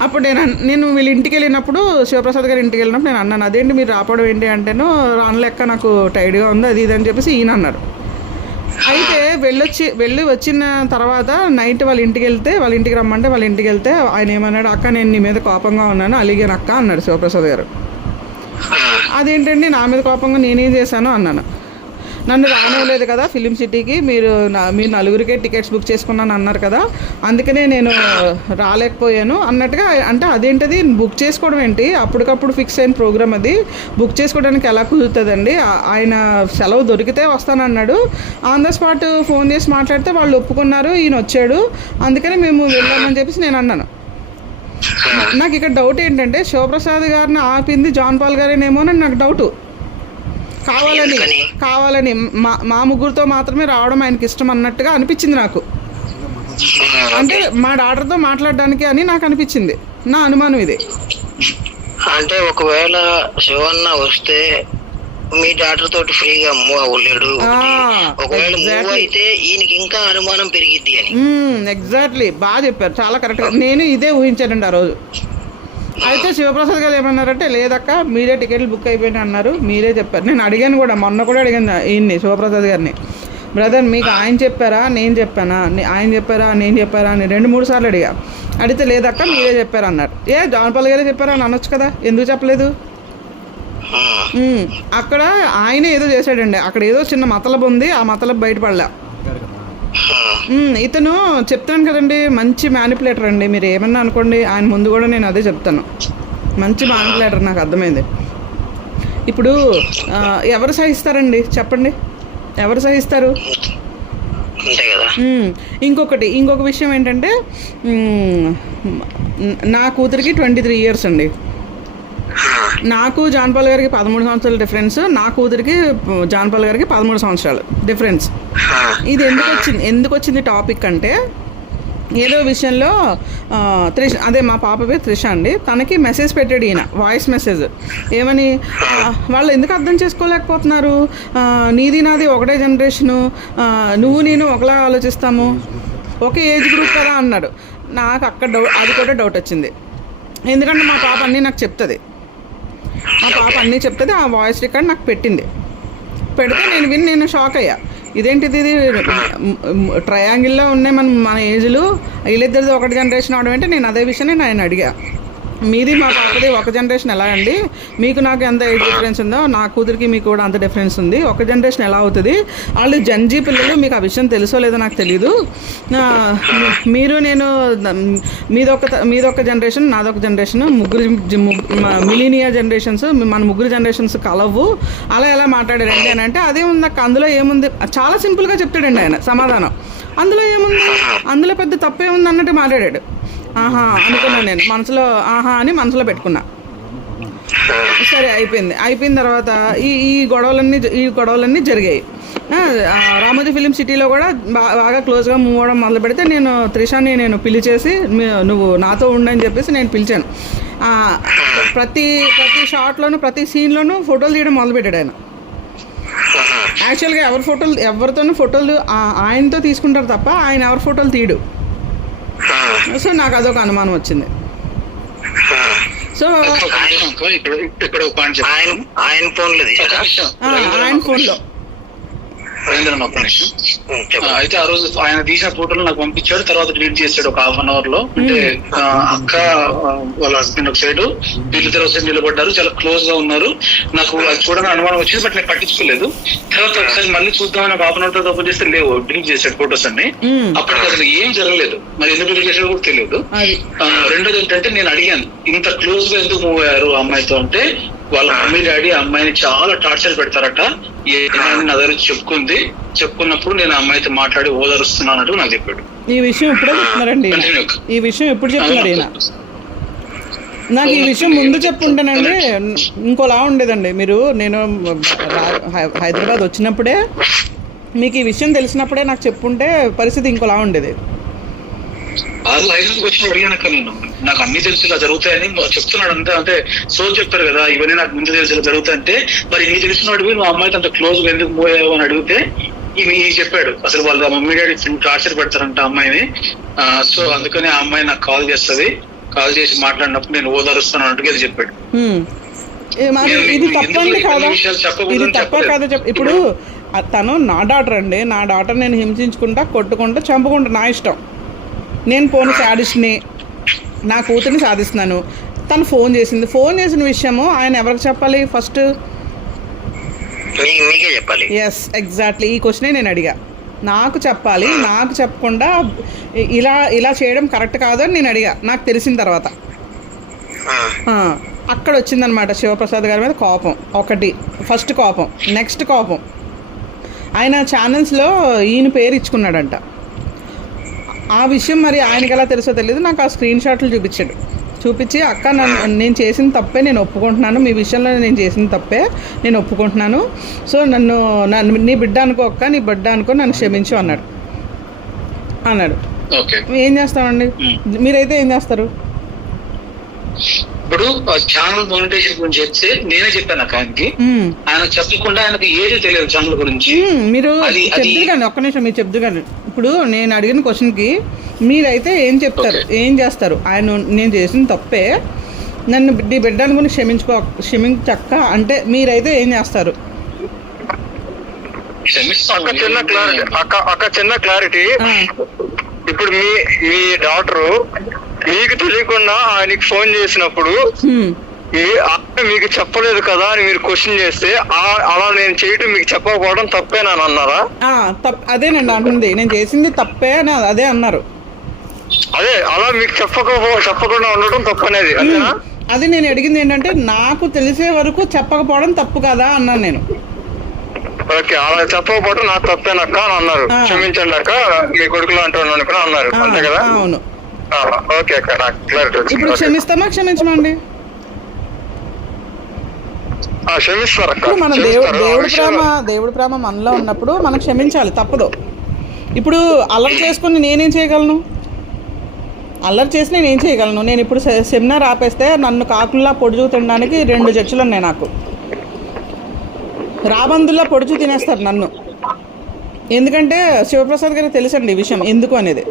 అప్పుడు నేను వీళ్ళ ఇంటికి వెళ్ళినప్పుడు శివప్రసాద్ గారి ఇంటికి వెళ్ళినప్పుడు నేను అన్నాను, అదేంటి మీరు రావడం ఏంటి అంటేనో రానులెక్క నాకు టైర్డ్గా ఉంది అది ఇది అని చెప్పేసి ఈయన అన్నారు. అయితే వెళ్ళి వచ్చిన తర్వాత నైట్ వాళ్ళ ఇంటికి రమ్మంటే వాళ్ళ ఇంటికి వెళ్తే ఆయన ఏమన్నాడు, అక్క నేను నీ మీద కోపంగా ఉన్నాను అలిగాను అక్క అన్నాడు శివప్రసాద్ గారు. అదేంటండి నా మీద కోపంగా నేనేం చేశాను అన్నాను. నన్ను రానివ్వలేదు కదా ఫిలిం సిటీకి, మీరు 4 టికెట్స్ బుక్ చేసుకున్నాను అన్నారు కదా, అందుకనే నేను రాలేకపోయాను అన్నట్టుగా. అంటే అదేంటది బుక్ చేసుకోవడం ఏంటి, అప్పటికప్పుడు ఫిక్స్ అయిన ప్రోగ్రామ్ అది బుక్ చేసుకోవడానికి ఎలా కుదురుతుందండి, ఆయన సెలవు దొరికితే వస్తానన్నాడు, ఆన్ ద స్పాట్ ఫోన్ చేసి మాట్లాడితే వాళ్ళు ఒప్పుకున్నారు, ఈయన వచ్చాడు, అందుకని మేము వెళ్ళామని చెప్పేసి నేను అన్నాను. నాకు ఇక్కడ డౌట్ ఏంటంటే శివప్రసాద్ గారిని ఆపింది జాన్ పాల్ గారేనేమోనని నాకు డౌటు. కావాలని మా ముగ్గురితో మాత్రమే రావడం ఆయనకి ఇష్టం అన్నట్టుగా అనిపించింది నాకు. అంటే మా డాటర్తో మాట్లాడడానికి అని నాకు అనిపించింది, నా అనుమానం ఇది. అంటే ఒకవేళ శివన్న వస్తే మీ డాటర్ తోటి ఫ్రీగా మూవ్ అవ్వలేడు, ఒకవేళ మూవ్ అయితే ఈయనకి ఇంకా అనుమానం పెరిగిద్ది అని. ఎగ్జాక్ట్లీ, బాగా చెప్పారు, చాలా కరెక్ట్గా. నేను ఇదే ఊహించానండి ఆ రోజు. అయితే శివప్రసాద్ గారు ఏమన్నారంటే లేదక్క మీరే టికెట్లు బుక్ అయిపోయినా అన్నారు, మీరే చెప్పారు. నేను అడిగాను కూడా, మొన్న కూడా అడిగాను ఈయన్ని శివప్రసాద్ గారిని, బ్రదర్ మీకు ఆయన చెప్పారా నేను చెప్పానా, ఆయన చెప్పారా నేను చెప్పారా అని 2-3 సార్లు అడిగితే లేదక్క మీరే చెప్పారు అన్నారు. జాన్ పాల్ గారే చెప్పారా అని అనొచ్చు కదా, ఎందుకు చెప్పలేదు? అక్కడ ఆయనే ఏదో చేశాడండి, అక్కడ ఏదో చిన్న మతలబు ఉంది, ఆ మతలబు బయటపడలే. ఇతను చెప్తాను కదండి మంచి మ్యానిపులేటర్ అండి, మీరు ఏమన్నా అనుకోండి, ఆయన ముందు కూడా నేను అదే చెప్తాను, మంచి మ్యానిపులేటర్, నాకు అర్థమైంది. ఇప్పుడు ఎవరు సహిస్తారండి చెప్పండి, ఎవరు సహిస్తారు? ఇంకొక విషయం ఏంటంటే నా కూతురికి 23 years అండి, నాకు జాన్ పాల్ గారికి 13 సంవత్సరాల డిఫరెన్స్, నా కూతురికి జాన్ పాల్ గారికి 13 సంవత్సరాలు డిఫరెన్స్. ఇది ఎందుకు వచ్చింది టాపిక్ అంటే, ఏదో విషయంలో అదే మా పాప పేరు త్రిష అండి, తనకి మెసేజ్ పెట్టాడు ఈయన, వాయిస్ మెసేజ్. ఏమని, వాళ్ళు ఎందుకు అర్థం చేసుకోలేకపోతున్నారు, నీది నాది ఒకటే జనరేషను, నువ్వు నేను ఒకలా ఆలోచిస్తాము, ఒకే ఏజ్ గ్రూప్ కదా అన్నాడు. నాకు అక్కడ అది కూడా డౌట్ వచ్చింది, ఎందుకంటే మా పాప అన్నీ నాకు చెప్తుంది, ఆ వాయిస్ రికార్డ్ నాకు పెడితే నేను షాక్ అయ్యా. ఇదేంటిది, ఇది ట్రయాంగిల్లో ఉన్నాయి మన ఏజ్లు, వీళ్ళిద్దరిది ఒక జనరేషన్ అవడం అంటే. నేను అదే విషయాన్ని నేను అడిగా, మీది మా పాపది ఒక జనరేషన్ ఎలా అండి, మీకు నాకు ఎంత ఏజ్ డిఫరెన్స్ ఉందో నా కూతురికి మీకు కూడా అంత డిఫరెన్స్ ఉంది, ఒక జనరేషన్ ఎలా అవుతుంది, వాళ్ళు జంజీ పిల్లలు, మీకు ఆ విషయం తెలుసో లేదో నాకు తెలీదు, మీరు నేను మీదొక జనరేషన్ నాదొక జనరేషన్, మిలీనియా జనరేషన్స్, మన ముగ్గురు జనరేషన్స్ కలవు, అలా ఎలా మాట్లాడారండి అని అంటే, అదే ఉంది అక్క, అందులో ఏముంది, చాలా సింపుల్గా చెప్తాడండి ఆయన సమాధానం, అందులో ఏముంది, అందులో పెద్ద తప్పే ఉంది అన్నట్టు మాట్లాడాడు. అనుకున్నాను నేను మనసులో, అని మనసులో పెట్టుకున్నా. సరే అయిపోయిన తర్వాత ఈ గొడవలన్నీ జరిగాయి. రామోజీ ఫిలిం సిటీలో కూడా బాగా క్లోజ్గా మూవ్ అవ్వడం మొదలు పెడితే నేను త్రిషాని పిలిచేసి నువ్వు నాతో ఉండని చెప్పేసి నేను పిలిచాను. ప్రతి షాట్లోనూ ప్రతి సీన్లోనూ ఫోటోలు తీయడం మొదలుపెట్టాడు ఆయన. యాక్చువల్గా ఎవరితోనూ ఫోటోలు ఆయనతో తీసుకుంటారు తప్ప ఆయన ఎవరి ఫోటోలు తీయడు. సో నాకు అదొక అనుమానం వచ్చింది. సో ఆయన ఫోన్లో అయితే ఆ రోజు ఆయన తీసిన ఫోటోలు నాకు పంపించాడు. తర్వాత డిలీట్ చేశాడు ఒక హాఫ్ అన్ అవర్ లో. అంటే అక్క వాళ్ళ హస్బెండ్ ఒక సైడ్, వీళ్ళిద్దరు సైడ్ నిలబడ్డారు, చాలా క్లోజ్ గా ఉన్నారు. నాకు అది చూడని అనుమానం వచ్చింది, బట్ నేను పట్టించుకోలేదు. తర్వాత ఒకసారి మళ్ళీ చూద్దామని హాఫ్ అన్ అవర్ తర్వాత ఓపెన్ చేస్తే లేవు, డిలీట్ చేశాడు ఫోటోస్ అన్ని. అప్పటికి అసలు ఏం జరగలేదు, మరి ఎందుకు డిలీట్ చేశాడో కూడా తెలియదు. రెండోది ఏంటంటే నేను అడిగాను, ఇంత క్లోజ్ గా ఎందుకు మూవ్ అయ్యారు ఆ అమ్మాయితో అంటే, వాళ్ళ మమ్మీ డాడీ ఆ అమ్మాయిని చాలా టార్చర్ పెడతారట. నా దగ్గర చెప్పుకున్నప్పుడు నేను ఆ అమ్మాయితో మాట్లాడి ఓదారుస్తున్నానట్టు నాకు చెప్పాడు. ఈ విషయం ఎప్పుడో చెప్తున్నారండి, ఈ విషయం ఎప్పుడు చెప్తున్నారు ఈయన? నాకు ఈ విషయం ముందు చెప్పుంటానండి ఇంకోలా ఉండేదండి. నేను హైదరాబాద్ వచ్చినప్పుడే మీకు ఈ విషయం తెలిసినప్పుడే నాకు చెప్పుంటే పరిస్థితి ఇంకోలా ఉండేది. హైదరాబాద్ వచ్చి అడిగానక్క నేను, నాకు అన్ని తెలుసు ఇలా జరుగుతాయని చెప్తున్నాడు అంతా. అంటే సోల్ చెప్తారు కదా, ఇవన్నీ నాకు ముందు తెలుసు ఇలా జరుగుతాయంటే, మరి నీ తెలిసినవాడివి మా అమ్మాయితో అంత క్లోజ్ గా ఎందుకు పోయావు అని అడిగితే ఈ చెప్పాడు, అసలు వాళ్ళ మమ్మీ డాడీ టార్చర్ పెడతారంట అమ్మాయిని. సో అందుకని ఆ అమ్మాయి నాకు కాల్ చేస్తుంది, కాల్ చేసి మాట్లాడినప్పుడు నేను ఓదారుస్తాను అన్నట్టుగా అది చెప్పాడు. ఇది తప్పండి కాదా? ఇది తప్ప కాదా? ఇప్పుడు తను నా డాటర్ అండి, నా డాటర్ నేను హింసించుకుంటా, కొట్టుకుంటా, చంపుకుంటా, నా ఇష్టం. నేను ఫోన్ సాధిస్తుని నా కూతుర్ని సాధిస్తున్నాను. తను ఫోన్ చేసిన విషయము ఆయన ఎవరికి చెప్పాలి? ఫస్ట్ మీకే చెప్పాలి. ఎస్, ఎగ్జాక్ట్లీ ఈ క్వశ్చనే నేను అడిగా. నాకు చెప్పాలి, నాకు చెప్పకుండా ఇలా చేయడం కరెక్ట్ కాదు అని నేను అడిగా. నాకు తెలిసిన తర్వాత అక్కడ వచ్చిందనమాట శివప్రసాద్ గారి మీద కోపం. ఫస్ట్ కోపం. నెక్స్ట్ కోపం, ఆయన ఛానల్స్లో ఈయన పేరు ఇచ్చుకున్నాడంట. ఆ విషయం మరి ఆయనకి ఎలా తెలుసో తెలియదు, నాకు ఆ స్క్రీన్ షాట్లు చూపించి అక్క నేను చేసిన తప్పే నేను ఒప్పుకుంటున్నాను, మీ విషయంలో నేను చేసిన తప్పే నేను ఒప్పుకుంటున్నాను, సో నన్ను నీ బిడ్డ అనుకో అక్క, నీ బిడ్డ అనుకో, నన్ను క్షమించు అన్నాడు. ఏం చేస్తామండి? మీరైతే ఏం చేస్తారు? ఇప్పుడు ఛానల్ మానిటైజేషన్ గురించి చెప్తే నేనే చెప్పాను అక్క ఆయనకి, ఆయన చెప్పకుండా ఆయనకి ఏది తెలియదు ఛానల్ గురించి. మీరు చెప్దు కానీ ఒక్క నిమిషం మీరు చెప్దు కానీ, ఇప్పుడు నేను అడిగిన క్వశ్చన్కి మీరైతే ఏం చెప్తారు, ఏం చేస్తారు? ఆయన నేను చేసిన తప్పే, నన్ను నీ బిడ్డ అనుకుని క్షమించక్క అంటే మీరైతే ఏం చేస్తారు? చిన్న క్లారిటీ. ఇప్పుడు మీ డాక్టరు మీకు తెలియకుండా ఆయనకి ఫోన్ చేసినప్పుడు మీకు చెప్పలేదు కదా అని మీరు క్వశ్చన్ చేస్తే, అలా నేను చేయటం మీకు చెప్పకపోవడం తప్పేనా అన్నారా? అదేనండి అంటుంది, నేను చేసింది తప్పే అని అదే అన్నారు. అదే అలా మీకు చెప్పకుండా ఉండటం తప్పనేది అంతేనా? అది నేను అడిగింది ఏంటంటే, నాకు తెలిసే వరకు చెప్పకపోవడం తప్పు కదా అన్నాను నేను. ఓకే, అలా చెప్పకపోవడం నాకు తప్పేనక్క అని అన్నారు. క్షమించండి అక్క, మీ కొడుకులు అంటున్నాను అనుకుని అన్నారు, అంతే కదా? అవును. ఓకే అక్క, నాకు క్లారిటీ వచ్చింది. ఇప్పుడు క్షమిస్తామా క్షమించమండి? క్షమిస్తారు. మన దేవుడి ప్రేమ మనలో ఉన్నప్పుడు మనం క్షమించాలి, తప్పదు. ఇప్పుడు అల్లరి చేసుకుని నేనేం చేయగలను? అల్లరి చేసి నేనేం చేయగలను? నేను ఇప్పుడు సెమినార్ ఆపేస్తే నన్ను కాకుల్లా పొడుచు తినడానికి 2 జడ్జిలు ఉన్నాయి నాకు. రాబందుల్లా పొడుచు తినేస్తారు నన్ను. ఎందుకంటే శివప్రసాద్ గారికి తెలుసండి ఈ విషయం ఎందుకు అనేది.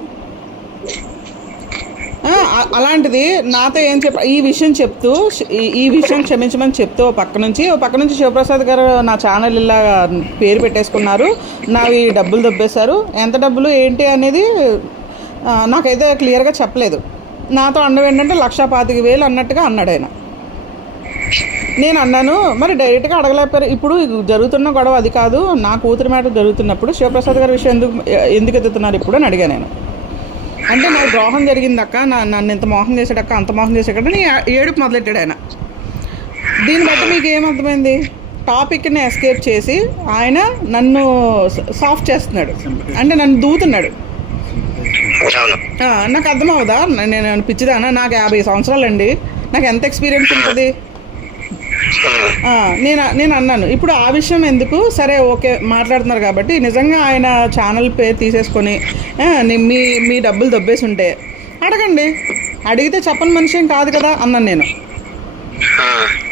అలాంటిది నాతో ఏం ఈ విషయం చెప్తూ, ఈ విషయం క్షమించమని చెప్తూ ఓ పక్క నుంచి శివప్రసాద్ గారు నా ఛానల్ ఇలా పేరు పెట్టేసుకున్నారు, నావి డబ్బులు దొబ్బేశారు, ఎంత డబ్బులు ఏంటి అనేది నాకైతే క్లియర్గా చెప్పలేదు. నాతో అన్నవి ఏంటంటే 1,25,000 అన్నట్టుగా అన్నాడు ఆయన. నేను అన్నాను, మరి డైరెక్ట్గా అడగలేకపోయారు. ఇప్పుడు జరుగుతున్న గొడవ అది కాదు, నా కూతురు మ్యాటర్ జరుగుతున్నప్పుడు శివప్రసాద్ గారి విషయం ఎందుకు ఎత్తుతున్నారు ఇప్పుడు అని అడిగా నేను. అంటే నాకు ద్రోహం జరిగిందక్క, నన్ను ఇంత మోహం చేశాడక్క, అంత మోహం చేశాడని ఏడుపు మొదలెట్టాడు ఆయన. దీన్ని బట్టి మీకు ఏమర్థమైంది? టాపిక్ని ఎస్కేప్ చేసి ఆయన నన్ను సాఫ్ట్ చేస్తున్నాడు, అంటే నన్ను దూతున్నాడు. నాకు అర్థమవుదా? నేను పిచ్చిదానా? నాకు 50 సంవత్సరాలు అండి, నాకు ఎంత ఎక్స్పీరియన్స్ ఉంటుంది? నేను అన్నాను ఇప్పుడు ఆ విషయం ఎందుకు, సరే ఓకే మాట్లాడుతున్నారు కాబట్టి నిజంగా ఆయన ఛానల్ పేరు తీసేసుకొని మీ డబ్బులు దొబ్బేసి ఉంటే అడగండి, అడిగితే చెప్పని మనిషి ఏం కాదు కదా అన్నాను నేను.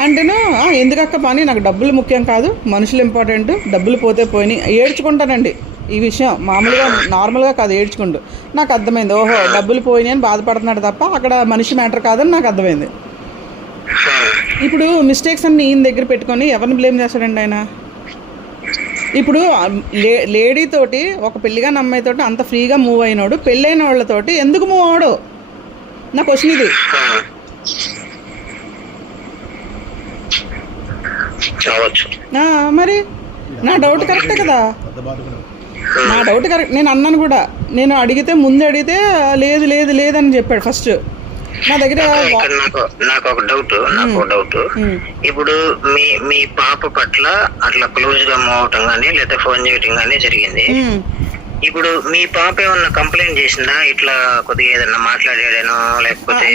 అంటేను ఎందుకక్క పని, నాకు డబ్బులు ముఖ్యం కాదు, మనుషులు ఇంపార్టెంట్, డబ్బులు పోతే పోయినాయి ఏడ్చుకుంటానండి. ఈ విషయం మామూలుగా నార్మల్గా కాదు, ఏడ్చుకుంటూ నాకు అర్థమైంది. ఓహో డబ్బులు పోయినాయి అని బాధపడుతున్నాడు తప్ప అక్కడ మనిషి మ్యాటర్ కాదని నాకు అర్థమైంది. ఇప్పుడు మిస్టేక్స్ అన్ని ఈయన దగ్గర పెట్టుకొని ఎవరిని బ్లేమ్ చేస్తాడండి ఆయన? ఇప్పుడు లేడీ తోటి ఒక పెళ్లిగాని అమ్మాయితోటి అంత ఫ్రీగా మూవ్ అయినాడు, పెళ్ళైన వాళ్ళతోటి ఎందుకు మూవ్ అవడు? నా క్వశ్చన్ ఇది. మరి నా డౌట్ కరెక్టే కదా, నా డౌట్ కరెక్ట్. నేను అన్నాను కూడా, నేను అడిగితే ముందు అడిగితే లేదు లేదు లేదని చెప్పాడు ఫస్ట్ నా దగ్గర. నాకు ఒక డౌట్ ఇప్పుడు మీ పాప పట్ల అట్లా క్లోజ్ గా మూవ్ అవటం గానీ లేదా ఫోన్ చేయటం గానీ జరిగింది. ఇప్పుడు మీ పాప ఏమన్నా కంప్లైంట్ చేసిందా, ఇట్లా కొద్దిగా ఏదన్నా మాట్లాడాడనో లేకపోతే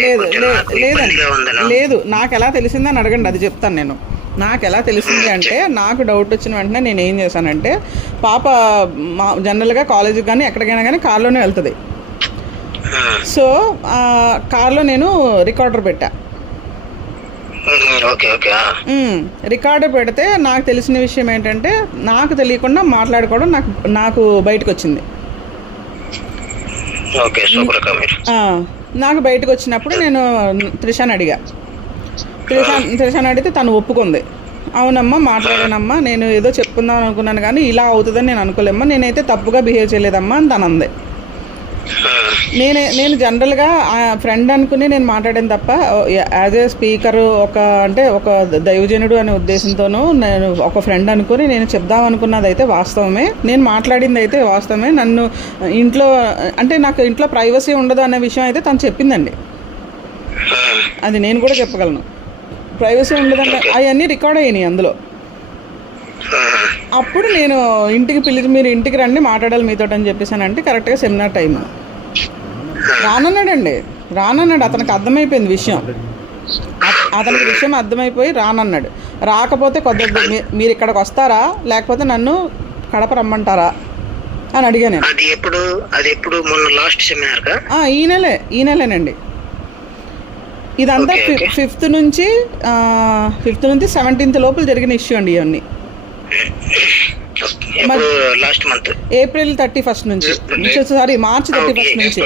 లేదు? నాకు ఎలా తెలిసిందని అడగండి, అది చెప్తాను నేను. నాకు ఎలా తెలిసింది అంటే, నాకు డౌట్ వచ్చిన వెంటనే నేను ఏం చేశానంటే, పాప జనరల్గా కాలేజీకి కానీ ఎక్కడికైనా కానీ కార్లోనే వెళ్తుంది. సో కార్లో నేను రికార్డర్ పెట్టా. రికార్డర్ పెడితే నాకు తెలిసిన విషయం ఏంటంటే, నాకు తెలియకుండా మాట్లాడుకోవడం నాకు బయటకు వచ్చింది. నాకు బయటకు వచ్చినప్పుడు నేను త్రిషాని అడిగా. త్రిషాని అడిగితే తను ఒప్పుకుంది. అవునమ్మా మాట్లాడానమ్మా, నేను ఏదో చెప్పుకుందాం అనుకున్నాను కానీ ఇలా అవుతుందని నేను అనుకోలేమ్మా, నేనైతే తప్పుగా బిహేవ్ చేయలేదమ్మా అని తను అంది. నేను జనరల్గా ఫ్రెండ్ అనుకుని నేను మాట్లాడాను తప్ప యాజ్ ఏ స్పీకరు ఒక దైవజనుడు అనే ఉద్దేశంతోనూ నేను ఒక ఫ్రెండ్ అనుకుని నేను చెప్దాం అనుకున్నది అయితే వాస్తవమే, నేను మాట్లాడింది అయితే వాస్తవమే. నన్ను ఇంట్లో అంటే నాకు ఇంట్లో ప్రైవసీ ఉండదు అనే విషయం అయితే తను చెప్పిందండి, అది నేను కూడా చెప్పగలను. ప్రైవసీ ఉండదండి, అవన్నీ రికార్డ్ అయినాయి అందులో. అప్పుడు నేను ఇంటికి పిలిచి మీరు ఇంటికి రండి మాట్లాడాలి మీతో అని చెప్పేసానంటే కరెక్ట్గా సెమినార్ టైం రానన్నాడండి. అతనికి అర్థమైపోయింది విషయం, అతనికి విషయం అర్థమైపోయి రానన్నాడు. రాకపోతే కొద్దిగా మీరు ఇక్కడికి వస్తారా లేకపోతే నన్ను కడప రమ్మంటారా అని అడిగా నేను. ఈ నెలేనండి. ఇదంతా 5th నుంచి 17th లోపల జరిగిన ఇష్యూ అండి ఇవన్నీ. ఏప్రిల్ 31st నుంచి, సారీ మార్చ్ 31st నుంచి.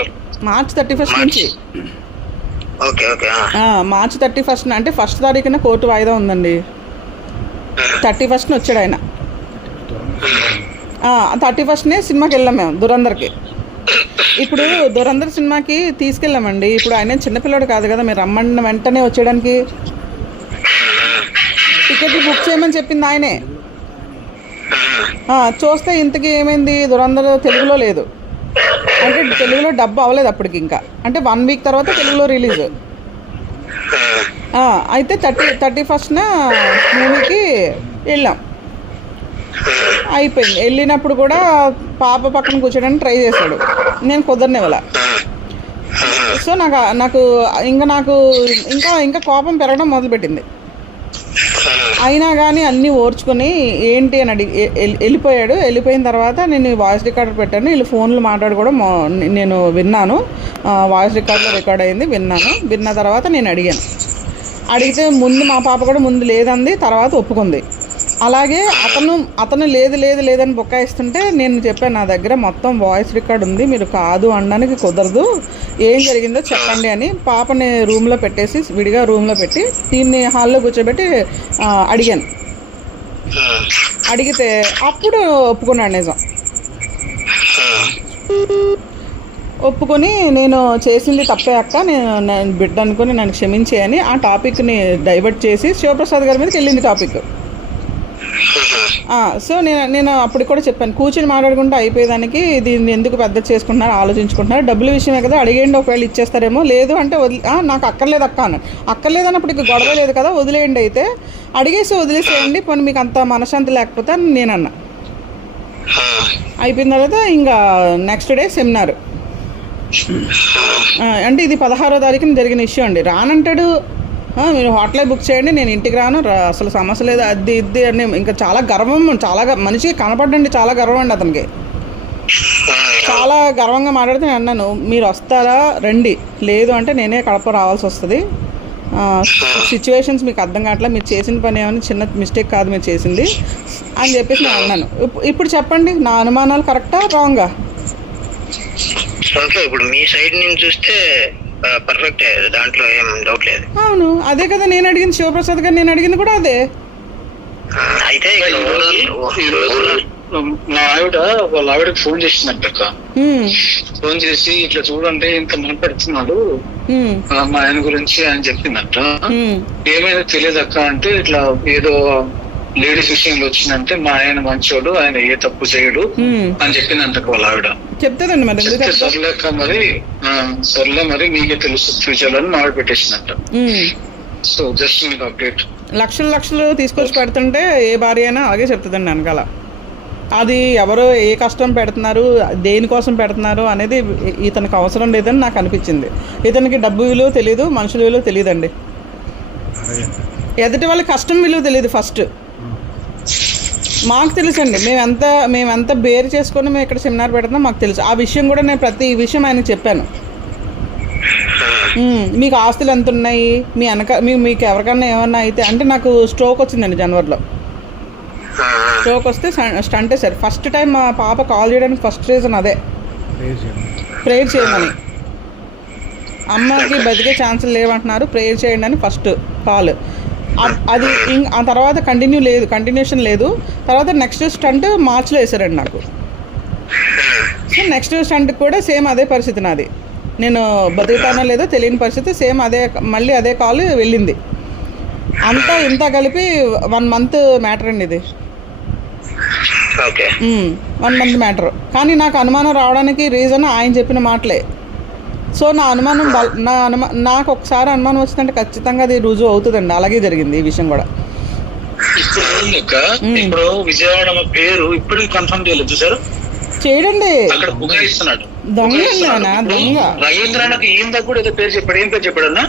మార్చ్ 31st అంటే 1st తారీఖున కోర్టు వాయిదా ఉందండి. 31st వచ్చాడు ఆయన. 31st సినిమాకి వెళ్ళాం మేము దురందర్కి. ఇప్పుడు దురందర్ సినిమాకి తీసుకెళ్ళామండి. ఇప్పుడు ఆయన చిన్నపిల్లడు కాదు కదా, మీరు రమ్మన్న వెంటనే వచ్చేయడానికి. టికెట్లు బుక్ చేయమని చెప్పింది ఆయనే. చూస్తే ఇంతకీ ఏమైంది, దురందర్ తెలుగులో లేదు అంటే తెలుగులో డబ్బు అవ్వలేదు అప్పటికి, ఇంకా అంటే 1 వీక్ తర్వాత తెలుగులో రిలీజ్. అయితే 31st మూవీకి వెళ్ళాం. అయిపోయింది. వెళ్ళినప్పుడు కూడా పాప పక్కన కూర్చోడానికి ట్రై చేశాడు, నేను కుదరనివ్వాల. సో నాకు ఇంకా కోపం పెరగడం మొదలుపెట్టింది. అయినా కానీ అన్నీ ఓర్చుకొని ఏంటి అని వెళ్ళిపోయాడు. వెళ్ళిపోయిన తర్వాత నేను వాయిస్ రికార్డర్ పెట్టాను, వీళ్ళు ఫోన్లు మాట్లాడుకోవడం నేను విన్నాను. వాయిస్ రికార్డర్లో రికార్డ్ అయింది, విన్న తర్వాత నేను అడిగితే ముందు మా పాప కూడా ముందు లేదంది, తర్వాత ఒప్పుకుంది. అలాగే అతను లేదు లేదని బుక్కాయిస్తుంటే నేను చెప్పాను, నా దగ్గర మొత్తం వాయిస్ రికార్డ్ ఉంది, మీరు కాదు అనడానికి కుదరదు, ఏం జరిగిందో చెప్పండి అని. పాపని రూమ్లో పెట్టేసి విడిగా రూమ్లో పెట్టి దీన్ని హాల్లో కూర్చోబెట్టి అడిగాను. అడిగితే అప్పుడు ఒప్పుకున్నాడు నిజం. ఒప్పుకొని నేను చేసింది తప్పే అక్క, నేను బిడ్డ అనుకుని నన్ను క్షమించేయని ఆ టాపిక్ని డైవర్ట్ చేసి శివప్రసాద్ గారి మీదకి వెళ్ళింది టాపిక్. సో నేను అప్పుడు కూడా చెప్పాను, కూర్చొని మాట్లాడుకుంటే అయిపోయేదానికి దీన్ని ఎందుకు పెద్ద చేసుకుంటున్నారు, ఆలోచించుకుంటున్నారు, డబ్బుల విషయమే కదా, అడిగేయండి, ఒకవేళ ఇచ్చేస్తారేమో, లేదు అంటే నాకు అక్కర్లేదు అక్క అన్నాను. అక్కర్లేదన్నప్పుడు ఇక గొడవ లేదు కదా, వదిలేయండి, అయితే వదిలేసేయండి, పోనీ మీకు అంత మనశ్శాంతి లేకపోతే అని నేనన్నా. అయిపోయిన తర్వాత ఇంకా నెక్స్ట్ డే సెమినార్. అంటే ఇది 16వ తారీఖున జరిగిన ఇష్యూ అండి. రానంటాడు, మీరు హోటలే బుక్ చేయండి, నేను ఇంటికి రాను, అసలు సమస్య లేదు, అది ఇది అని. ఇంకా చాలా గర్వం, చాలా మనిషికి కనపడండి, చాలా గర్వం అండి అతనికి. చాలా గర్వంగా మాట్లాడితే నేను అన్నాను, మీరు వస్తారా రండి, లేదు అంటే నేనే కడప రావాల్సి వస్తుంది, సిచ్యువేషన్స్ మీకు అర్థం కావట్లేదు, మీరు చేసిన పని ఏమైనా చిన్న మిస్టేక్ కాదు మీరు చేసింది అని చెప్పేసి నేను అన్నాను. ఇప్పుడు చెప్పండి, నా అనుమానాలు కరెక్టా రాంగా? ఓకే, ఇప్పుడు మీ సైడ్ నుంచి చూస్తే పర్ఫెక్ట్, దాంట్లో ఏం డౌట్ లేదు. అవును, అదే కదా నేను అడిగింది, శివప్రసాద్ గారు నేను అడిగింది కూడా అదే. అయితే మా ఆవిడ వాళ్ళ ఆవిడకి ఫోన్ చేసిందంట అక్క. ఫోన్ చేసి ఇట్లా చూడండి ఇంత మాట్లాడుతున్నాడు మా ఆయన గురించి అని చెప్పిందంట. ఏమైనా తెలియదు అక్క అంటే, ఇట్లా ఏదో లేడీస్ విషయంలో వచ్చిందంటే మా ఆయన మంచోడు, ఆయన ఏ తప్పు చేయడు అని చెప్పిందంట వాళ్ళ ఆవిడ. చెప్తాదండి మరి, సర్లేక మరి సర్లే మరి మీకే తెలుసు ఫ్యూచర్ అని ఆవిడ పెట్టేసిందంట. సో జస్ట్ మీకు అప్డేట్. లక్షలు తీసుకొచ్చి పెడుతుంటే ఏ భార్య అయినా అలాగే చెప్తుందండి వెనకాల. అది ఎవరో ఏ కష్టం పెడుతున్నారు, దేనికోసం పెడుతున్నారు అనేది ఇతనికి అవసరం లేదని నాకు అనిపించింది. ఇతనికి డబ్బు విలువ తెలియదు, మనుషుల విలువ తెలియదండి, ఎదుటి వాళ్ళ కష్టం విలువ తెలియదు. ఫస్ట్ మాకు తెలుసండి, మేమెంత బేర్ చేసుకొని మేము ఇక్కడ సెమినార్ పెడుతున్నాం మాకు తెలుసు. ఆ విషయం కూడా నేను ప్రతి విషయం ఆయనకు చెప్పాను. మీకు ఆస్తులు ఎంత ఉన్నాయి, మీకు ఎవరికన్నా ఏమన్నా అయితే అంటే, నాకు స్ట్రోక్ వచ్చిందండి జనవరిలో. స్ట్రోక్ వస్తే స్టంటే సార్, ఫస్ట్ టైం మా పాప కాల్ చేయడానికి ఫస్ట్ రీజన్ అదే, ప్రేయర్ చేయమని. అమ్మకి బతికే ఛాన్సులు లేవంటున్నారు, ప్రేయర్ చేయండి అని ఫస్ట్ కాల్. అది ఆ తర్వాత కంటిన్యూషన్ లేదు. తర్వాత నెక్స్ట్ స్టంట్ మార్చిలో వేసారండి నాకు. సో నెక్స్ట్ స్టంట్కి కూడా సేమ్ అదే పరిస్థితి నాది, నేను బతుకుతానో లేదో తెలియని పరిస్థితి, సేమ్ మళ్ళీ అదే కాల్ వెళ్ళింది. అంతా ఇంత కలిపి 1 month మ్యాటర్ అండి ఇది. 1 month మ్యాటర్. కానీ నాకు అనుమానం రావడానికి రీజన్ ఆయన చెప్పిన మాటలే. సో నా అనుమానం నాకు ఒకసారి అనుమానం వచ్చిందంటే ఖచ్చితంగా అది రుజువు అవుతుందండి. అలాగే జరిగింది ఈ విషయం కూడా. ఇప్పుడు విజయవాడ పేరు ఇప్పుడు కన్ఫర్మ్ చేయలేదు సార్, చేయడండి. అక్కడ బుగాయిస్తున్నాడు, దొంగ రవీంద్రకి ఏం కూడా ఏదో పేరు చెప్పాడు. ఏం పేరు చెప్పాడు అన్న?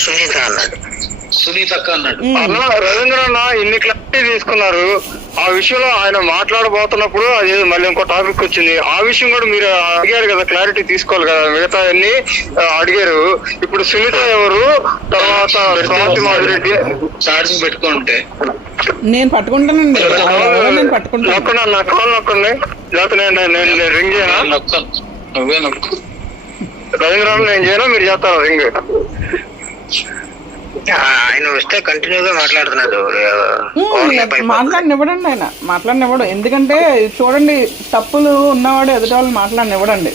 సునీత అన్నాడు, సునీత అక్క అన్నాడు. రవీంద్ర అన్న ఇన్ని క్లారిటీ తీసుకున్నారు. ఆ విషయంలో ఆయన మాట్లాడబోతున్నప్పుడు అది మళ్ళీ ఇంకో టాపిక్ వచ్చింది. ఆ విషయం కూడా మీరు అడిగారు కదా, క్లారిటీ తీసుకోవాలి కదా, మిగతా అన్ని అడిగారు. ఇప్పుడు సునీత ఎవరు, తర్వాత మాధురెడ్డి చార్జింగ్ పెట్టుకుంటే నేను పట్టుకుంటానండి, నేను పట్టుకుంటాను. నొక్కండి, నా కాల్ నొక్కండి, లేకపోతే నేను రింగ్ చేయనా? రవీంద్ర నేను చేయనా, మీరు చేస్తారా రింగ్? ఆయన వస్తే కంటిన్యూగా మాట్లాడుతున్నాడు, మాట్లాడనివ్వడండి, ఆయన మాట్లాడనివ్వడు. ఎందుకంటే చూడండి, తప్పులు ఉన్నవాడు ఎదుటి వాళ్ళు మాట్లాడనివ్వడండి.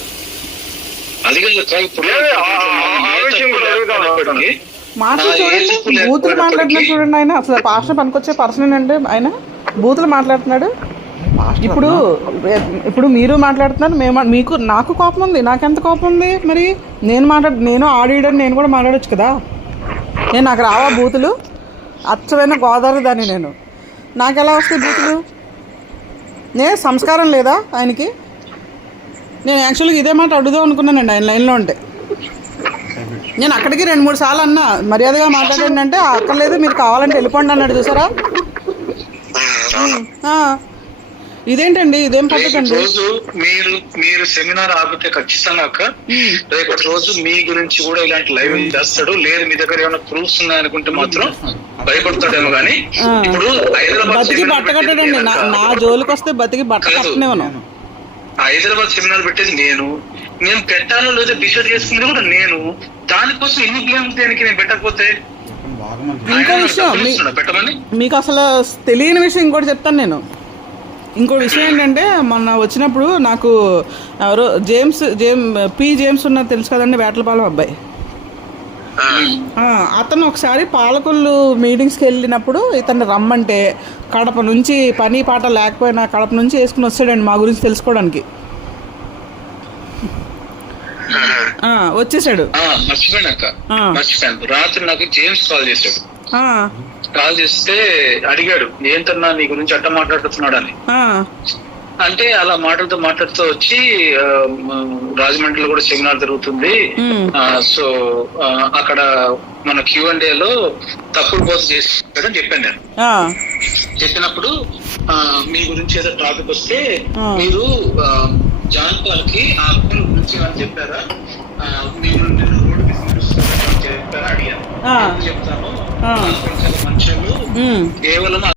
మాటలు చూడండి, బూతులు మాట్లాడుతున్నాడు చూడండి. ఆయన అసలు పాస్టర్ పనికొచ్చే పర్సన్ అండి, ఆయన బూతులు మాట్లాడుతున్నాడు. ఇప్పుడు మీరు మాట్లాడుతున్నారు, నాకు కోపం ఉంది, నాకెంత కోపం ఉంది మరి. నేను ఆడియడని నేను కూడా మాట్లాడచ్చు కదా. నాకు రావా బూతులు? అచ్చమైన గోదావరి దాన్ని నేను, నాకు ఎలా వస్తాయి బూతులు? సంస్కారం లేదా ఆయనకి? నేను యాక్చువల్గా ఇదే మాట అడుగుదాం అనుకున్నానండి ఆయన లైన్లో ఉంటే. నేను అక్కడికి 2-3 సార్లు అన్నా, మర్యాదగా మాట్లాడండి అంటే అక్కర్లేదు, మీరు కావాలంటే వెళ్ళిపోండి అన్నాడు. చూసారా? ఇదేంటండి, ఇదేం పద్ధతి అండి? రోజు మీరు సెమినార్ ఆపితే ఖచ్చితంగా అక్క రేపటి రోజు మీ గురించి కూడా ఇలాంటి లైవ్ చేస్తాడు. లేదు మీ దగ్గర ఏమైనా ప్రూఫ్స్ ఉన్నాయనుకుంటే మాత్రం భయపడతాడేమో. కానీ ఇప్పుడు బతికి బట్టకట్టడండి, నా జోలికి వస్తే బతికి బట్ట కట్టనేమను. హైదరాబాద్ సెమినార్ పెట్టేది నేను పెట్టాలో లేదో డిసైడ్ చేసుకునేది కూడా నేను. దానికోసం ఎన్ని బ్లేమ్ దేనికి నేను పెట్టకపోతే? ఇంకో విషయం పెట్టమని మీకు అసలు తెలియని విషయం ఇంకోటి చెప్తాను నేను. ఇంకో విషయం ఏంటంటే, మొన్న వచ్చినప్పుడు నాకు ఎవరో జేమ్స్ ఉన్నారు తెలుసు కదండి, వేటలపాలెం అబ్బాయి. అతను ఒకసారి పాలకొల్లు మీటింగ్స్కి వెళ్ళినప్పుడు ఇతన్ని రమ్మంటే కడప నుంచి పని పాట లేకపోయినా కడప నుంచి వేసుకుని వస్తాడండి మా గురించి తెలుసుకోవడానికి. వచ్చేసాడు. మర్చిపోయాను, రాత్రి నాకు జేమ్స్ కాల్ చేశాడు. కాల్ చేస్తే అడిగాడు, ఏంటన్నా నీ గురించి అట్ట మాట్లాడుతున్నాడు అని. అంటే అలా మాట్లాడుతూ వచ్చి రాజమండ్రిలో కూడా సెమినార్ జరుగుతుంది, సో అక్కడ మన Q&A లో తప్పుడు బోధ చేసాడని చెప్పాను నేను. చెప్పినప్పుడు మీ గురించి ఏదో టాపిక్ వస్తే మీరు జాన్ పాల్ కి ఆ అక్కల గురించి ఏమని చెప్పారా, మీరు నేను రోడ్డు చెప్పారా అడిగాను. చెప్తాను చాలా మంచి కేవలం